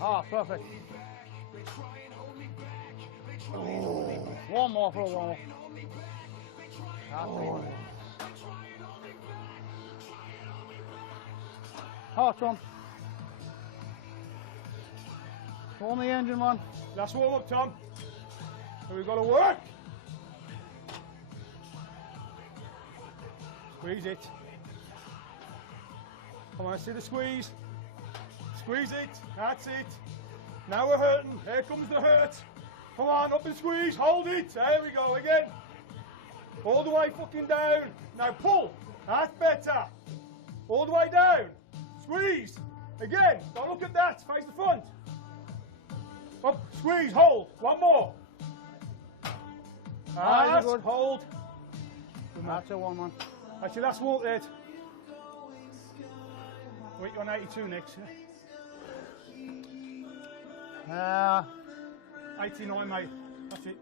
Ah, perfect. Oh. One more for a wall. That's the one. Heart on. On the engine, man. Last warm up, Tom. So we've got to work. Squeeze it. Come on, see the squeeze. Squeeze it. That's it. Now we're hurting. Here comes the hurt. Come on, up and squeeze. Hold it. There we go again. All the way fucking down. Now pull. That's better. All the way down. Squeeze. Again. Don't look at that. Face the front. Up. Squeeze. Hold. One more. That's good. Hold. That's a one, man. Actually, that's walk there. Wait, you're on 82 next. 89, mate. That's it.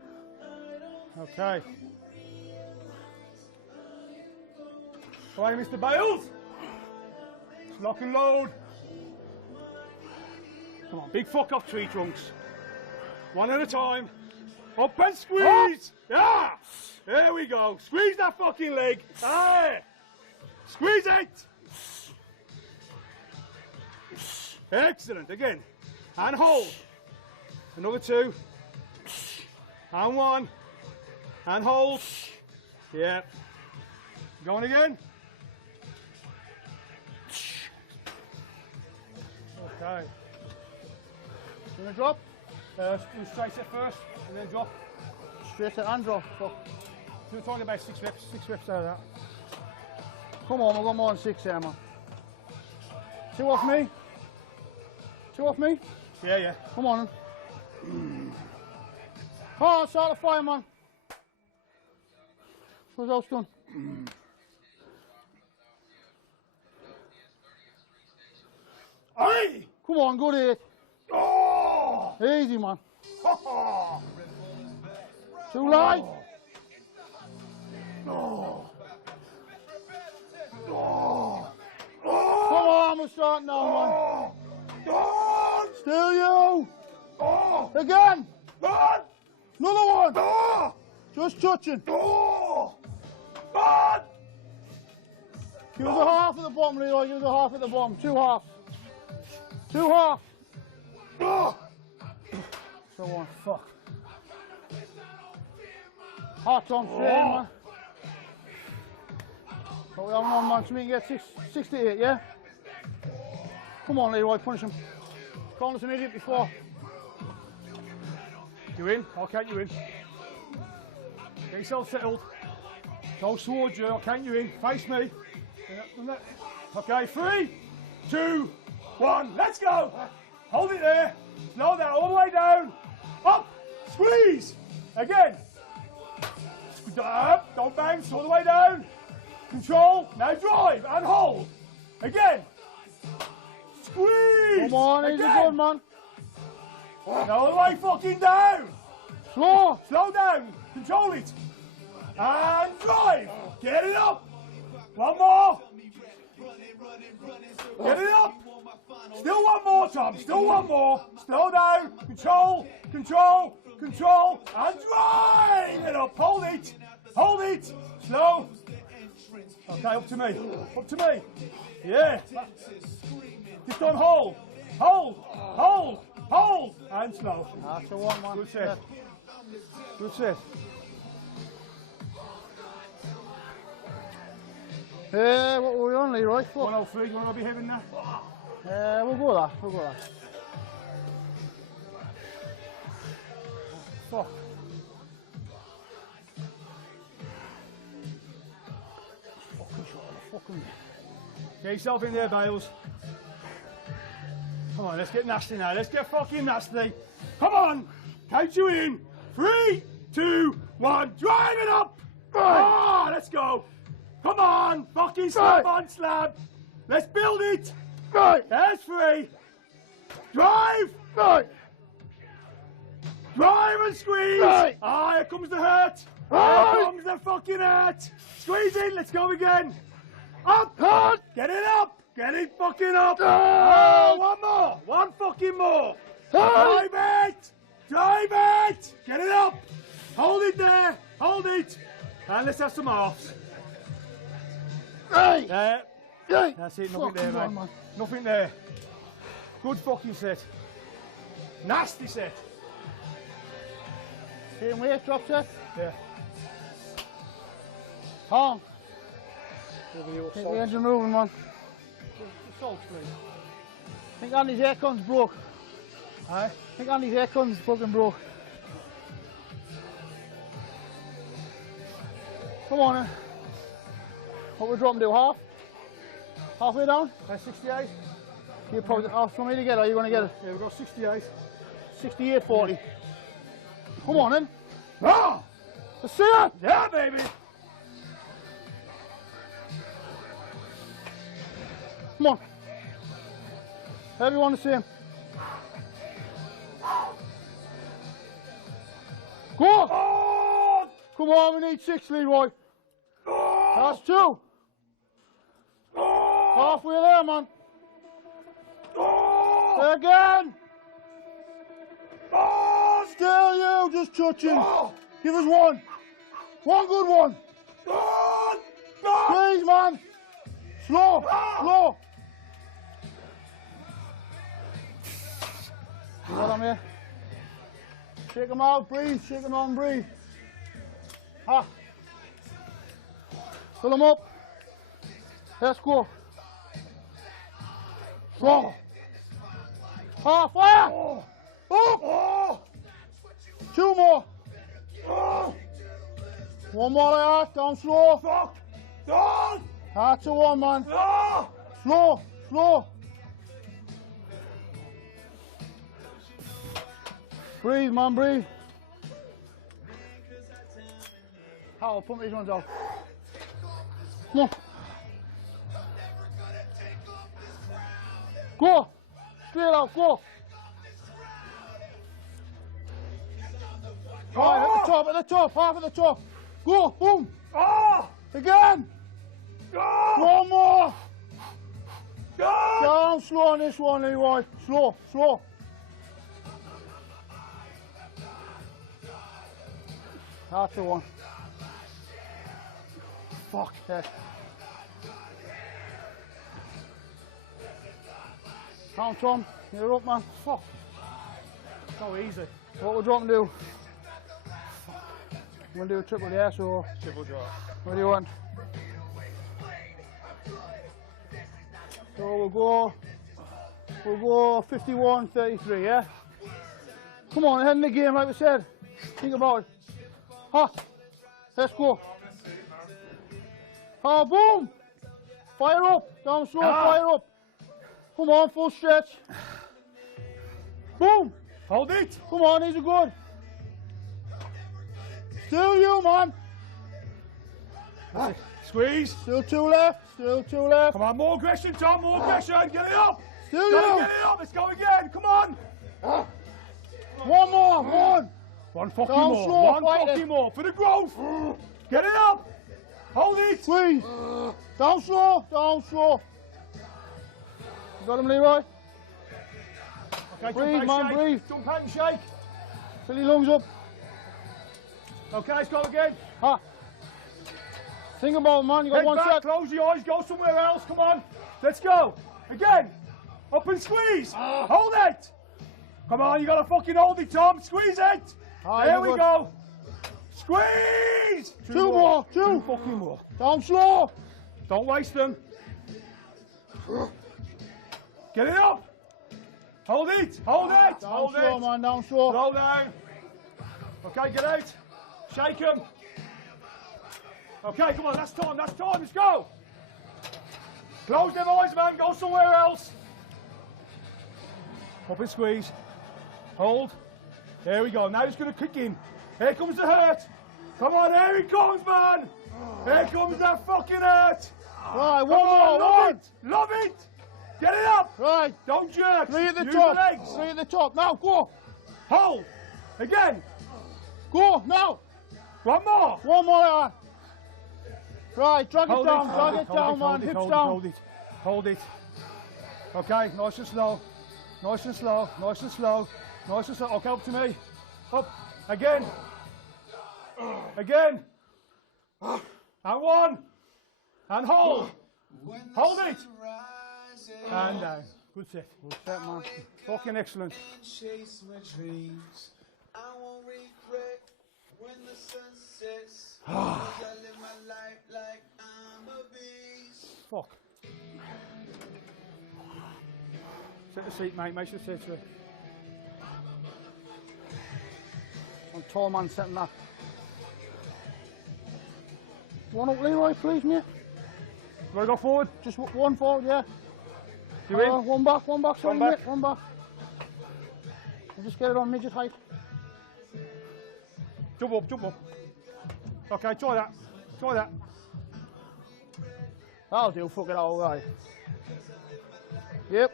Okay. Away, Mr. Bailes. Lock and load. Come on, big fuck off tree trunks. One at a time. Up and squeeze. Yeah. There we go. Squeeze that fucking leg. There. Squeeze it. Excellent. Again. And hold. Another two. And one. And hold. Yeah. Going again. Okay. Gonna drop? Do straight set first and then drop. Straight set and drop. So you're talking about 6 reps out of that. Come on, we've got more than 6 here, man. 2 off me. 2 off me. Yeah, yeah. Come on. Oh, start the fire, man. Results done. Hey! Come on, good hit. Oh! Easy, man. Too light. Oh. Come on, we're starting now, man. Still you. Again. Another one. Just touching. Give us a half at the bottom, Leroy. Give us a half at the bottom. 2 halves. 2 halves. So on. Fuck. Heart on straight in, man. But we have one man so we can get 6 to 8, yeah? Come on, Leroy, punish him. Called us an idiot before. You in? I'll count you in. Get yourself settled. Go towards you, I'll count you in. Face me. Okay, 3, 2, 1, let's go! Hold it there. Slow down, all the way down. Up, squeeze. Again. Up, don't bounce, all the way down. Control, now drive and hold. Again. Squeeze. Come on, he's a good man. Now all the way fucking down. Slow. Slow down, control it. And drive. Get it up. One more. Get it up. Still one more, Tom. Still one more. Slow down. Control. Control. Control. And drive it up. Hold it. Hold it. Slow. Okay, up to me. Up to me. Yeah. Just on hold. Hold. Hold. Hold. And slow. That's the one, man. Good set. Good set. What were we on, Leroy? 103, you want to be having that? We'll go that, we'll go that. Fuck. Fucking shot of the fucking... Get yourself in there, Bailes. Come on, let's get nasty now. Let's get fucking nasty. Come on, count you in. 3, 2, 1, drive it up. Ah, let's go. Come on, fucking slab on slab. Let's build it. There's 3. Drive. Drive and squeeze. Ah, here comes the hurt. Here comes the fucking hurt. Squeeze in, let's go again. Up. Get it up. Get it fucking up. Oh, one more. One fucking more. Drive it. Drive it. Get it up. Hold it there. Hold it. And let's have some halves. There. That's it. Nothing there, man. Nothing there. Good fucking set. Nasty set. Same way, drop set. Yeah. Tom. Keep the engine moving, man. Salt, please. I think Andy's aircon's broke. Aye? I think Andy's aircon's fucking broke. Come on, What we're dropping to, half? Halfway down? 68. You probably ask for me to get it, are you going to get it? Yeah, we've got 68. 68.40. Come on, then. Ah! Let's see it! Yeah, baby! Come on. Everyone the same. Go! Oh! Come on, we need 6, Leroy. Oh! That's 2. Oh! Halfway there, man. Oh! Again! Oh! Still you, just touching. Oh! Give us 1. One good one. Oh! Oh! Please, man. Slow, slow. You got him here. Shake them out, breathe, shake them out and breathe. Ah. Fill them up. Let's go. Strong. Ah, fire! Oh! Up! Oh! 2 more. Oh! 1 more like that, down slow. Fuck! Oh! That's a 1, man. Oh! Slow, slow. Breathe, man, breathe. Howell, put these ones out. Come on. Go. Straight out, go. Right, at the top, half at the top. Go, boom. Oh! Again. Oh! 1 more. Oh! Down slow on this one, Leroy. Slow, slow. That's the one. Fuck that. Come on, Tom. You're up, man. Fuck. So easy. What we're dropping to do? We're going to do a triple yes or Triple drop. what do you want? So we'll go 51, 33, yeah? Come on, ahead in the game, like we said. Think about it. Ha! Let's go. Ah, boom! Fire up, down slow, fire up. Come on, full stretch. Boom! Hold it. Come on, these are good. Still you, man. Squeeze. Still 2 left, still 2 left. Come on, more aggression, Tom, more aggression. Get it up. Still Gotta you. get it up. Let's go again. Come on. 1 more, 1. One fucking Down more. slow, One fight fucking it. more for the growth. Get it up. Hold it. Squeeze. Down slow, down slow. You got him, Leroy? Okay, Breathe, man, shake. breathe. Jump out and shake. Fill your lungs up. Okay, let's go again. Ha. Think about it, man. You got Head 1 back, sec. close your eyes, go somewhere else. Come on. Let's go. Again. Up and squeeze. Hold it. Come on, you gotta fucking hold it, Tom. Squeeze it. There we go. Squeeze. 2 more, 2. Fucking more. Down slow. Don't waste them. Get it up. Hold it. Hold it. Down Hold slow, it. man, down slow. Roll down. Okay, get out. Shake them. Okay, come on, that's time, let's go. Close them eyes, man, go somewhere else. Up and squeeze. Hold. There we go, now he's going to kick in. Here comes the hurt. Come on, here he comes, man. Here comes that fucking hurt. Right, Come one on, more, love one. it, love it. Get it up. Right. Don't jerk. 3 at the Use top. the legs. 3 at the top. Now, go. Hold. Again. Go, now. One more. One more. Right, drag Hold it down, it, drag hold it down, man. Hips hold down. Hold it, hold it. Okay, nice and slow. Nice and slow, nice and slow. Nice and slow. Okay, up to me. Up. Again. Again. And one. And hold. Hold it. And down. Good set. Good set, man. Fucking excellent. Chase my dreams. I won't regret when the sun sets. I live my life like I'm a beast. Fuck. Set the seat, mate. Make sure the seat's right. I'm tall, man, setting that. One up, Leroy, please, mate. Want to go forward? Just one forward, yeah. You in? One back, sorry, One back. mate, one back. I'll just get it on midget height. Jump up, jump up. Okay, try that. Try that. That'll do, fuck it all right. Yep.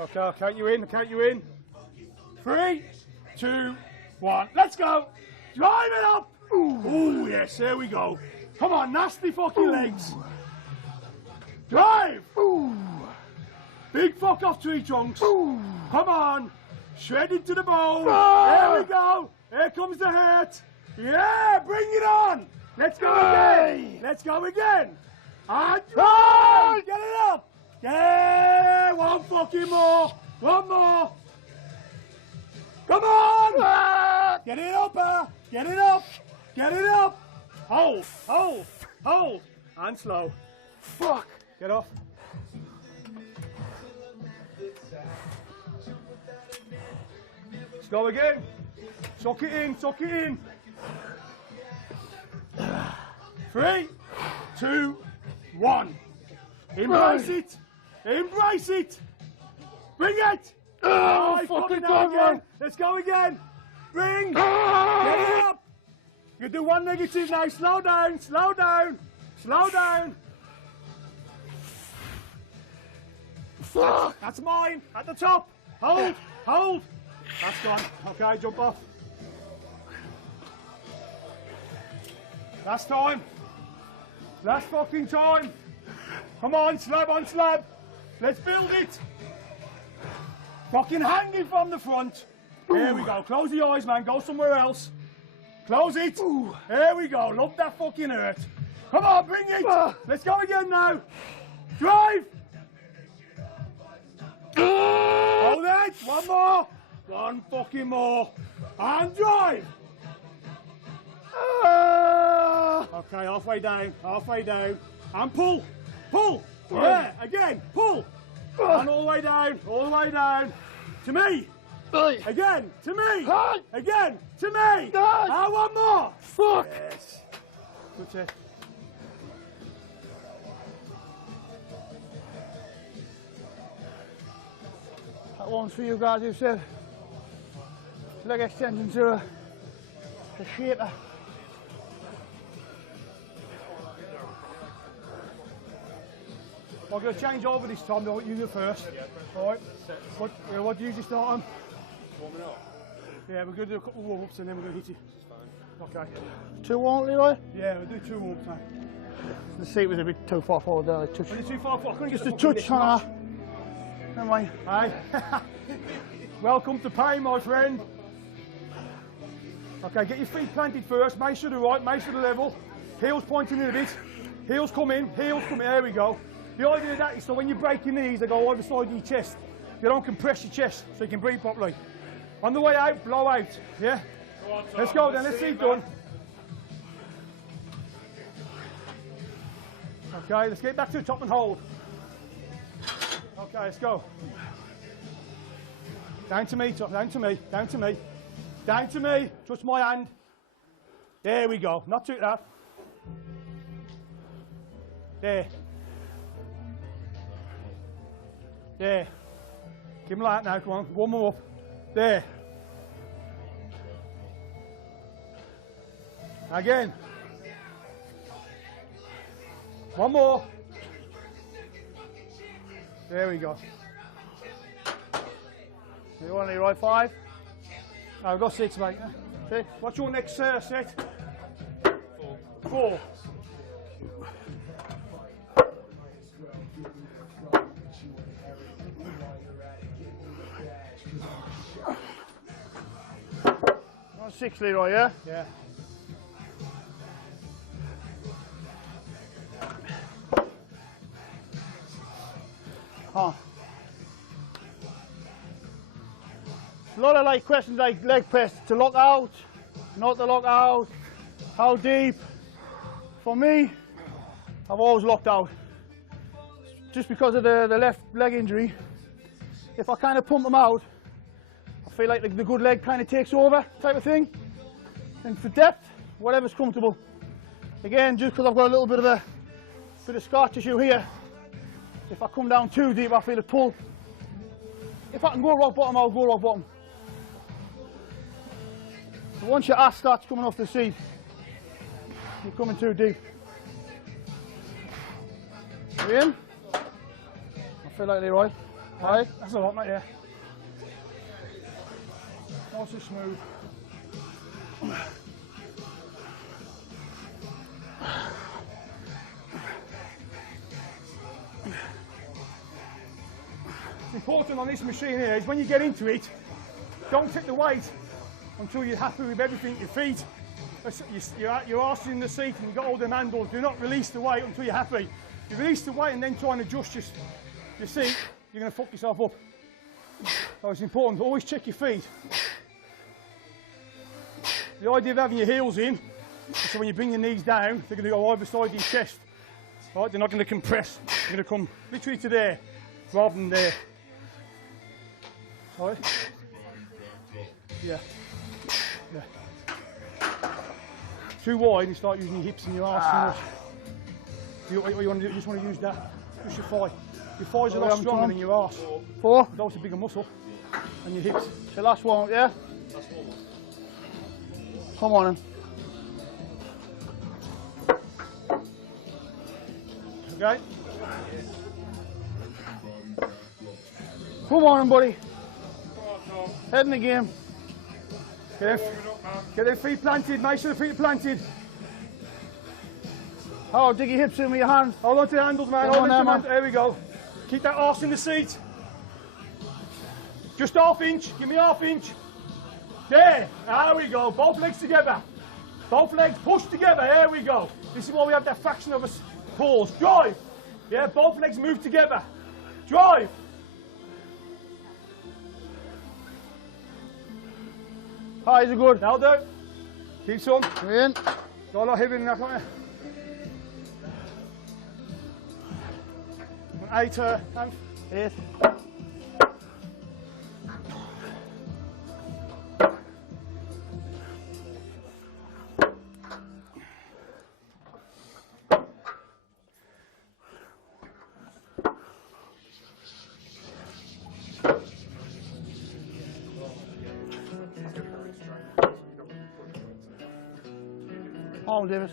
Okay, I'll count you in, 3, 2, 1, let's go! Drive it up! Ooh, yes, there we go. Come on, nasty fucking legs. Drive! Ooh. Big fuck off tree trunks. Ooh. Come on, shred into the bone. There we go. Here comes the hurt. Yeah, bring it on. Let's go again. Let's go again. And drive! Get it up. Yeah, one fucking more. One more. Come on! Get it up, get it up. Get it up. Hold, hold, hold. And slow. Fuck. Get off. Let's go again. Suck it in, suck it in. 3, 2, 1. Embrace it. Embrace it. Bring it. Oh, fucking fucking again. man. Let's go again. Bring. Get it up. You do one negative now. Slow down. Slow down. Slow down. Fuck. That's mine. At the top. Hold. Hold. That's gone. Okay, jump off. Last time. Last fucking time. Come on, slab on slab. Let's build it. Fucking hanging from the front. There we go. Close the eyes, man. Go somewhere else. Close it. There we go. Love that fucking hurt. Come on, bring it. Let's go again now. Drive. Hold it. One more. One fucking more. And drive. Okay, halfway down. Halfway down. And pull. Pull. Yeah, again. Pull. And all the way down. All the way down. To me. Again. To me. Again. To me. And one more. Fuck. Yes. Good set. That one's for you guys who said leg extension to a shaper. I'm going to change over this time, don't you do first. Alright. What do you just start on? Warming up. Yeah, we're going to do a couple of warm-ups and then we're going to hit it. Okay. 2 warm, Leroy? Yeah, we'll do 2 warm-ups now. The seat was a bit too far forward there. Touch. Was it too far forward? I couldn't Just get a the fucking touch bit on much. that. Never mind. Hey. Welcome to pain, my friend. Okay, get your feet planted first. Make sure they're right, make sure they're level. Heels pointing in a bit. Heels come in, there we go. The idea of that is so when you break your knees, they go either side of your chest. You don't compress your chest so you can breathe properly. On the way out, blow out, yeah? Let's go then, let's see it done. Okay, let's get back to the top and hold. Okay, let's go. Down to me, down to me, down to me. Down to me, touch my hand. There we go, not too that. There. There. Give him like that now, come on, one more up. There. Again. One more. There we go. You want Leroy 5? No, we've got 6, mate. 6. What's your next set? 4. Want 6, Leroy, yeah? Yeah. Huh. A lot of like questions like leg press to lock out, not to lock out, how deep. For me, I've always locked out. Just because of the left leg injury, if I kind of pump them out, I feel like the good leg kind of takes over type of thing. And for depth, whatever's comfortable. Again, just because I've got a little bit of scar tissue here, if I come down too deep, I feel a pull. If I can go rock bottom, I'll go rock bottom. But once your ass starts coming off the seat, you're coming too deep. You in? I feel like Leroy. Right? That's a lot, mate, yeah. Nice and smooth. What's important on this machine here is when you get into it, don't take the weight until you're happy with everything. Your feet, your arse in the seat and you've got all them handles. Do not release the weight until you're happy. You release the weight and then try and adjust your seat, you're going to fuck yourself up. So it's important to always check your feet. The idea of having your heels in, so when you bring your knees down, they're going to go either side of your chest. Right? They're not going to compress. They're going to come literally to there, rather than there. Right? Yeah. Yeah. Too wide, you start using your hips and your arse too much. What you want to do, you just want to use that. Push your thigh. Your thigh's a lot stronger than your arse. 4. That's a bigger muscle. And your hips. The last one, yeah? Come on then. Okay? Come on, buddy. Head in the game. Get them feet planted. Make sure the feet are planted. Oh, dig your hips in with your hands. Hold on to the handles, man. Hold on, man. There we go. Keep that arse in the seat. Just ½ inch. Give me ½ inch. There. There we go. Both legs together. Both legs push together. There we go. This is why we have that fraction of a pause. Drive. Yeah, both legs move together. Drive. Highs are good. Now do. Keep some. In. Got a lot heavier than that, can't you? 8, and 8. Arm, Davis.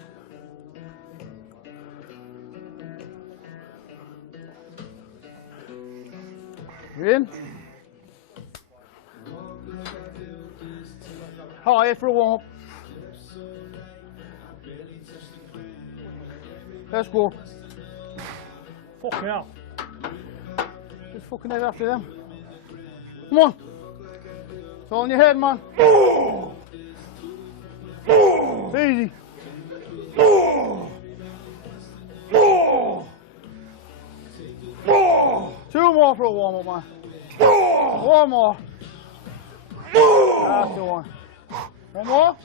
You're in. High for a warm up. Let's go. Fucking hell. Just fucking head after them. Come on. It's all in your head, man. It's easy. Two more for a warm up, man. One more. That's the one. One more.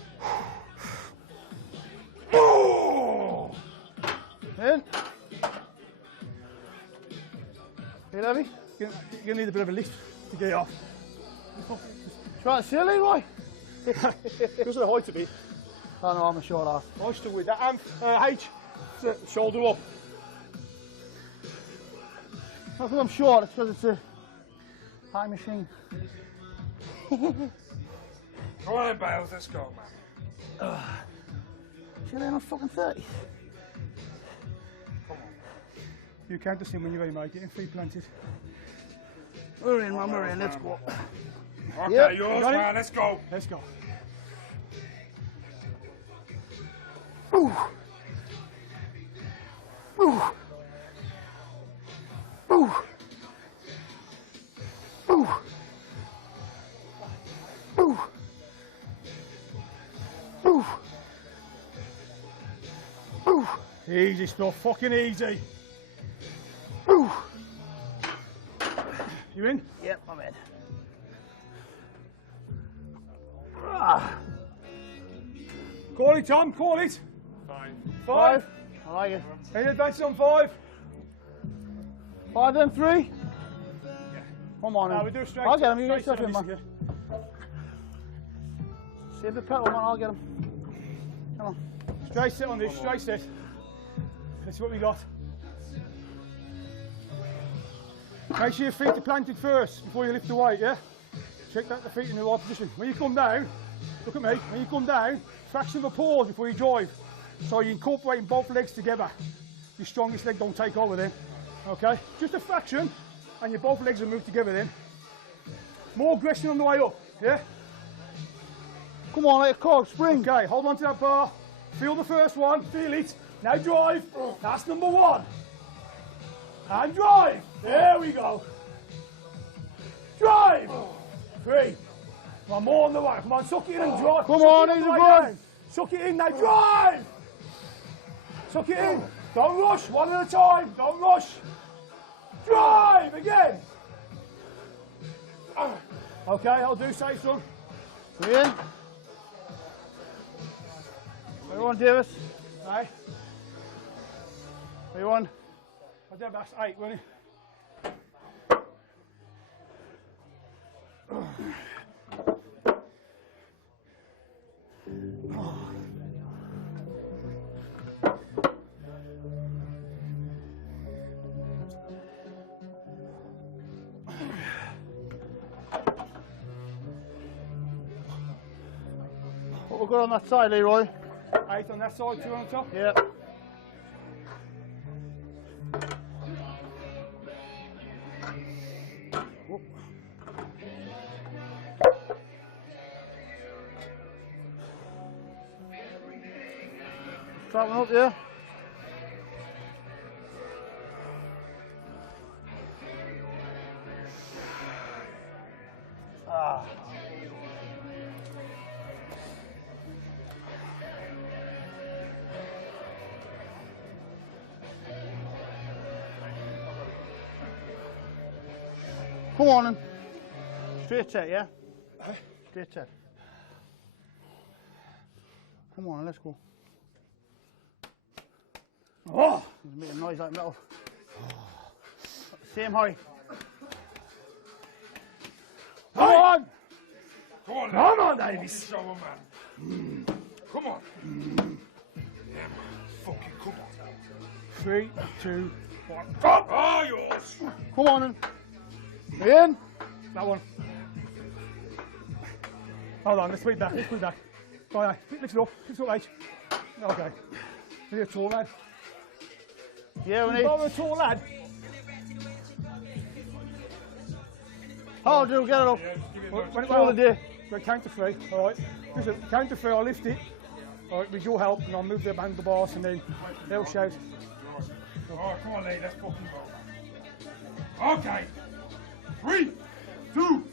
In. Bit heavy? You're going to need a bit of a lift to get it off. Try to see it, Leroy? Because of the height a bit. I know, I'm a short ass. I still with that. H, shoulder up. Not because I'm short, it's because it's a high machine. Come on then, Bailes, let's go, man. Should I on fucking 30? You count the sim when you're ready, mate. Get in feet planted. We're in, man, we're in. Let's go. Okay, Yep. yours, man, let's go. Let's go. Ooh. Ooh. Ooh. Ooh. Ooh. Ooh. Ooh. Easy stuff, fucking easy. Ooh. You in? Yep, I'm in. Ah. Call it, Tom, call it. 5. I like it. Any advances on 5? 5 then 3? Yeah. Come on, No, then. we do straight. I'll get him, you straight get stuff in, on man. this, Save the pedal, man, I'll get him. Come on. yeah. Straight set on this, straight set. Let's see what we got. Make sure your feet are planted first before you lift the weight, yeah? Check that the feet in the right position. When you come down, look at me, when you come down, fraction of a pause before you drive. So you're incorporating both legs together. Your strongest leg don't take over then. Okay? Just a fraction, and your both legs will move together then. More aggression on the way up, yeah? Come on, like a cog, spring. Okay, hold on to that bar. Feel the first one, feel it. Now drive. That's number 1. And drive. There we go. Drive. 3. Come on, more on the way. Come on, suck it in and drive. Come Suck on, it he's the a way good. down. Suck it in, now drive. Suck it in. Don't rush, one at a time. Don't rush. Drive again. Okay, I'll do say son. We in? What you want, Davis? Right. What you want? I did that's 8, wasn't it? What we got on that side, Leroy? 8 on that side, 2 on top? Yeah. That one up, yeah? Ah. Come on then. Straight set, yeah? Straight set. Come on, let's go. Oh! It's making noise like metal. Same hurry. Come on! Come on, Come on, Davis. Show 'em, man. Come on. Yeah, man. Fucking come on. 3, 2, 1. Come on, yours. Come on then. We in? That one. Hold on, let's put it back, let's put it back. Right, lift it up, H. Okay. You're a tall lad. Yeah, we If need. I were a tall lad, Oh, do get it up. when All the day. so count to 3, alright. Listen, count to 3, I'll lift it. Alright, with your help, and I'll move the handlebars and then they'll shout. Oh, come on, Lee, let's fucking go. Okay. 3, 2,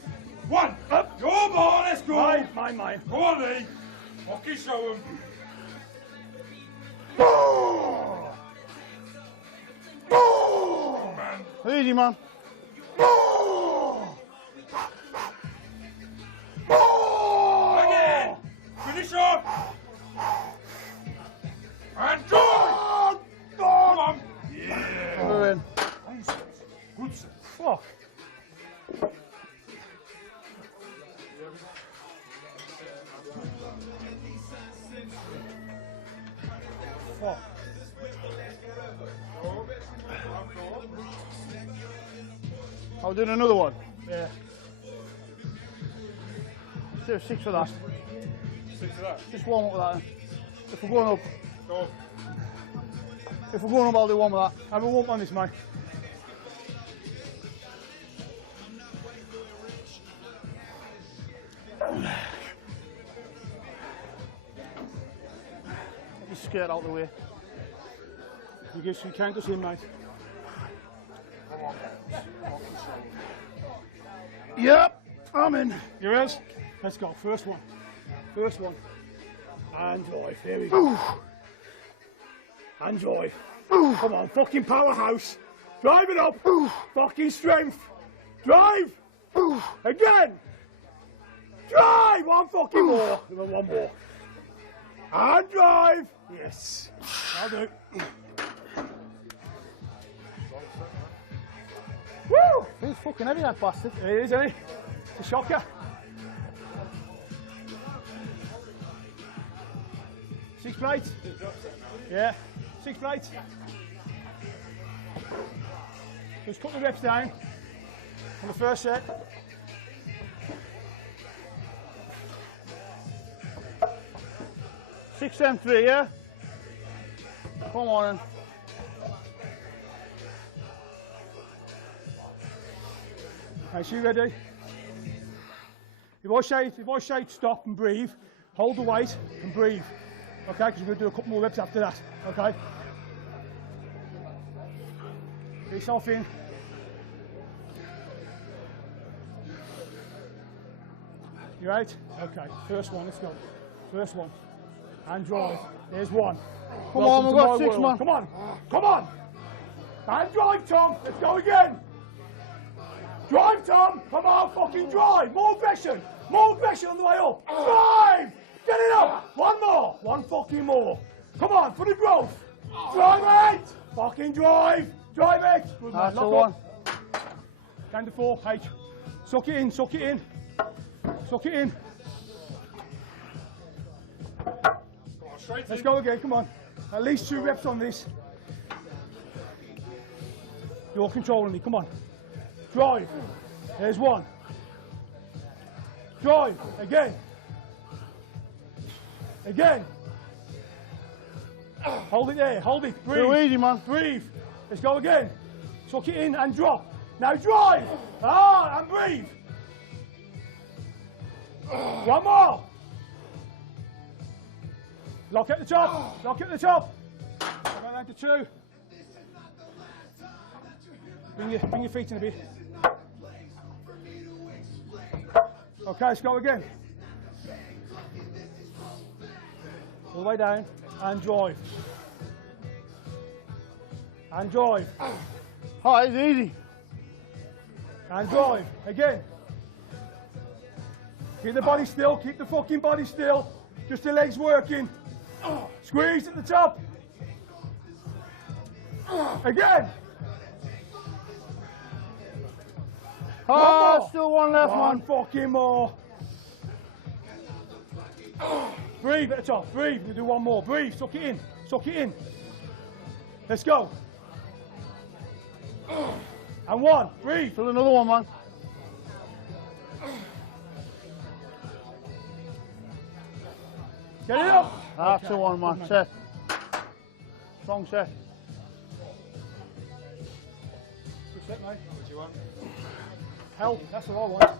1. Up. Your ball, let's go. Mine. Come on, Lee. Fucking show 'em. Man. Easy, man. Again. Finish up. And go. Come on. Yeah. We're in. Good set. Oh, fuck. I'll do another one. Yeah. Let's do 6 for that. 6 of that. Just warm up with that then. If we're going up. Go. If we're going up, I'll do one with that. Have a warm on this, mate. Get your skirt out the way. You give some counters in, mate. Yep, I'm in. You ready? Let's go. First one. First one. And drive. Here we go. And drive. Come on, fucking powerhouse. Drive it up. Fucking strength. Drive. Again. Drive. One fucking more. One more. And drive. Yes. I'll do. Woo! He's fucking heavy, that bastard. It is, isn't he? It's a shocker. 6 plates? Yeah, 6 plates. Just cut the reps down on the first set. Six, 7, 3, yeah? Come on then. Right, so you ready? If I say stop and breathe, hold the weight and breathe. Okay, because we're going to do a couple more reps after that. Okay? Get yourself in. You right? Okay, first one, let's go. First one. And drive. There's one. Come on, we've got 6, man. Come on, come on. And drive, Tom. Let's go again. Drive, Tom! Come on, fucking drive! More aggression! More aggression on the way up! Drive! Get it up! One more! One fucking more! Come on, for the growth! Drive it! Fucking drive! Drive it! Good man, That's the lock one. up. Down to 4, H. Suck it in, suck it in. Suck it in. Let's go again, come on. At least 2 reps on this. You're controlling me, come on. Drive. There's one. Drive. Again. Again. Hold it there. Hold it. Breathe. Too easy, man. Breathe. Let's go again. Suck it in and drop. Now drive. Ah, and breathe. One more. Lock at the top. Lock at the top. Go down to 2. Bring your feet in a bit. Okay, let's go again. All the way down and drive. And drive. Oh, it's easy. And drive. Again. Keep the body still. Keep the fucking body still. Just the legs working. Squeeze at the top. Again. Oh, still one left, One man. fucking more. Breathe at the top. Breathe. We'll do one more. Breathe. Suck it in. Suck it in. Let's go. And 1. Breathe. Still another one, man. Get it up. That's the one, man. Set. Strong set. Good set, mate. What do you want? Help. That's what I want.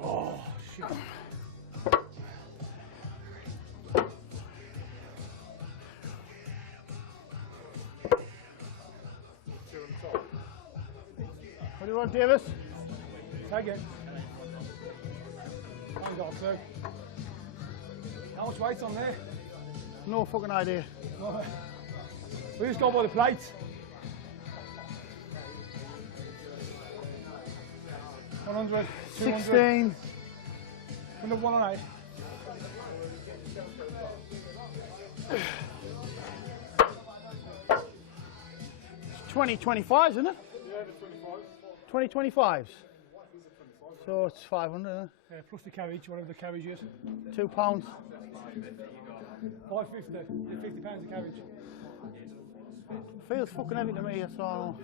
Oh, shit. What do you want, Davis? Tag it. I got a clue. How much weight's on there? No fucking idea. No. We just go by the plates. 100, 200. 16. And the 1 on 8. It's 2025s, isn't it? Yeah, the 25. 2025s. So it's 500, isn't it? Yeah, plus the carriage, whatever the carriage is. £2. 550, £50 a carriage. Feels fucking heavy to me, that's all.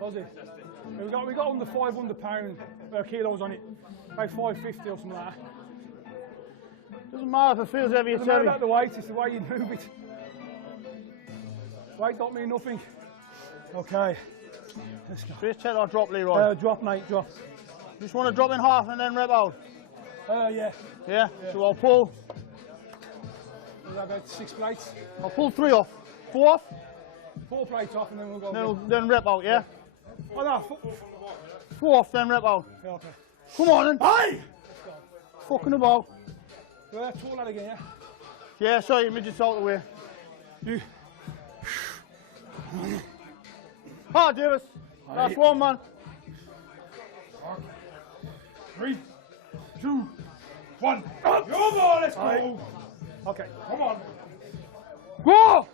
Was it? We got under £500 kilos on it, about 550 or something like that. Doesn't matter if it feels heavy, it's Doesn't matter heavy. about the weight, it's the way you move it. Weight don't mean nothing. Okay, let's go. Straight check or drop, Leroy? Drop, mate, drop. Just want to drop in half and then rep out? Yeah. Yeah? So I'll pull. We'll have about 6 plates. I'll pull 3 off. 4 off? 4 plates off and then we'll go. Then rep out, yeah? Oh no, 4 off, then rep out. Yeah, okay. Come on then. Hey! Fucking about. Well, twirl that again, yeah? Yeah, sorry, midget's out of the way. You. Hard, Davis. Last one, man. 3, 2, 1. Up! Your ball, let's go! Okay. Come on. Go!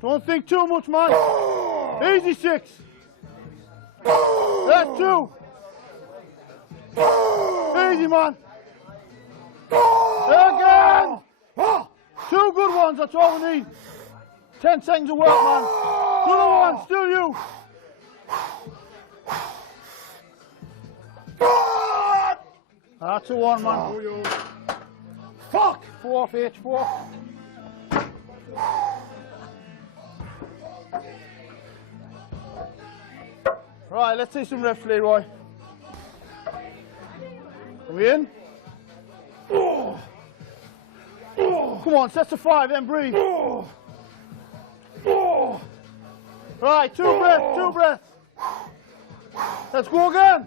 Don't think too much, man. Easy 6. That's 2. Easy, man. Again. 2 good ones, that's all we need. 10 seconds of work, man. Another one, still you. That's a 1, man. Fuck! 4 off each, 4. Right, let's see some reps, Leroy. Are we in? Come on, set to 5, then breathe. Right, 2 breaths, 2 breaths. Let's go again.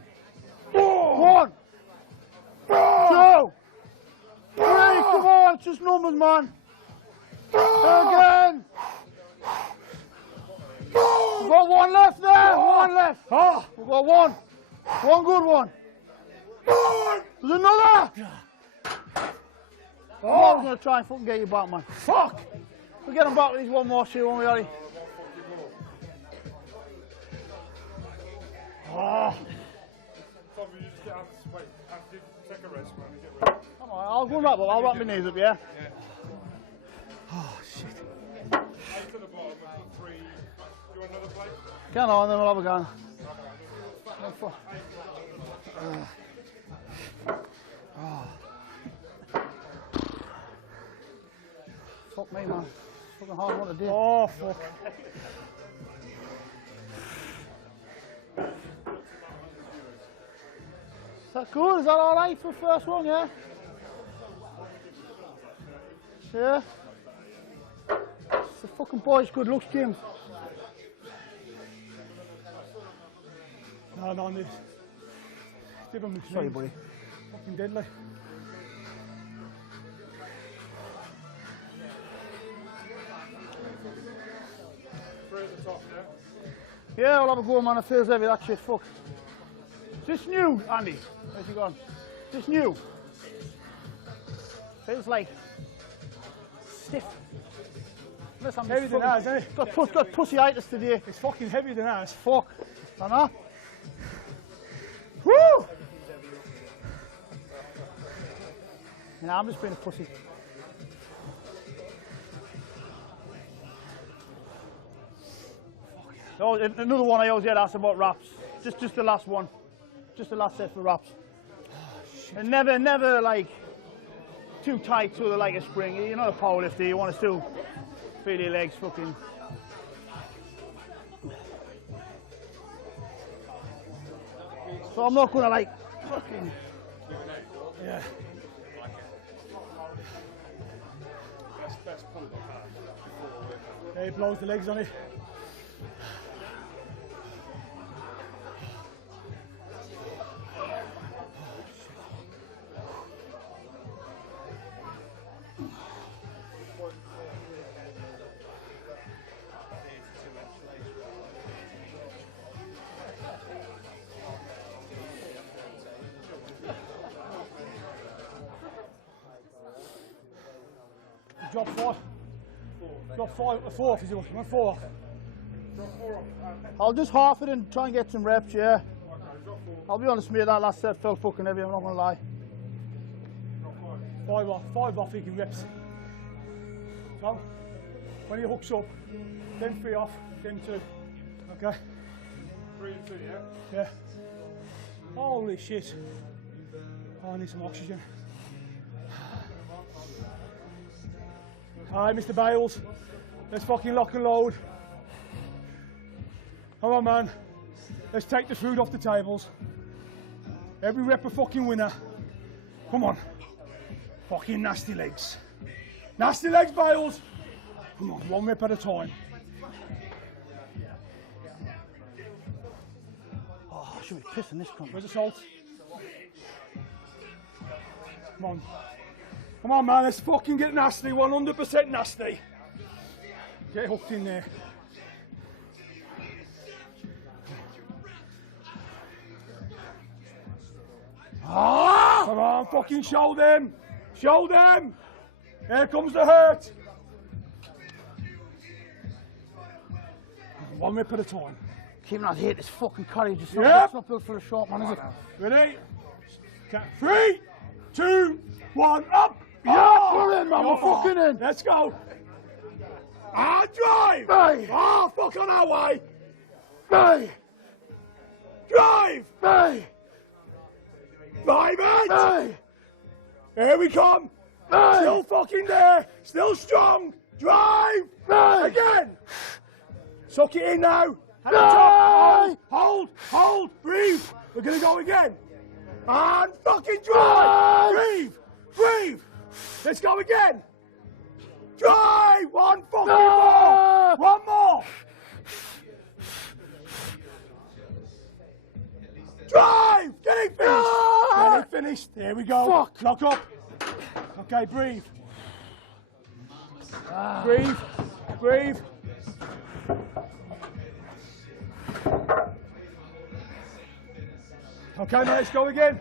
1, 2, 3, come on, it's just numbers, man. Again. We've got 1 left there, 1 left. We've got 1. 1 good one. There's another. Oh, we're going to try and fucking get you back, man. Fuck. We'll get him back with these 1 more shoe, won't we, Ollie? Oh. Probably you just have to wait, have to take a rest, man, and get ready. Come on, I'll go wrap up. I'll wrap my knees up, yeah? Oh, shit. 8 to the bottom and put 3. Do you want another plate? Get on, then we'll have a go. Fuck me, man. Fucking hard one to do. Oh, fuck. Is that good? Is that alright for the first one, yeah? Yeah? It's the fucking boys' good looks, James. No, miss. Give him the Sorry, buddy. Fucking deadly. Yeah, I'll have a go, man. It feels heavy, that shit. Fuck. Is this new, Andy? Where's he gone? Is this new? Feels like stiff. Unless I'm heavier than ours, isn't it? Got pussyitis today. It's fucking heavier than ours. Fuck. I know. Woo! Nah, I'm just being a pussy. Oh, another one I always get asked about wraps. Just the last one. Just the last set for wraps. Oh, and never like too tight to like a spring. You're not a powerlifter, you want to still feel your legs fucking. So I'm not gonna like fucking. Yeah. Yeah, he blows the legs on it. Drop 5. Drop 5 to 4 if you want 4. I'll just half it and try and get some reps, yeah. I'll be honest with you, that last set felt fucking heavy, I'm not gonna lie. 5 off, you can reps. So, when he hooks up, then 3 off, then 2. Okay? 3 and 2, yeah? Yeah. Holy shit. Oh, I need some oxygen. Alright, Mr. Bailes. Let's fucking lock and load. Come on, man. Let's take the food off the tables. Every rep a fucking winner. Come on. Fucking nasty legs. Nasty legs, Bailes. Come on, 1 rep at a time. Oh, I should be pissing this cunt. Where's the salt? Come on. Come on, man, let's fucking get nasty, 100% nasty. Get hooked in there. Ah! Come on, fucking show them. Show them. Here comes the hurt. 1 rep at a time. Keep not hit this fucking carry, just Yep. it's not built for a short man, is it? Ready? 3, 2, 1, up! Yeah, we're in, man, we're Oh, fucking in. Let's go! Ah, drive! Hey! Ah, fuck on our way! Hey! Drive! Hey! Drive it! Hey! Here we come! Hey! Still fucking there! Still strong! Drive! Hey! Again! Suck it in now! At the Hey! top! Hold! Hold! Breathe! We're gonna go again! And fucking drive! Breathe! Breathe! Let's go again! Drive! 1 fucking more! 1 more! Drive! Get it finished! Get it finished! There we go! Fuck. Lock up! Okay, breathe. Breathe. Breathe. Okay, mate, let's go again.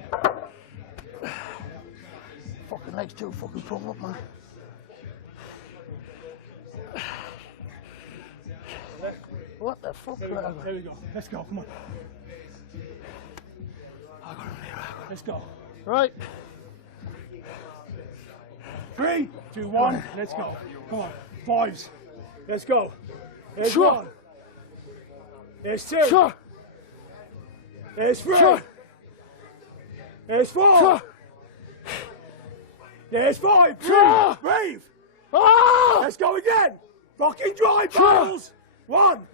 Fucking legs too fucking pumped up, man. What the fuck? There we go. Let's go. Come on. Let's go. Right. 3, 2, 1. Let's go. Come on. 5s. Let's go. There's Sure. 1. There's 2. Sure. There's 3. Sure. There's 4. Sure. There's 5. Sure. Breathe. Ah! Let's go again. Fucking drive, Sure. Bailes. 1.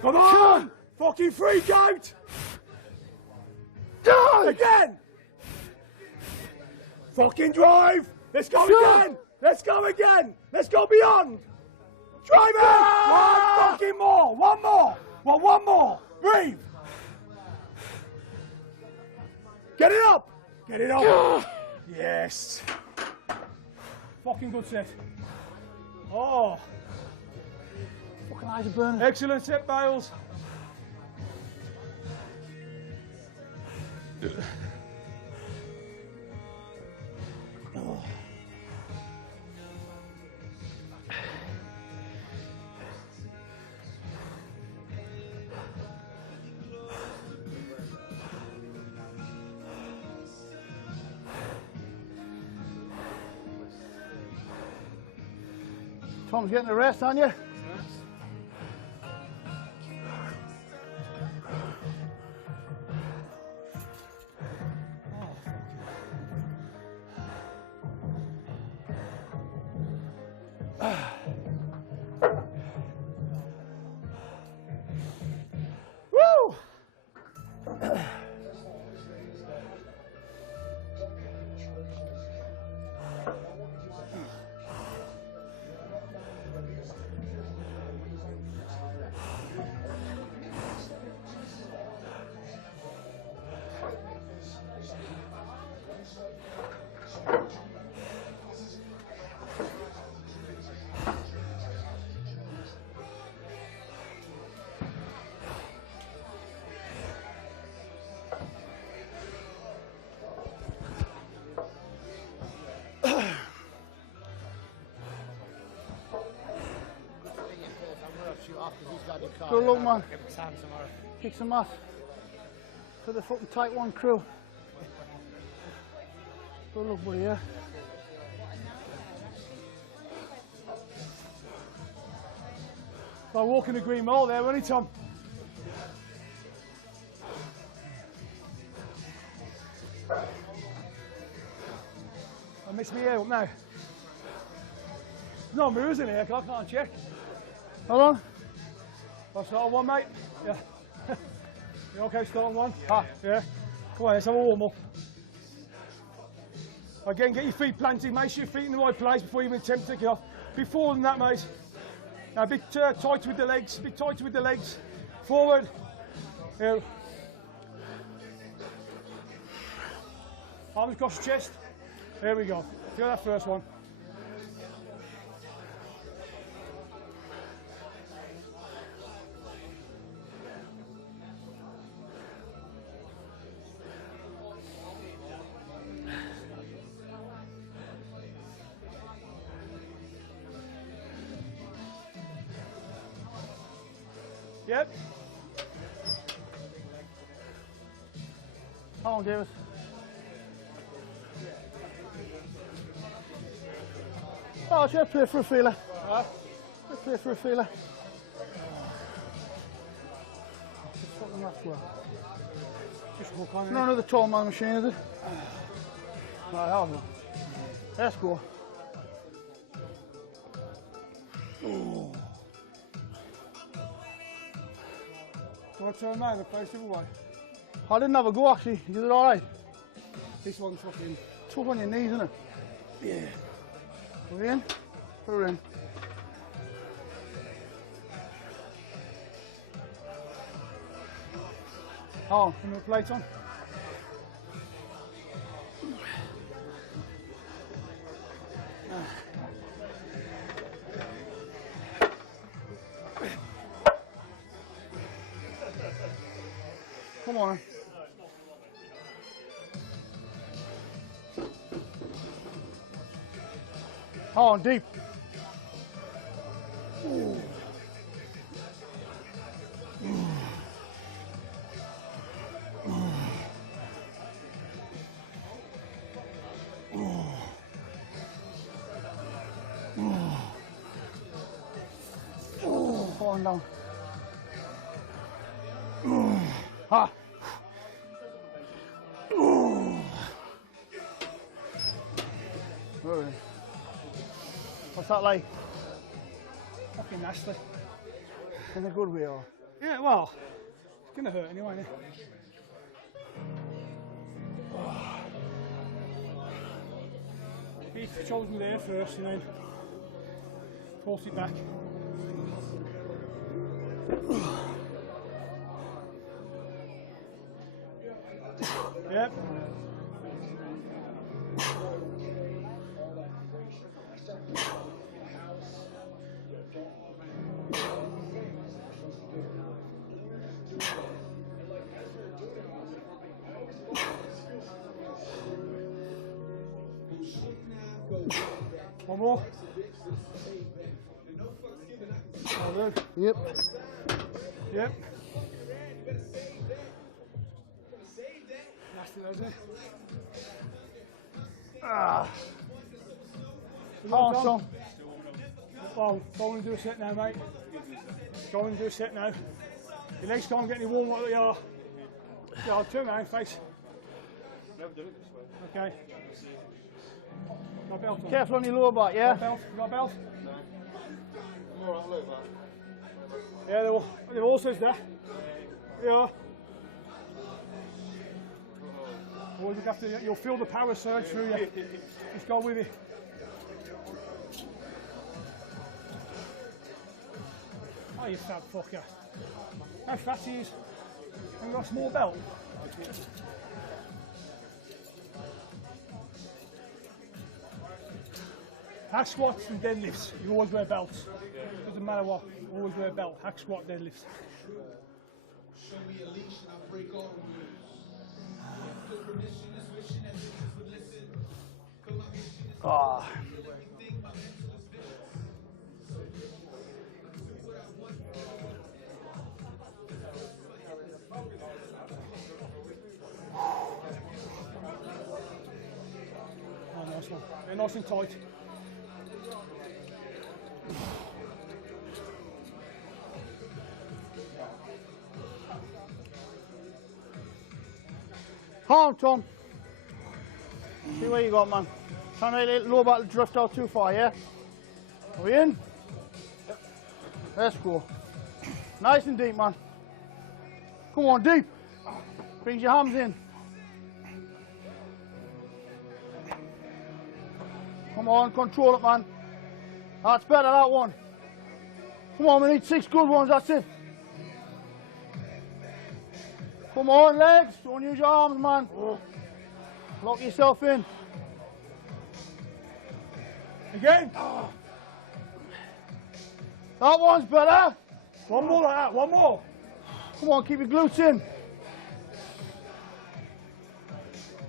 Come on. Sure. Fucking freak out. Die! Again. Fucking drive. Let's go Sure. again. Let's go again. Let's go beyond. Drive it. 1 fucking more. 1 more. Well, 1 more. Breathe. Get it up. Get it up. Yeah. Yes. Fucking good set. Oh. Fucking eyes are burning. Excellent set, Bailes. Oh. Tom's getting a rest, aren't you? Woo! off because he's got a car. Good luck, man. Give him time tomorrow. Kick some ass for the fucking Type 1 crew. Good luck, buddy, yeah? I walk in the green mall there, won't he, Tom? I missed me out now. No mirrors in here, I can't check. Hold on. I'll start on one, mate. Yeah. You okay, start on one? Ah, yeah. Come on, let's have a warm up. Again, get your feet planted, make sure your feet in the right place before you even attempt to take it off. Before than that, mate. Now, a bit tight with the legs, a bit tight with the legs. Forward. Yeah. Arms across the chest. There we go. Feel that first one. Yep. Come on, Davis. Oh, just play for a feeler. Huh? Just play for a feeler. Just fucking last one. Just hook on it. None of the tall man machine, is it? Right, hold on. Let's go. Do you want to turn around and face the other way? I didn't have a go actually. You did it alright. This one's fucking tough on your knees, isn't it? Yeah. Put it in. Put her in. Oh, put the plate on. Come on. Oh, deep. Falling down. Ah. Really? What's that like? Fucking nasty. In a good way, or? Yeah, well, it's gonna hurt anyway, isn't it? Keep your shoulders there first and then force it back. Yep. One more. Oh, good. Yep. Yep. Nasty though, isn't it? Ah. Oh, Awesome. Well, go and do a set now, mate. Go and do a set now. Your legs can't get any warmer like they are. Yeah, I'll turn around, face. Never done it this way. Okay. Got a belt on. Careful on your lower back, yeah? Got a belt? You got a belt? No. I'm alright, look at that. Yeah, they're all says that. Yeah. Always look after you. You'll feel the power surge through you. Just go with it. Oh, you fat fucker. How fat he is. Have you got a small belt? Hack squats and deadlifts, you always wear belts. Doesn't matter what, you always wear a belt. Hack squat, deadlifts. Show me a leash and I'll break all the rules. Good permission is wishing that niggas would listen. Cause my mission is Ah. everything, my mental is vision. What I want, nice and tight. Calm, Tom. See what you got, man. Trying to let low back drift out too far, yeah? Are we in? Let's go. Nice and deep, man. Come on, deep. Brings your hams in. Come on, control it, man. That's better, that one. Come on, we need 6 good ones, that's it. Come on, legs. Don't use your arms, man. Lock yourself in. Again. That one's better. One more like that, one more. Come on, keep your glutes in.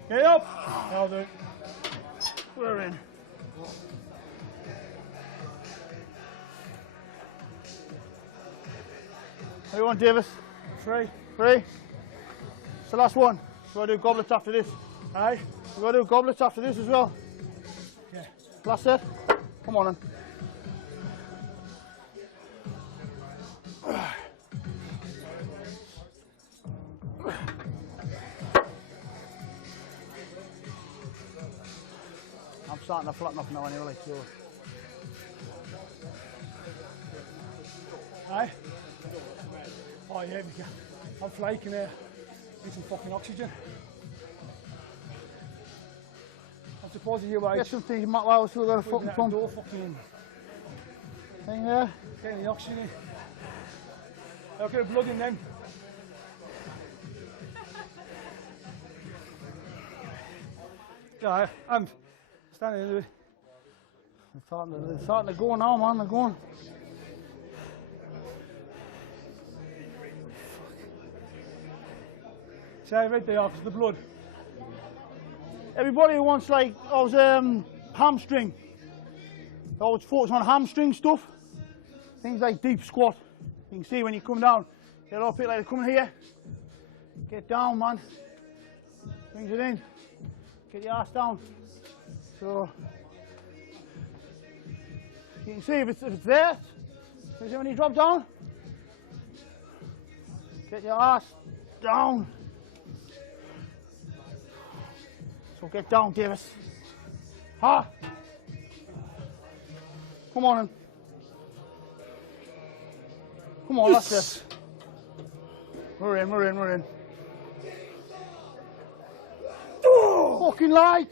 Get up. I'll do it. We're in. How you want, Davis? 3. 3. It's the last one. We've got to do goblets after this. Aye. We've got to do goblets after this as well. Yeah. Last set. Come on then. I'm starting to flatten off now anyway, so. Aye. Oh yeah, we can. I'm flaking here. Need some fucking oxygen. I'm surprised you Get something, Matt. Wow, still got a fucking pump. Fucking thing there. Getting the oxygen in. I'll get the blood in then. Yeah, and standing in the. They're starting to go now, man. They're going. See how red they are because of the blood. Everybody who wants like hamstring. I always focus on hamstring stuff. Things like deep squat. You can see when you come down, get up it like coming here. Get down, man. Brings it in. Get your ass down. So you can see if it's there. You see when you drop down. Get your ass down. So get down, Davis. Ha! Come on in. Come on, that's it. We're in, we're in, we're in. Fucking light.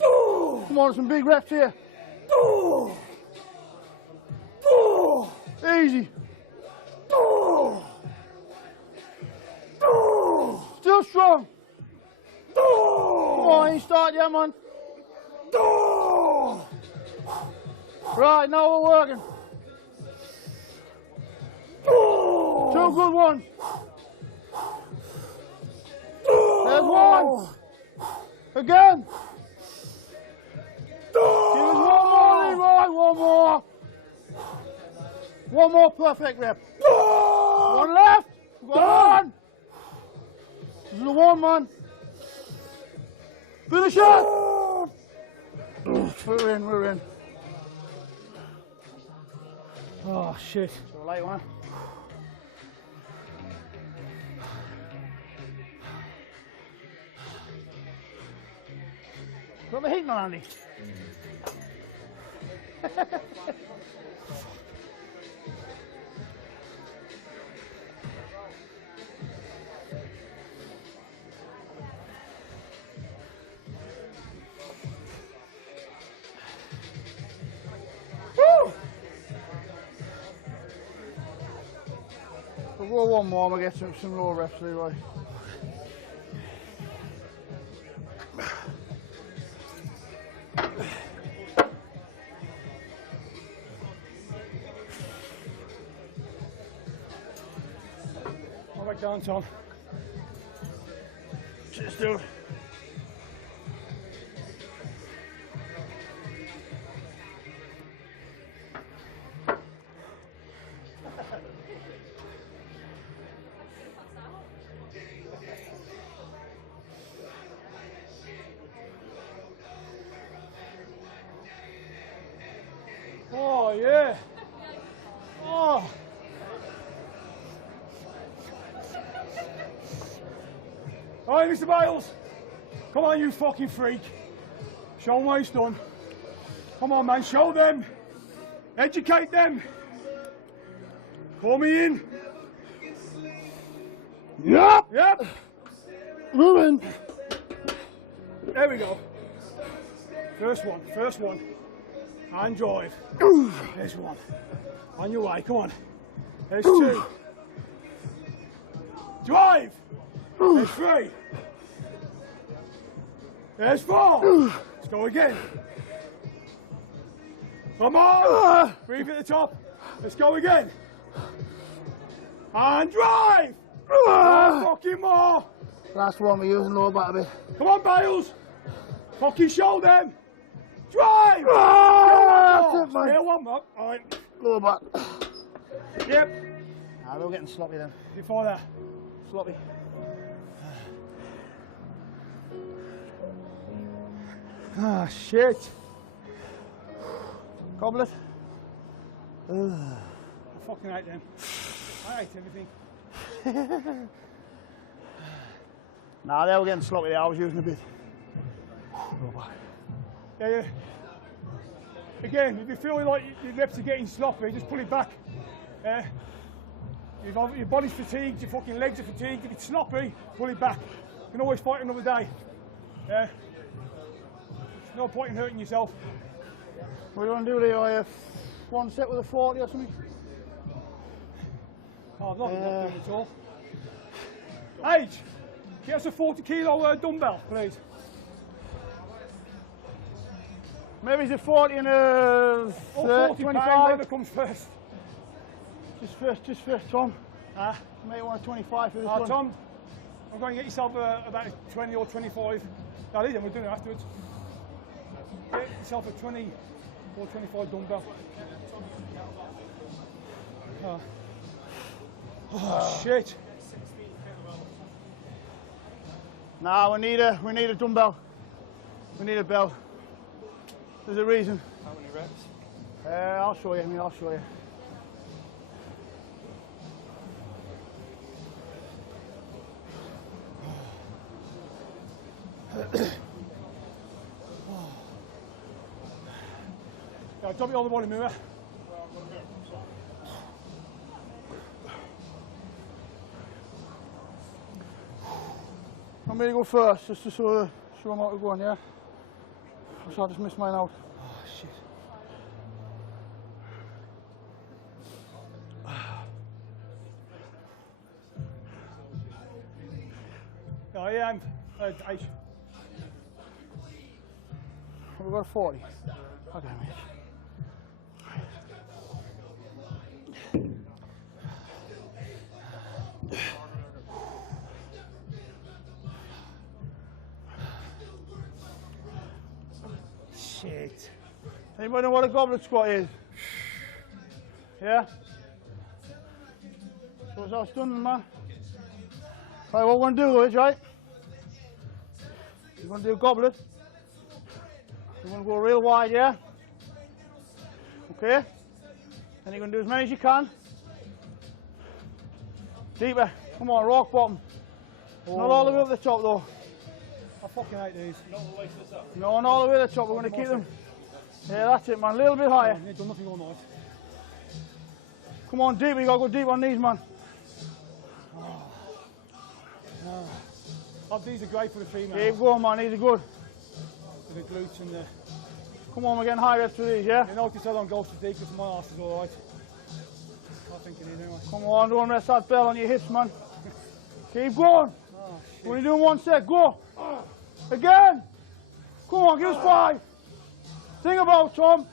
Come on, some big reps here. Easy. Still strong. Come on, you start yet, man. Right, now we're working. 2 good ones. There's one. Again. Give us one more, Leroy. One more. One more perfect rep. One left. One. This is the one, man. Finish it. We're in, we're in. Oh shit. So light one. Got the heat on, Andy. Woo! We'll go one more, we'll get some low reps, Leroy. Go back down, Tom. Cheers, dude. Oh, yeah. Oh. All right, Mr. Bailes. Come on, you fucking freak. Show them what he's done. Come on, man, show them. Educate them. Call me in. Yep. Yep. Moving. There we go. First one. And drive. There's one. On your way, come on. There's two. Drive. There's three. There's four. Let's go again. Come on. Breathe at the top. Let's go again. And drive. More fucking more. Last one, we're using lower back a bit. Come on, Bailes. Fucking show them. Drive. That's it, man. Still one more. All right. Lower back. Yep. Nah, we're getting sloppy then. Before that. Sloppy. Ah, shit. Goblet. I fucking hate them. I hate everything. Nah, they were getting sloppy there. I was using a bit. Yeah. Again, if you feel like your reps are getting sloppy, just pull it back. If your body's fatigued, your fucking legs are fatigued, if it's sloppy, pull it back. You can always fight another day. There's no point in hurting yourself. What do you want to do, Leroy? One set with a 40 or something? Oh, I'm not doing it at all. Age, get us a 40 kilo dumbbell, please. Maybe it's a 40 and a 40 25. whatever comes first. Just first, Tom. You may want a 25 for this one. Tom, I'm going to get yourself about a 20 or 25. That is, and we're doing it afterwards. Get yourself a 20 or 25 dumbbell. Oh shit. Nah, we need a dumbbell. We need a bell. There's a reason. How many reps? I'll show you. I'll show you. Yeah, drop it on the body mirror. I'm going to go first, just to show them how to go on, yeah? So I just missed mine out. Oh, shit. I am. Eight. We've got 40. Okay, mate. Shit. Anybody know what a goblet squat is? Yeah? So it's all done, man. Right, what we're going to do is, right? We're going to do a goblet. We're going to go real wide, yeah? Okay? And you're going to do as many as you can. Deeper. Come on, rock bottom. Not all the way up the top, though. I fucking hate these. Not all the way to the top? No, not all the way to the top. We're going to keep them. Yeah, that's it, man. A little bit higher. They've done nothing all night. Come on, deeper. You got to go deep on these, man. Oh, these are great for the female. Keep going, man. These are good. For the glutes and the... Come on, we're getting high reps with these, yeah? You notice I don't go so deep because my arse is alright. I think you need anyway. Come on, don't rest that bell on your hips, man. Keep going. Oh, We're only doing one set. Go. Again. Come on, give us 5. Think about it, Tom.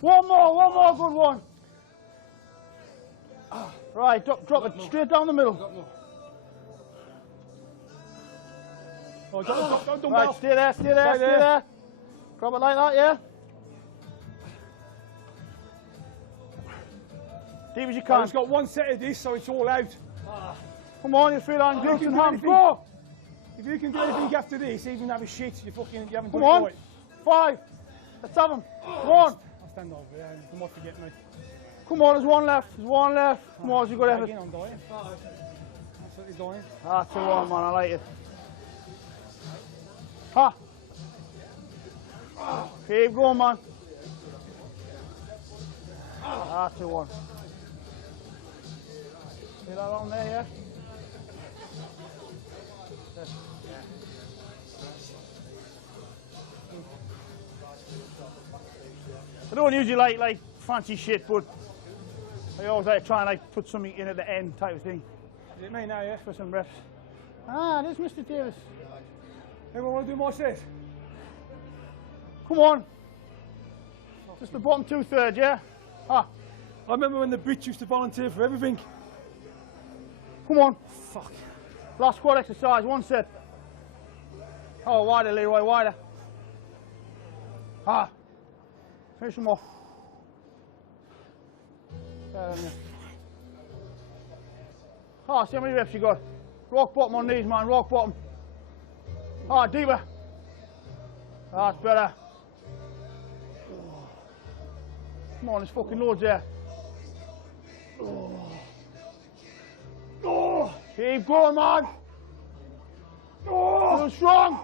One more good one. Right, drop it straight down the middle. Oh, don't right, stay there. Drop it like that, yeah? Deep as you can. I've just got one set of this, so it's all out. Come on, you feel that in glutes and hams. Go! If you can do anything after this, even have a shit, you haven't Come done on. it 5. Let's have them. 1. stand over here, you might forget me. Come on, there's one left, there's one left. Come on, you got effort. Again, I'm dying. Absolutely dying. That's the one, man, I like it. Ha! Keep going, man. That's the one. See that on there, yeah? I don't usually like fancy shit, but I always like to try and like put something in at the end type of thing. Is it me now, yeah? For some reps. Ah, there's Mr. Davis. Everyone want to do my set? Come on. Just the bottom 2/3, yeah? Ah. I remember when the bitch used to volunteer for everything. Come on. Fuck. Last squat exercise, one set. Oh, wider, Leroy, wider. Ah. Finish them off. Ah, see how many reps you got. Rock bottom on these, man, rock bottom. Ah, deeper. That's better. Come on, there's fucking loads there. Oh. Keep going, man. Oh. Still strong.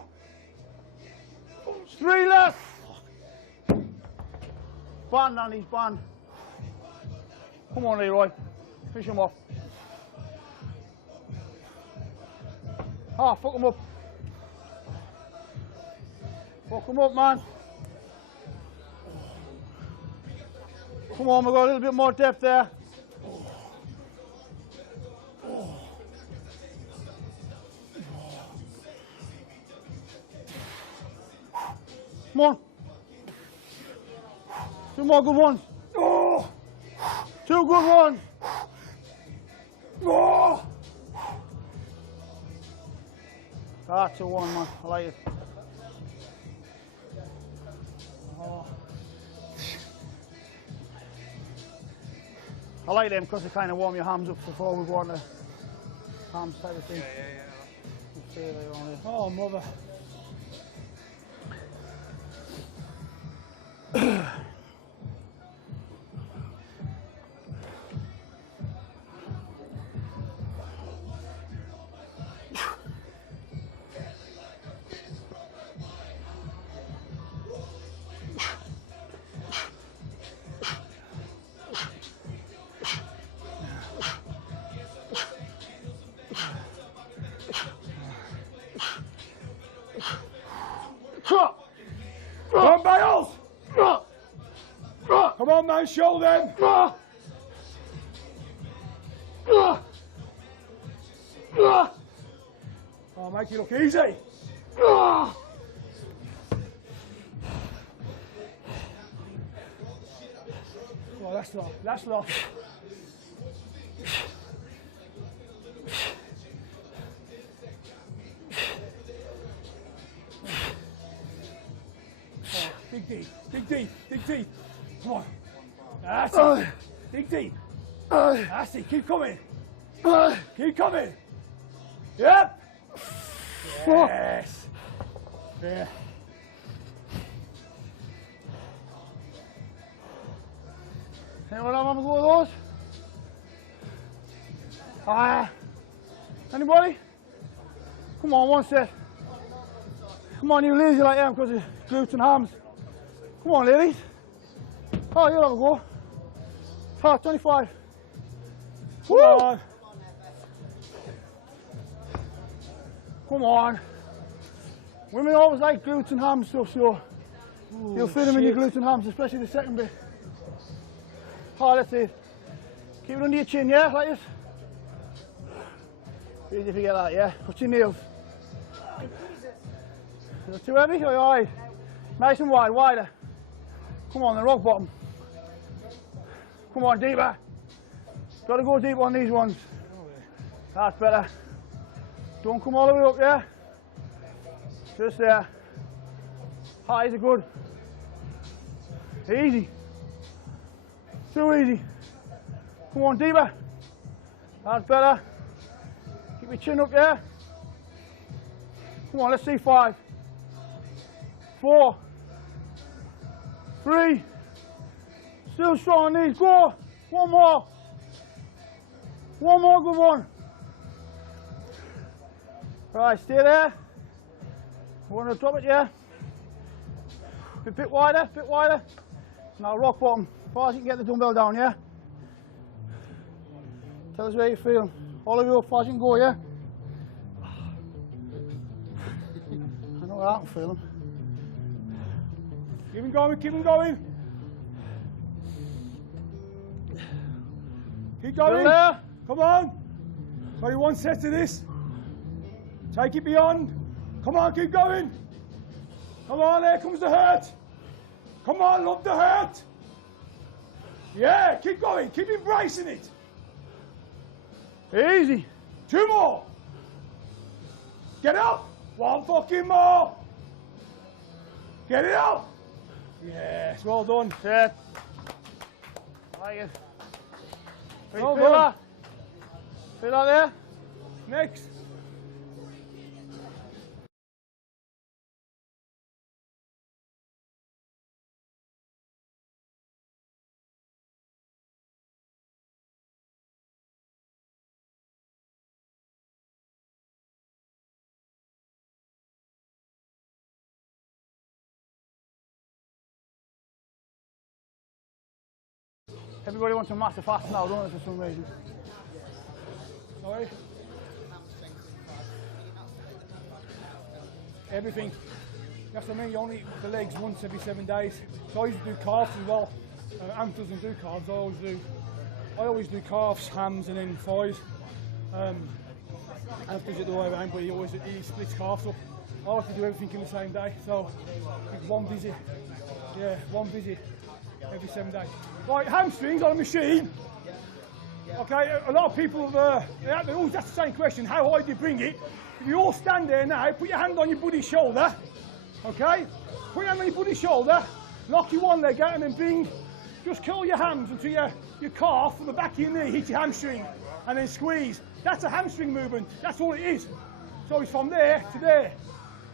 3 left. Band on these, band. Come on, Leroy. Finish him off. Ah, fuck him up. Fuck him up, man. Come on, we've got a little bit more depth there. Come on. 2 more good ones. 2 good ones. That's a one, man. I like it. I like them because they kind of warm your hams up before we go on the hams type of thing. Oh, mother. Come on, Bailes! Come on, man, show them! Oh, make it look easy. Oh, that's long. That's long. Dig deep, dig deep, dig deep. Come on. That's it. Dig deep. That's it. Keep coming. Keep coming. Yep. Yes. Yeah. anyone have a go with those? Anybody? Come on, one set. Come on, you lazy like them because of glutes and hams. Come on, ladies. Oh, you'll have a go. Oh, 25. Come on. Come on. Women always like glutes and hams stuff, so you'll fit them in your glutes and hams, especially the second bit. Oh, that's it. Keep it under your chin, yeah, like this. Easy if you get that, yeah. Put your nails. Is it too heavy? Or alright? Nice and wide, wider. Come on, the rock bottom. Come on, deeper. Got to go deep on these ones. That's better. Don't come all the way up, yeah? Just there. Highs are good. Easy. Too easy. Come on, deeper. That's better. Keep your chin up, yeah? Come on, let's see 5, 4, 3, Still strong on these, go! One more! One more good one. Right, stay there. Want to drop it, yeah? A bit wider, bit wider. Now rock bottom, as far as you can get the dumbbell down, yeah? Tell us where you feel. All of you as far as you can go, yeah? I know where I can feel them. Keep him going, keep him going. Keep going. There. Come on. Only one set of this. Take it beyond. Come on, keep going. Come on, there comes the hurt. Come on, love the hurt. Yeah, keep going, keep embracing it. Easy. 2 more. Get up. 1 fucking more. Get it up. Yes, well done. Set. Like it. Well done. Feel that there? Next. Everybody wants a massive fast now, don't they, for some reason? Sorry? Everything. That's what I mean, you only eat the legs once every 7 days. So I used to do calves as well. Anth doesn't do calves, I always do calves, hams and then thighs. Anth does it the way around, but he splits calves up. I like to do everything in the same day, so it's one visit. Yeah, one visit every 7 days. Right, hamstrings on a machine. Okay, a lot of people they always ask the same question, how high do you bring it? If you all stand there now, put your hand on your buddy's shoulder, okay? Put your hand on your buddy's shoulder, lock your one leg out and then bring, just curl your hands until your calf from the back of your knee hits your hamstring and then squeeze. That's a hamstring movement, that's all it is. So it's from there to there.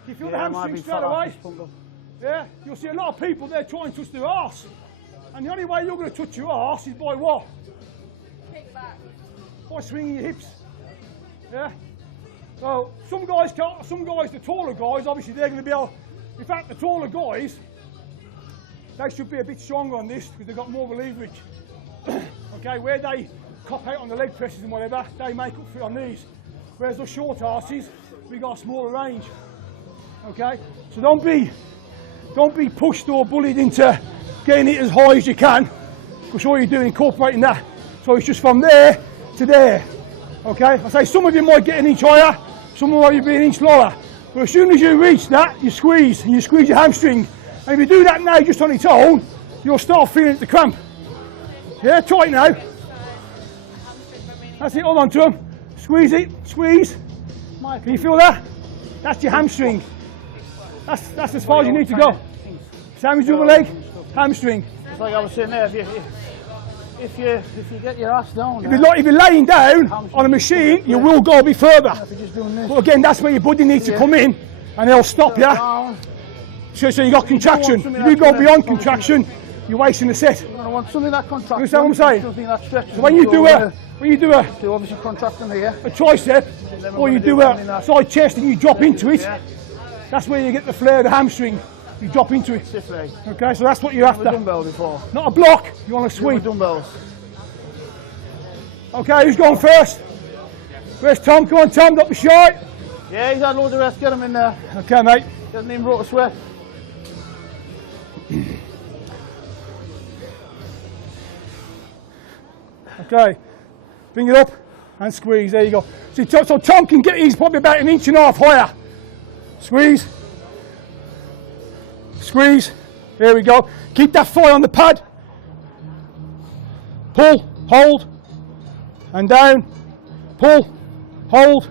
You feel the hamstring straight away? Yeah, you'll see a lot of people there trying to touch their arse. And the only way you're going to touch your arse is by what? Kick back. By swinging your hips. Yeah? So some guys, the taller guys, obviously they're going to be able, in fact the taller guys, they should be a bit stronger on this because they've got more leverage. Okay, where they cop out on the leg presses and whatever, they make up for it on these. Whereas the short arses, we got a smaller range. Okay? So don't be pushed or bullied into getting it as high as you can, because all you're doing incorporating that. So it's just from there to there. Okay? I say some of you might get an inch higher, some of you be an inch lower. But as soon as you reach that, you squeeze, and you squeeze your hamstring. And if you do that now just on its own, you'll start feeling the cramp. Yeah, try it now. That's it, hold on to them. Squeeze it, squeeze. Can you feel that? That's your hamstring. That's as far as you need to go. Same as the other leg, hamstring. It's like I was saying there, if you get your ass down. If you're laying down on a machine, you will go a bit further. But again, that's where your body needs to come in, and they'll stop you. So you got contraction. If you go beyond contraction, you're wasting the set. You're going to want something that contracts. You understand what I'm saying? So when you do obviously contracting here, a tricep, or you do a side chest and you drop into it, that's where you get the flare of the hamstring. You drop into it. Okay, so that's what you're after. Dumbbell before. Not a block, you want to sweep. Dumbbells. Okay, who's going first? Where's Tom? Come on, Tom, don't be shy. Yeah, he's had loads of rest, get him in there. Okay, mate. Doesn't even broke a sweat. Okay, bring it up and squeeze, there you go. See, so Tom can get, he's probably about 1.5 inches higher. Squeeze. Squeeze, there we go. Keep that thigh on the pad. Pull, hold, and down. Pull, hold,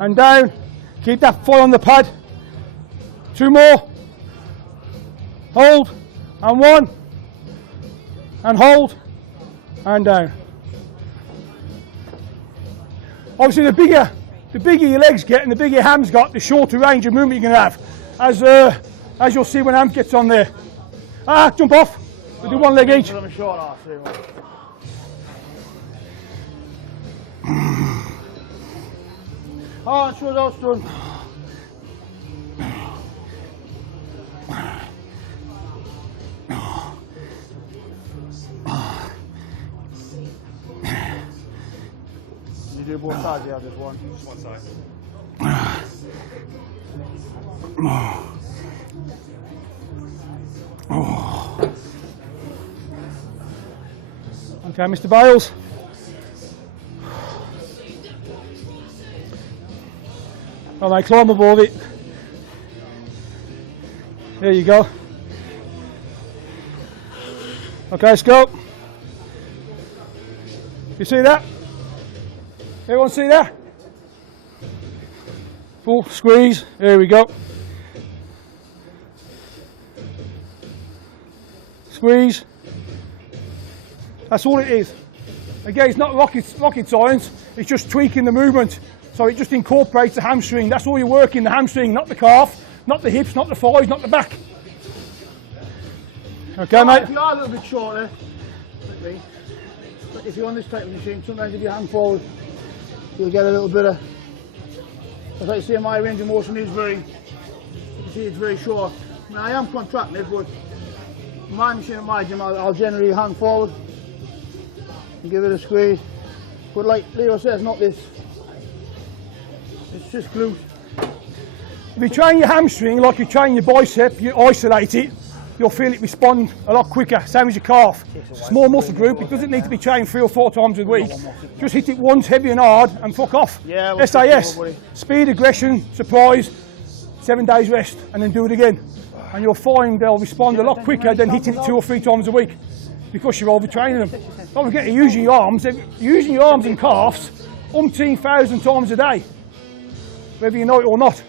and down. Keep that thigh on the pad. 2 more. Hold, and 1. And hold, and down. Obviously the bigger your legs get and the bigger your hams got, the shorter range of movement you're going to have. As you'll see when Anth gets on there. Jump off. We do one leg each. I'm a short arse, oh, sure that's done. You do both sides, yeah, just one. Just one side. Okay, Mr. Bailes. All right, climb above it. There you go. Okay, let's go. You see that? Everyone see that? Full squeeze. There we go. Squeeze. That's all it is. Again, it's not rocket science. It's just tweaking the movement. So it just incorporates the hamstring. That's all you're working, the hamstring, not the calf, not the hips, not the thighs, not the back. Okay, mate? If you are a little bit shorter, like me, but if you're on this type of machine, sometimes if you hand forward, you'll get a little bit of, as I say, my range of motion is very, you can see it's very short. I mean, I am contracting it, but my machine at my gym, I'll generally hand forward and give it a squeeze. But like Leroy says, not this. It's just glute. If you train your hamstring like you train your bicep, you isolate it, you'll feel it respond a lot quicker, same as your calf. Small muscle group, it doesn't need to be trained 3 or 4 times a week. Just hit it once, heavy and hard, and fuck off. Yeah, we'll SAS, speed, aggression, surprise, 7 days rest, and then do it again. And you'll find they'll respond a lot quicker than hitting it 2 or 3 times a week, because you're overtraining them. Don't forget you're using your arms. Using your arms and calves umpteen thousand times a day, whether you know it or not.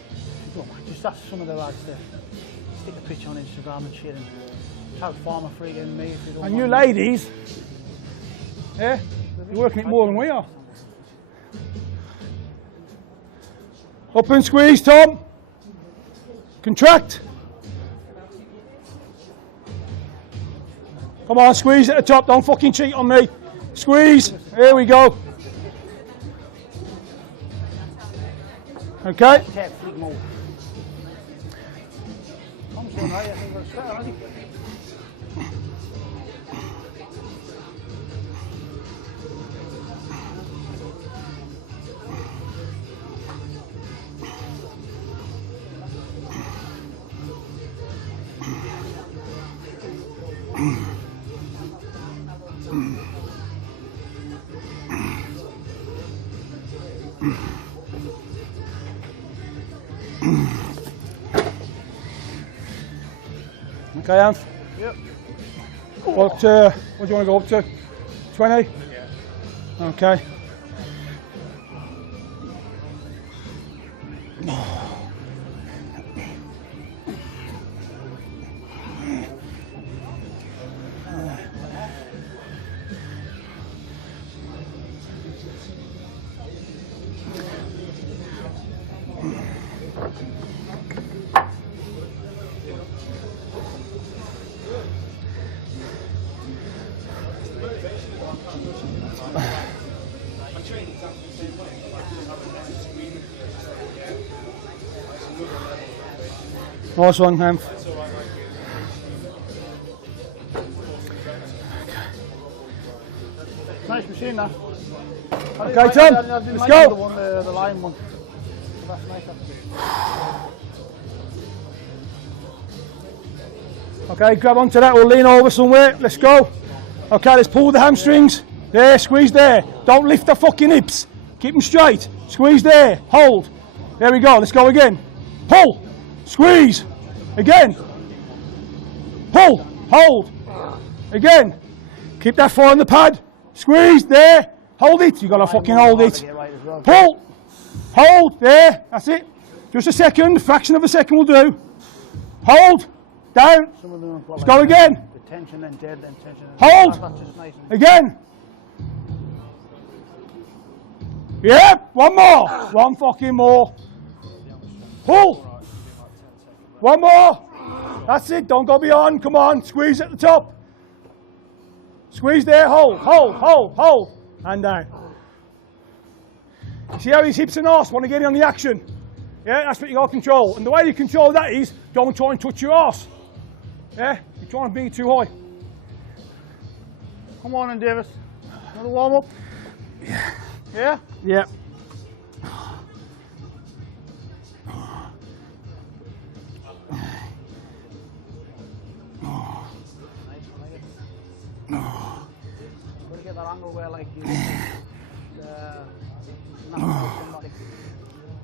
Just ask some of the lads to stick a picture on Instagram and shit and tag Farmer Freak and me if you don't And mind. you ladies, yeah, you're working it more than we are. Up and squeeze, Tom. Contract. Come on, squeeze at the top, don't fucking cheat on me. Squeeze, here we go. Okay. Okay, Anth? Yep. What do you want to go up to? 20? Yeah. Okay. Nice one, Ham. Nice machine, that. Okay, Tom, let's go. The line one. So that's nice. Okay, grab onto that or lean over somewhere. Let's go. Okay, let's pull the hamstrings. There, squeeze there. Don't lift the fucking hips. Keep them straight. Squeeze there. Hold. There we go. Let's go again. Pull. Squeeze. Again. Pull. Hold. Again. Keep that foot on the pad. Squeeze there. Hold it. You gotta fucking hold it. Pull. Hold. There. That's it. Just a second. Fraction of a second will do. Hold. Down. Let's go again. Tension, then dead, then tension. Hold. Again. Yep. One more. One fucking more. Pull. One more. That's it. Don't go beyond. Come on. Squeeze at the top. Squeeze there, hold, hold, hold, hold, and down. See how his hips and arse want to get in on the action? Yeah, that's what you got to control. And the way you control that is, don't try and touch your arse. Yeah, you're trying to bring it too high. Come on in, Davis. Another warm up. Yeah. Yeah? Yeah. Got to get that angle where, like, you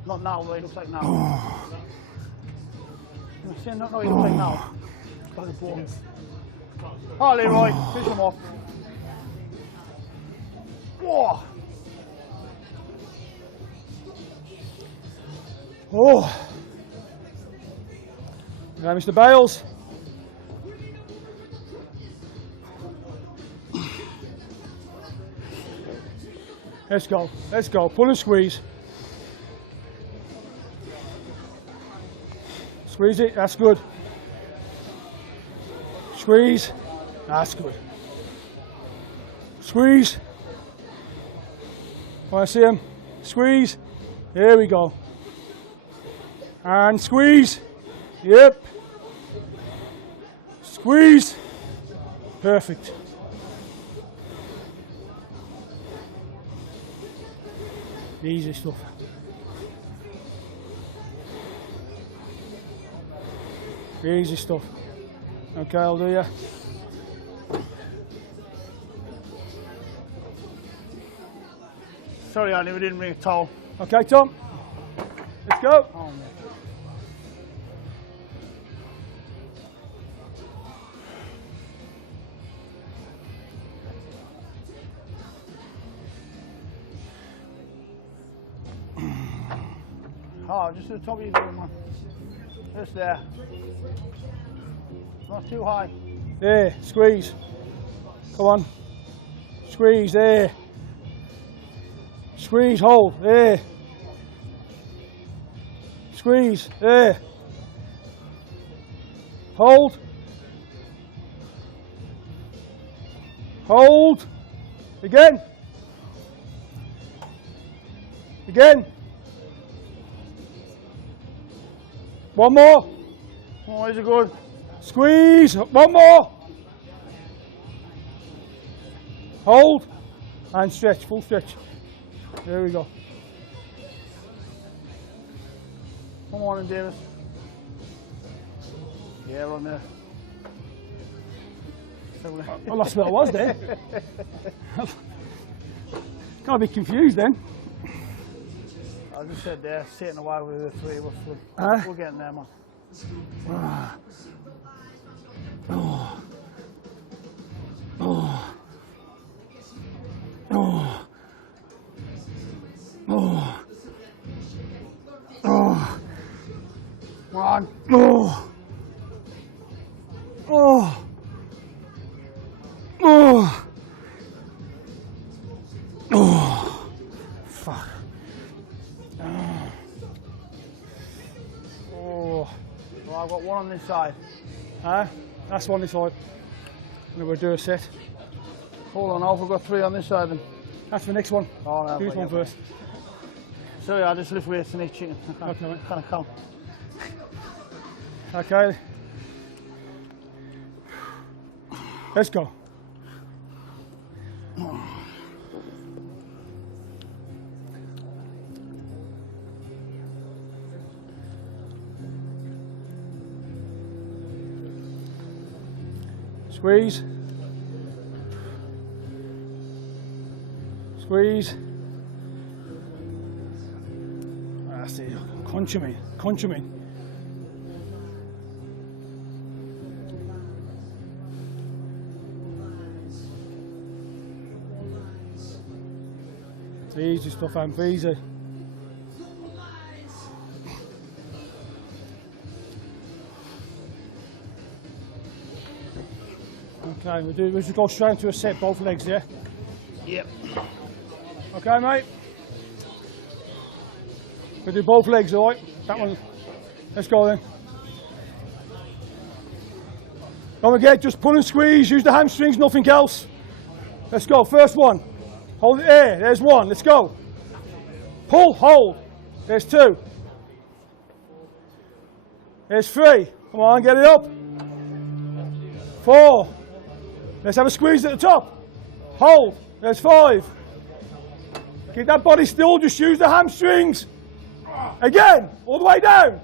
not now, but it looks like now. I'm saying not now, it looks like now. By the ball. Oh, Leroy, fish him off. Whoa! Oh! Now, Mr. Bailes. Let's go, let's go. Pull and squeeze. Squeeze it, that's good. Squeeze, that's good. Squeeze. I see him. Squeeze. There we go. And squeeze. Yep. Squeeze. Perfect. Easy stuff. Easy stuff. Okay, I'll do ya. Sorry, Andy, we didn't bring a towel. Okay, Tom. Let's go. Oh, man. Oh, just at the top of your gun, man. Just there. Not too high. There, squeeze. Come on. Squeeze, there. Squeeze, hold, there. Squeeze, there. Hold. Hold. Again. Again. One more. Oh, is it good? Squeeze. One more. Hold. And stretch, full stretch. There we go. Come on in, Davis. Yeah, on there. Well, that's what I was there. Can't be confused then. I just said there, sitting away with the three of us. We're getting there, man. Oh. Oh. Oh. Oh. Oh. Come on. Oh. Oh. Oh. Oh. Fuck. Oh. Well, I've got one on this side. That's one this side. And we'll do a set. Hold on, I've got three on this side then. That's the next one. Oh, no, do this one first. Sorry, I just lift weights and eat chicken. Okay, mate. Kind of count. Okay. Let's go. Squeeze. Squeeze. That's it. Crunch him in. Crunch him in. Easy stuff, Amp, easy. Okay, we'll just go straight into a set, both legs, yeah? Yep. Okay, mate? We'll do both legs, all right? That one. Let's go then. Don't forget, just pull and squeeze, use the hamstrings, nothing else. Let's go, first one. Hold it there, there's one, let's go. Pull, hold. There's 2. There's 3. Come on, get it up. 4. Let's have a squeeze at the top. Hold. There's 5. Keep that body still, just use the hamstrings. Again, all the way down.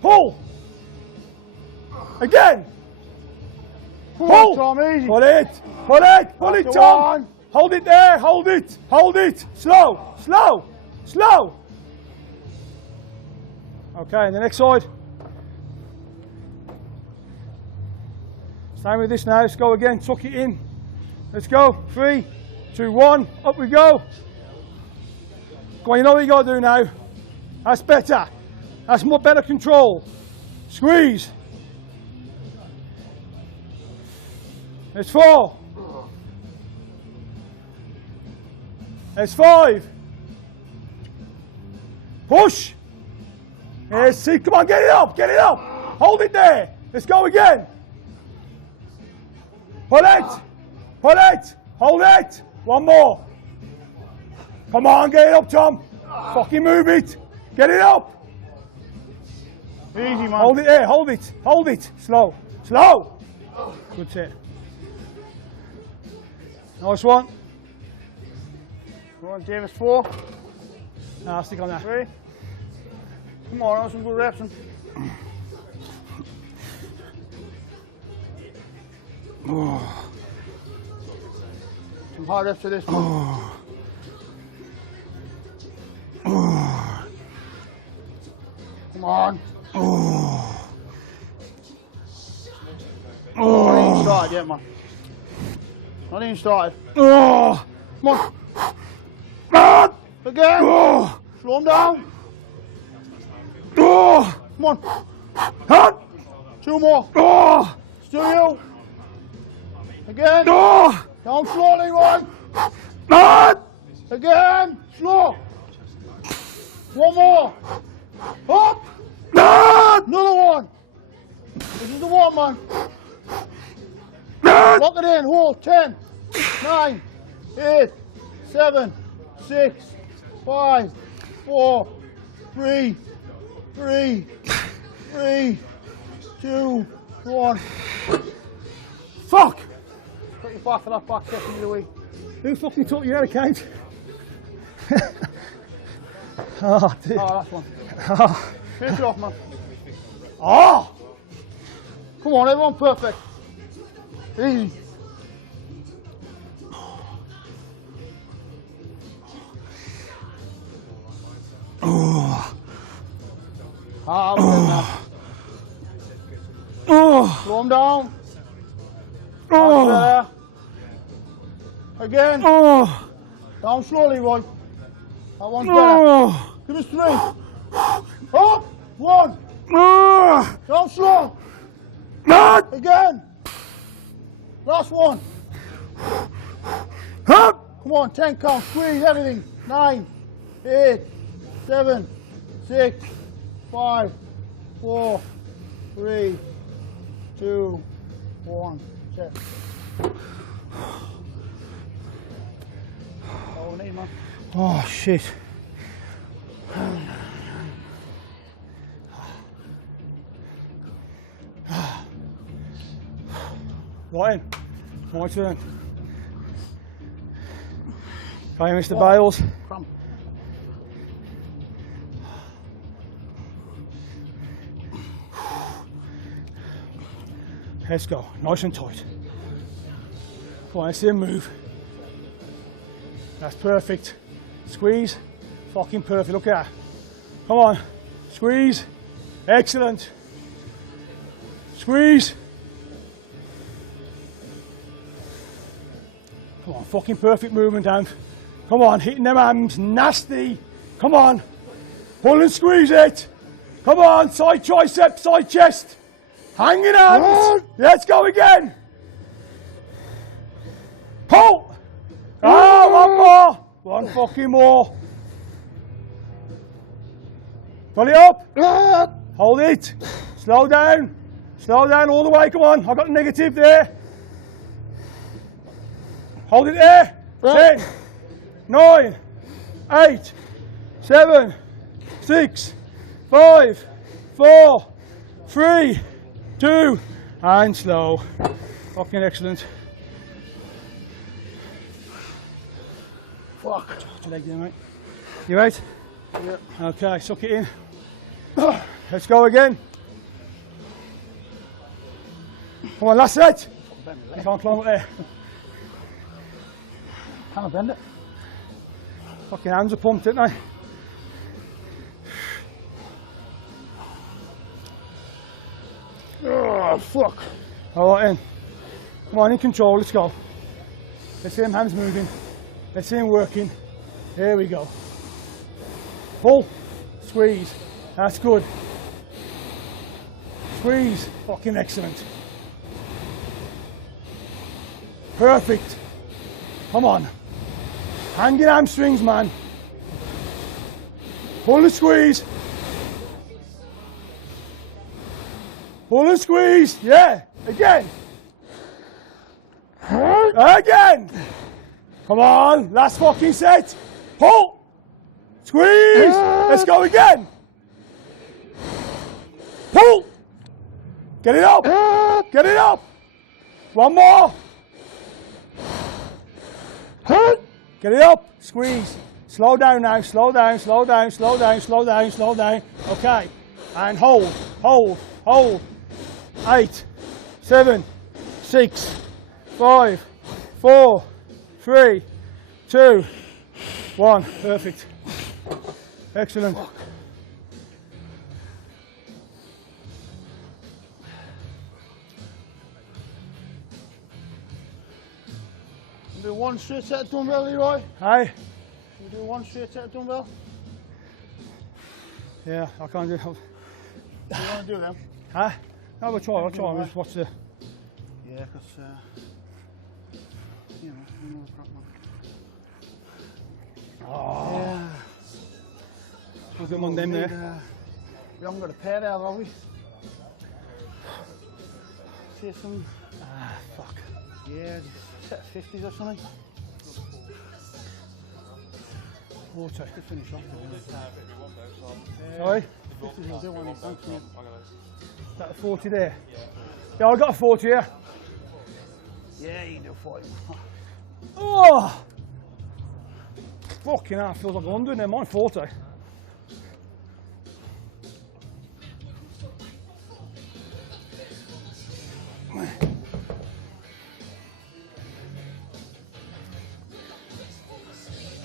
Pull. Again. Pull. Tom, easy. Pull it. Pull it. Pull it, Tom. Hold it there. Hold it. Hold it. Slow. Slow. Slow. Okay, and the next side. Same with this now. Let's go again. Tuck it in. Let's go. 3, 2, 1. Up we go. Come on, you know what you got to do now. That's better. That's more better control. Squeeze. There's 4. There's 5. Push. There's 6. Come on, get it up. Get it up. Hold it there. Let's go again. Pull it. Pull it. Hold it. One more. Come on, get it up, Tom. Fucking move it. Get it up. Easy, man. Hold it there. Hold it. Hold it. Slow. Slow. Good set. Nice one. Go on, Davis. 4. Nah, stick on that. 3. Come on, that's some good reps. Some hard reps to this one. Come on. Not even started yet, man. Not even started. Come on. Again. Slow him down. Come on. 2 more. Still you. Again. Down slowly, Leroy. Again. Slow. 1 more. Up. Another one. This is the one, man. Lock it in. Hold. 10, 9, 8, 7, 6, 5, 4, 3, 2, 1. Fuck! Put your back for that back second of the week. Who fucking taught you how to count? Oh, dear. Oh, that's one. Finish it off, man. Oh! Come on, everyone perfect. Easy. Slow him down. There. Again. Down slowly, Roy. That one's better. Give us 3. Up. 1. Down slow. Again. Last one. Come on, 10 count. Squeeze everything. 9, 8, 7, 6, 5, 4, 3, 2, 1. Set. Oh, need, man. Oh, shit. Right in. My turn. Okay, Mr. Bailes. Let's go. Nice and tight. Come on, let's see him move. That's perfect. Squeeze. Fucking perfect. Look at that. Come on. Squeeze. Excellent. Squeeze. Come on, fucking perfect movement down. Come on, hitting them arms, nasty. Come on, pull and squeeze it. Come on, side tricep, side chest. Hanging hands. Let's go again. Pull. Oh, one more. One fucking more. Pull it up. Hold it. Slow down. Slow down all the way, come on. I've got a negative there. Hold it there. 10, 9, 8, 7, 6, 5, 4, 3, 2, and slow. Fucking excellent. Fuck. Your leg there, mate. You right? Yep. Okay, suck it in. Let's go again. Come on, last set. You can't climb up there. Can I bend it? Fucking hands are pumped, didn't they? Oh, fuck. All right, then. Come on, in control, let's go. Let's see them hands moving. Let's see them working. Here we go. Pull, squeeze. That's good. Squeeze. Fucking excellent. Perfect. Come on. Hang your hamstrings, man. Pull and squeeze. Pull and squeeze. Yeah. Again. Again. Come on. Last fucking set. Pull. Squeeze. Let's go again. Pull. Get it up. Get it up. One more. Get it up. Squeeze. Slow down now. Slow down. Slow down. Slow down. Slow down. Slow down. Okay. And hold. Hold. Hold. 8, 7, 6, 5, 4, 3, 2, 1. Perfect. Excellent. Do one straight set of dumbbell, Leroy. Aye. You do one straight set of dumbbell. Yeah, I can't do it. Do you want to do them? Huh? No, we'll try. I'll try. We'll just watch the. Yeah, because you know the crap, man. Oh. Yeah. Look at one of them there. We haven't got a pair there, have we? See some. Ah, fuck. Yeah, just set of 50s or something. Water. To finish off. Sorry? 50s will do one. Thank you. Is that a 40 there? Yeah, I got a 40 here. Yeah, you do 40. Oh! Fucking hell, feels like 100 there. Mine 40.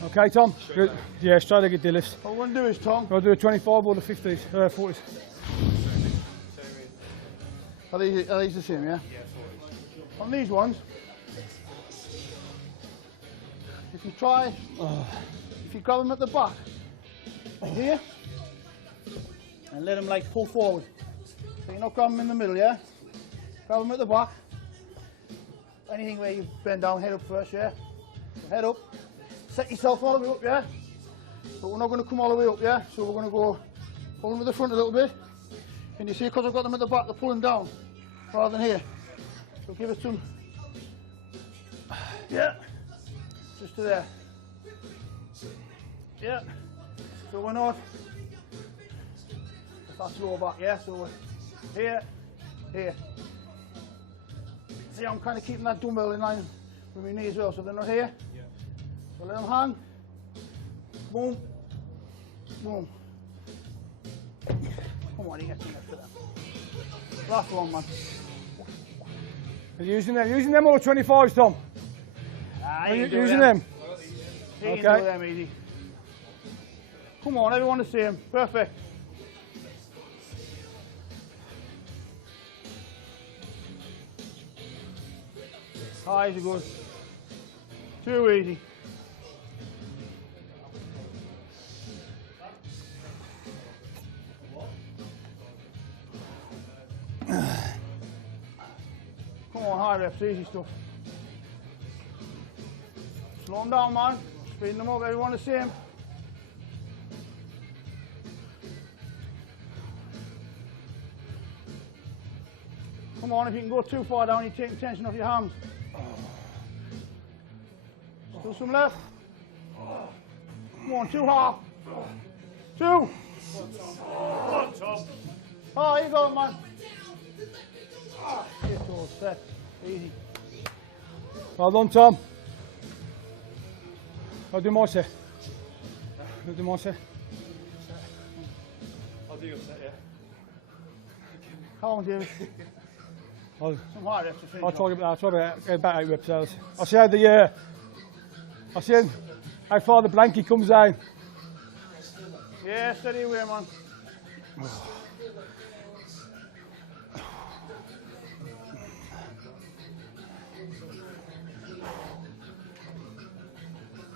Okay, Tom. Good. Yeah, try to get deadlift. What we want to do is, Tom. We'll do a 25 or the 50s, 40s. Are these the same, yeah? On these ones, if you try, if you grab them at the back, here, and let them like pull forward. So you're not grabbing them in the middle, yeah? Grab them at the back. Anything where you bend down, head up first, yeah? So head up. Set yourself all the way up, yeah? But we're not going to come all the way up, yeah? So we're going to go pull them to the front a little bit. And you see, because I've got them at the back, they're pulling down rather than here. So give it some, yeah, just to there. Yeah, so we're not, that's lower back, yeah? So we're here, here. See, I'm kind of keeping that dumbbell in line with my knee as well, so they're not here. So let them hang. Boom. Boom. Come on, you get some extra there. Last one, man. Are you using them or 25s, Tom? Are you using them? You can do them easy. Come on, everyone the same. Perfect. Highs are good. Too easy. Come on, high reps, easy stuff. Slow them down, man. Speeding them up, everyone the same. Come on, if you can go too far down, you're taking tension off your hams. Do some left. Come on, 2 hard. 2. Oh, you go, man. Get all set. Easy. Well done, Tom. I'll do my set. I'll do my set. I'll do your set, yeah. How long, James? I'll Some hard reps to finish. try to get about 8 reps out. I'll see how the I'll see how far the blankie comes down. Yeah, steady away, man.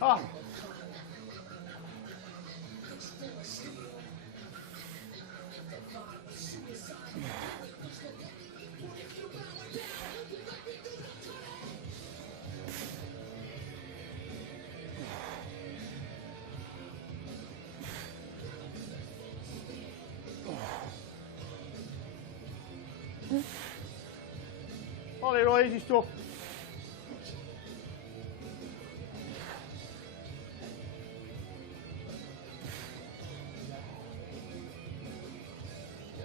Ah. Oh, Leroy, easy stuff.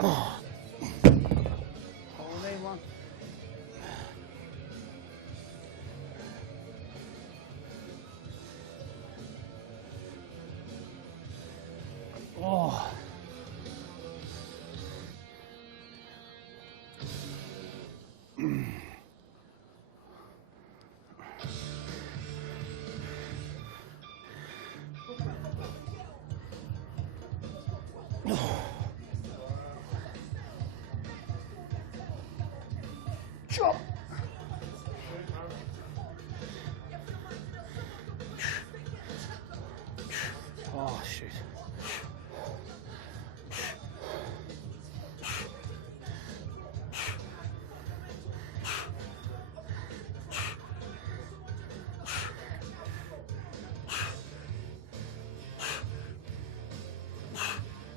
Oh, name one. Oh. Chop. Oh, shit.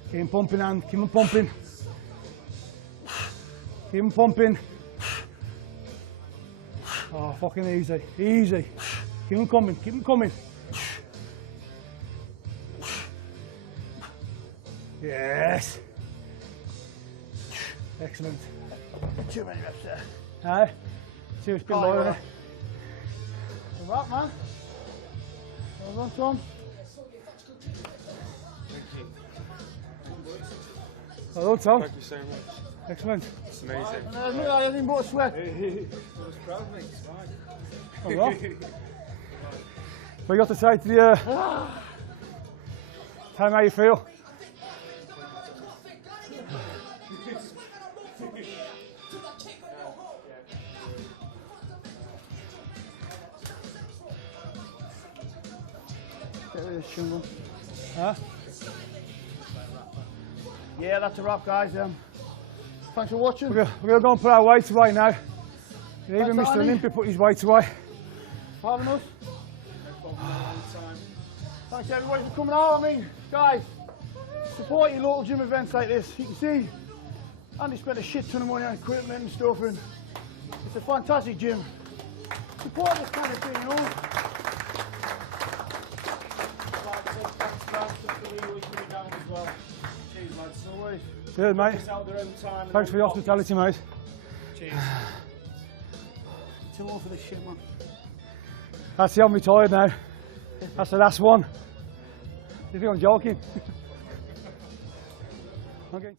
Keep him pumping, and keep him pumping. Keep him pumping. Oh, fucking easy, easy. Keep him coming, keep him coming. Yes. Excellent. Too many reps there. Aye. See what's been low, isn't it? Good work, man. Well done, Tom. Well done, Tom. Thank you so much. Excellent. It's amazing. And there's not anything but sweat. I was proud of me, it's fine. Oh, well. What you got to say to the tell me how you feel? Get rid of this shingle. Huh? Yeah, that's a wrap, guys. Thanks for watching. We're going to go and put our weights away now. Even Thanks, Mr. Andy. Olympia put his weights away. Having us. Thanks everybody for coming out. I mean, guys, support your local gym events like this. You can see Andy spent a shit ton of money on equipment and stuff, and it's a fantastic gym. Support this kind of thing, you know. Cheers, mate. Thanks for the hospitality, mate. Cheers. Too old for this shit, man. That's it, I'm retired now. That's the last one. You think I'm joking? I'm getting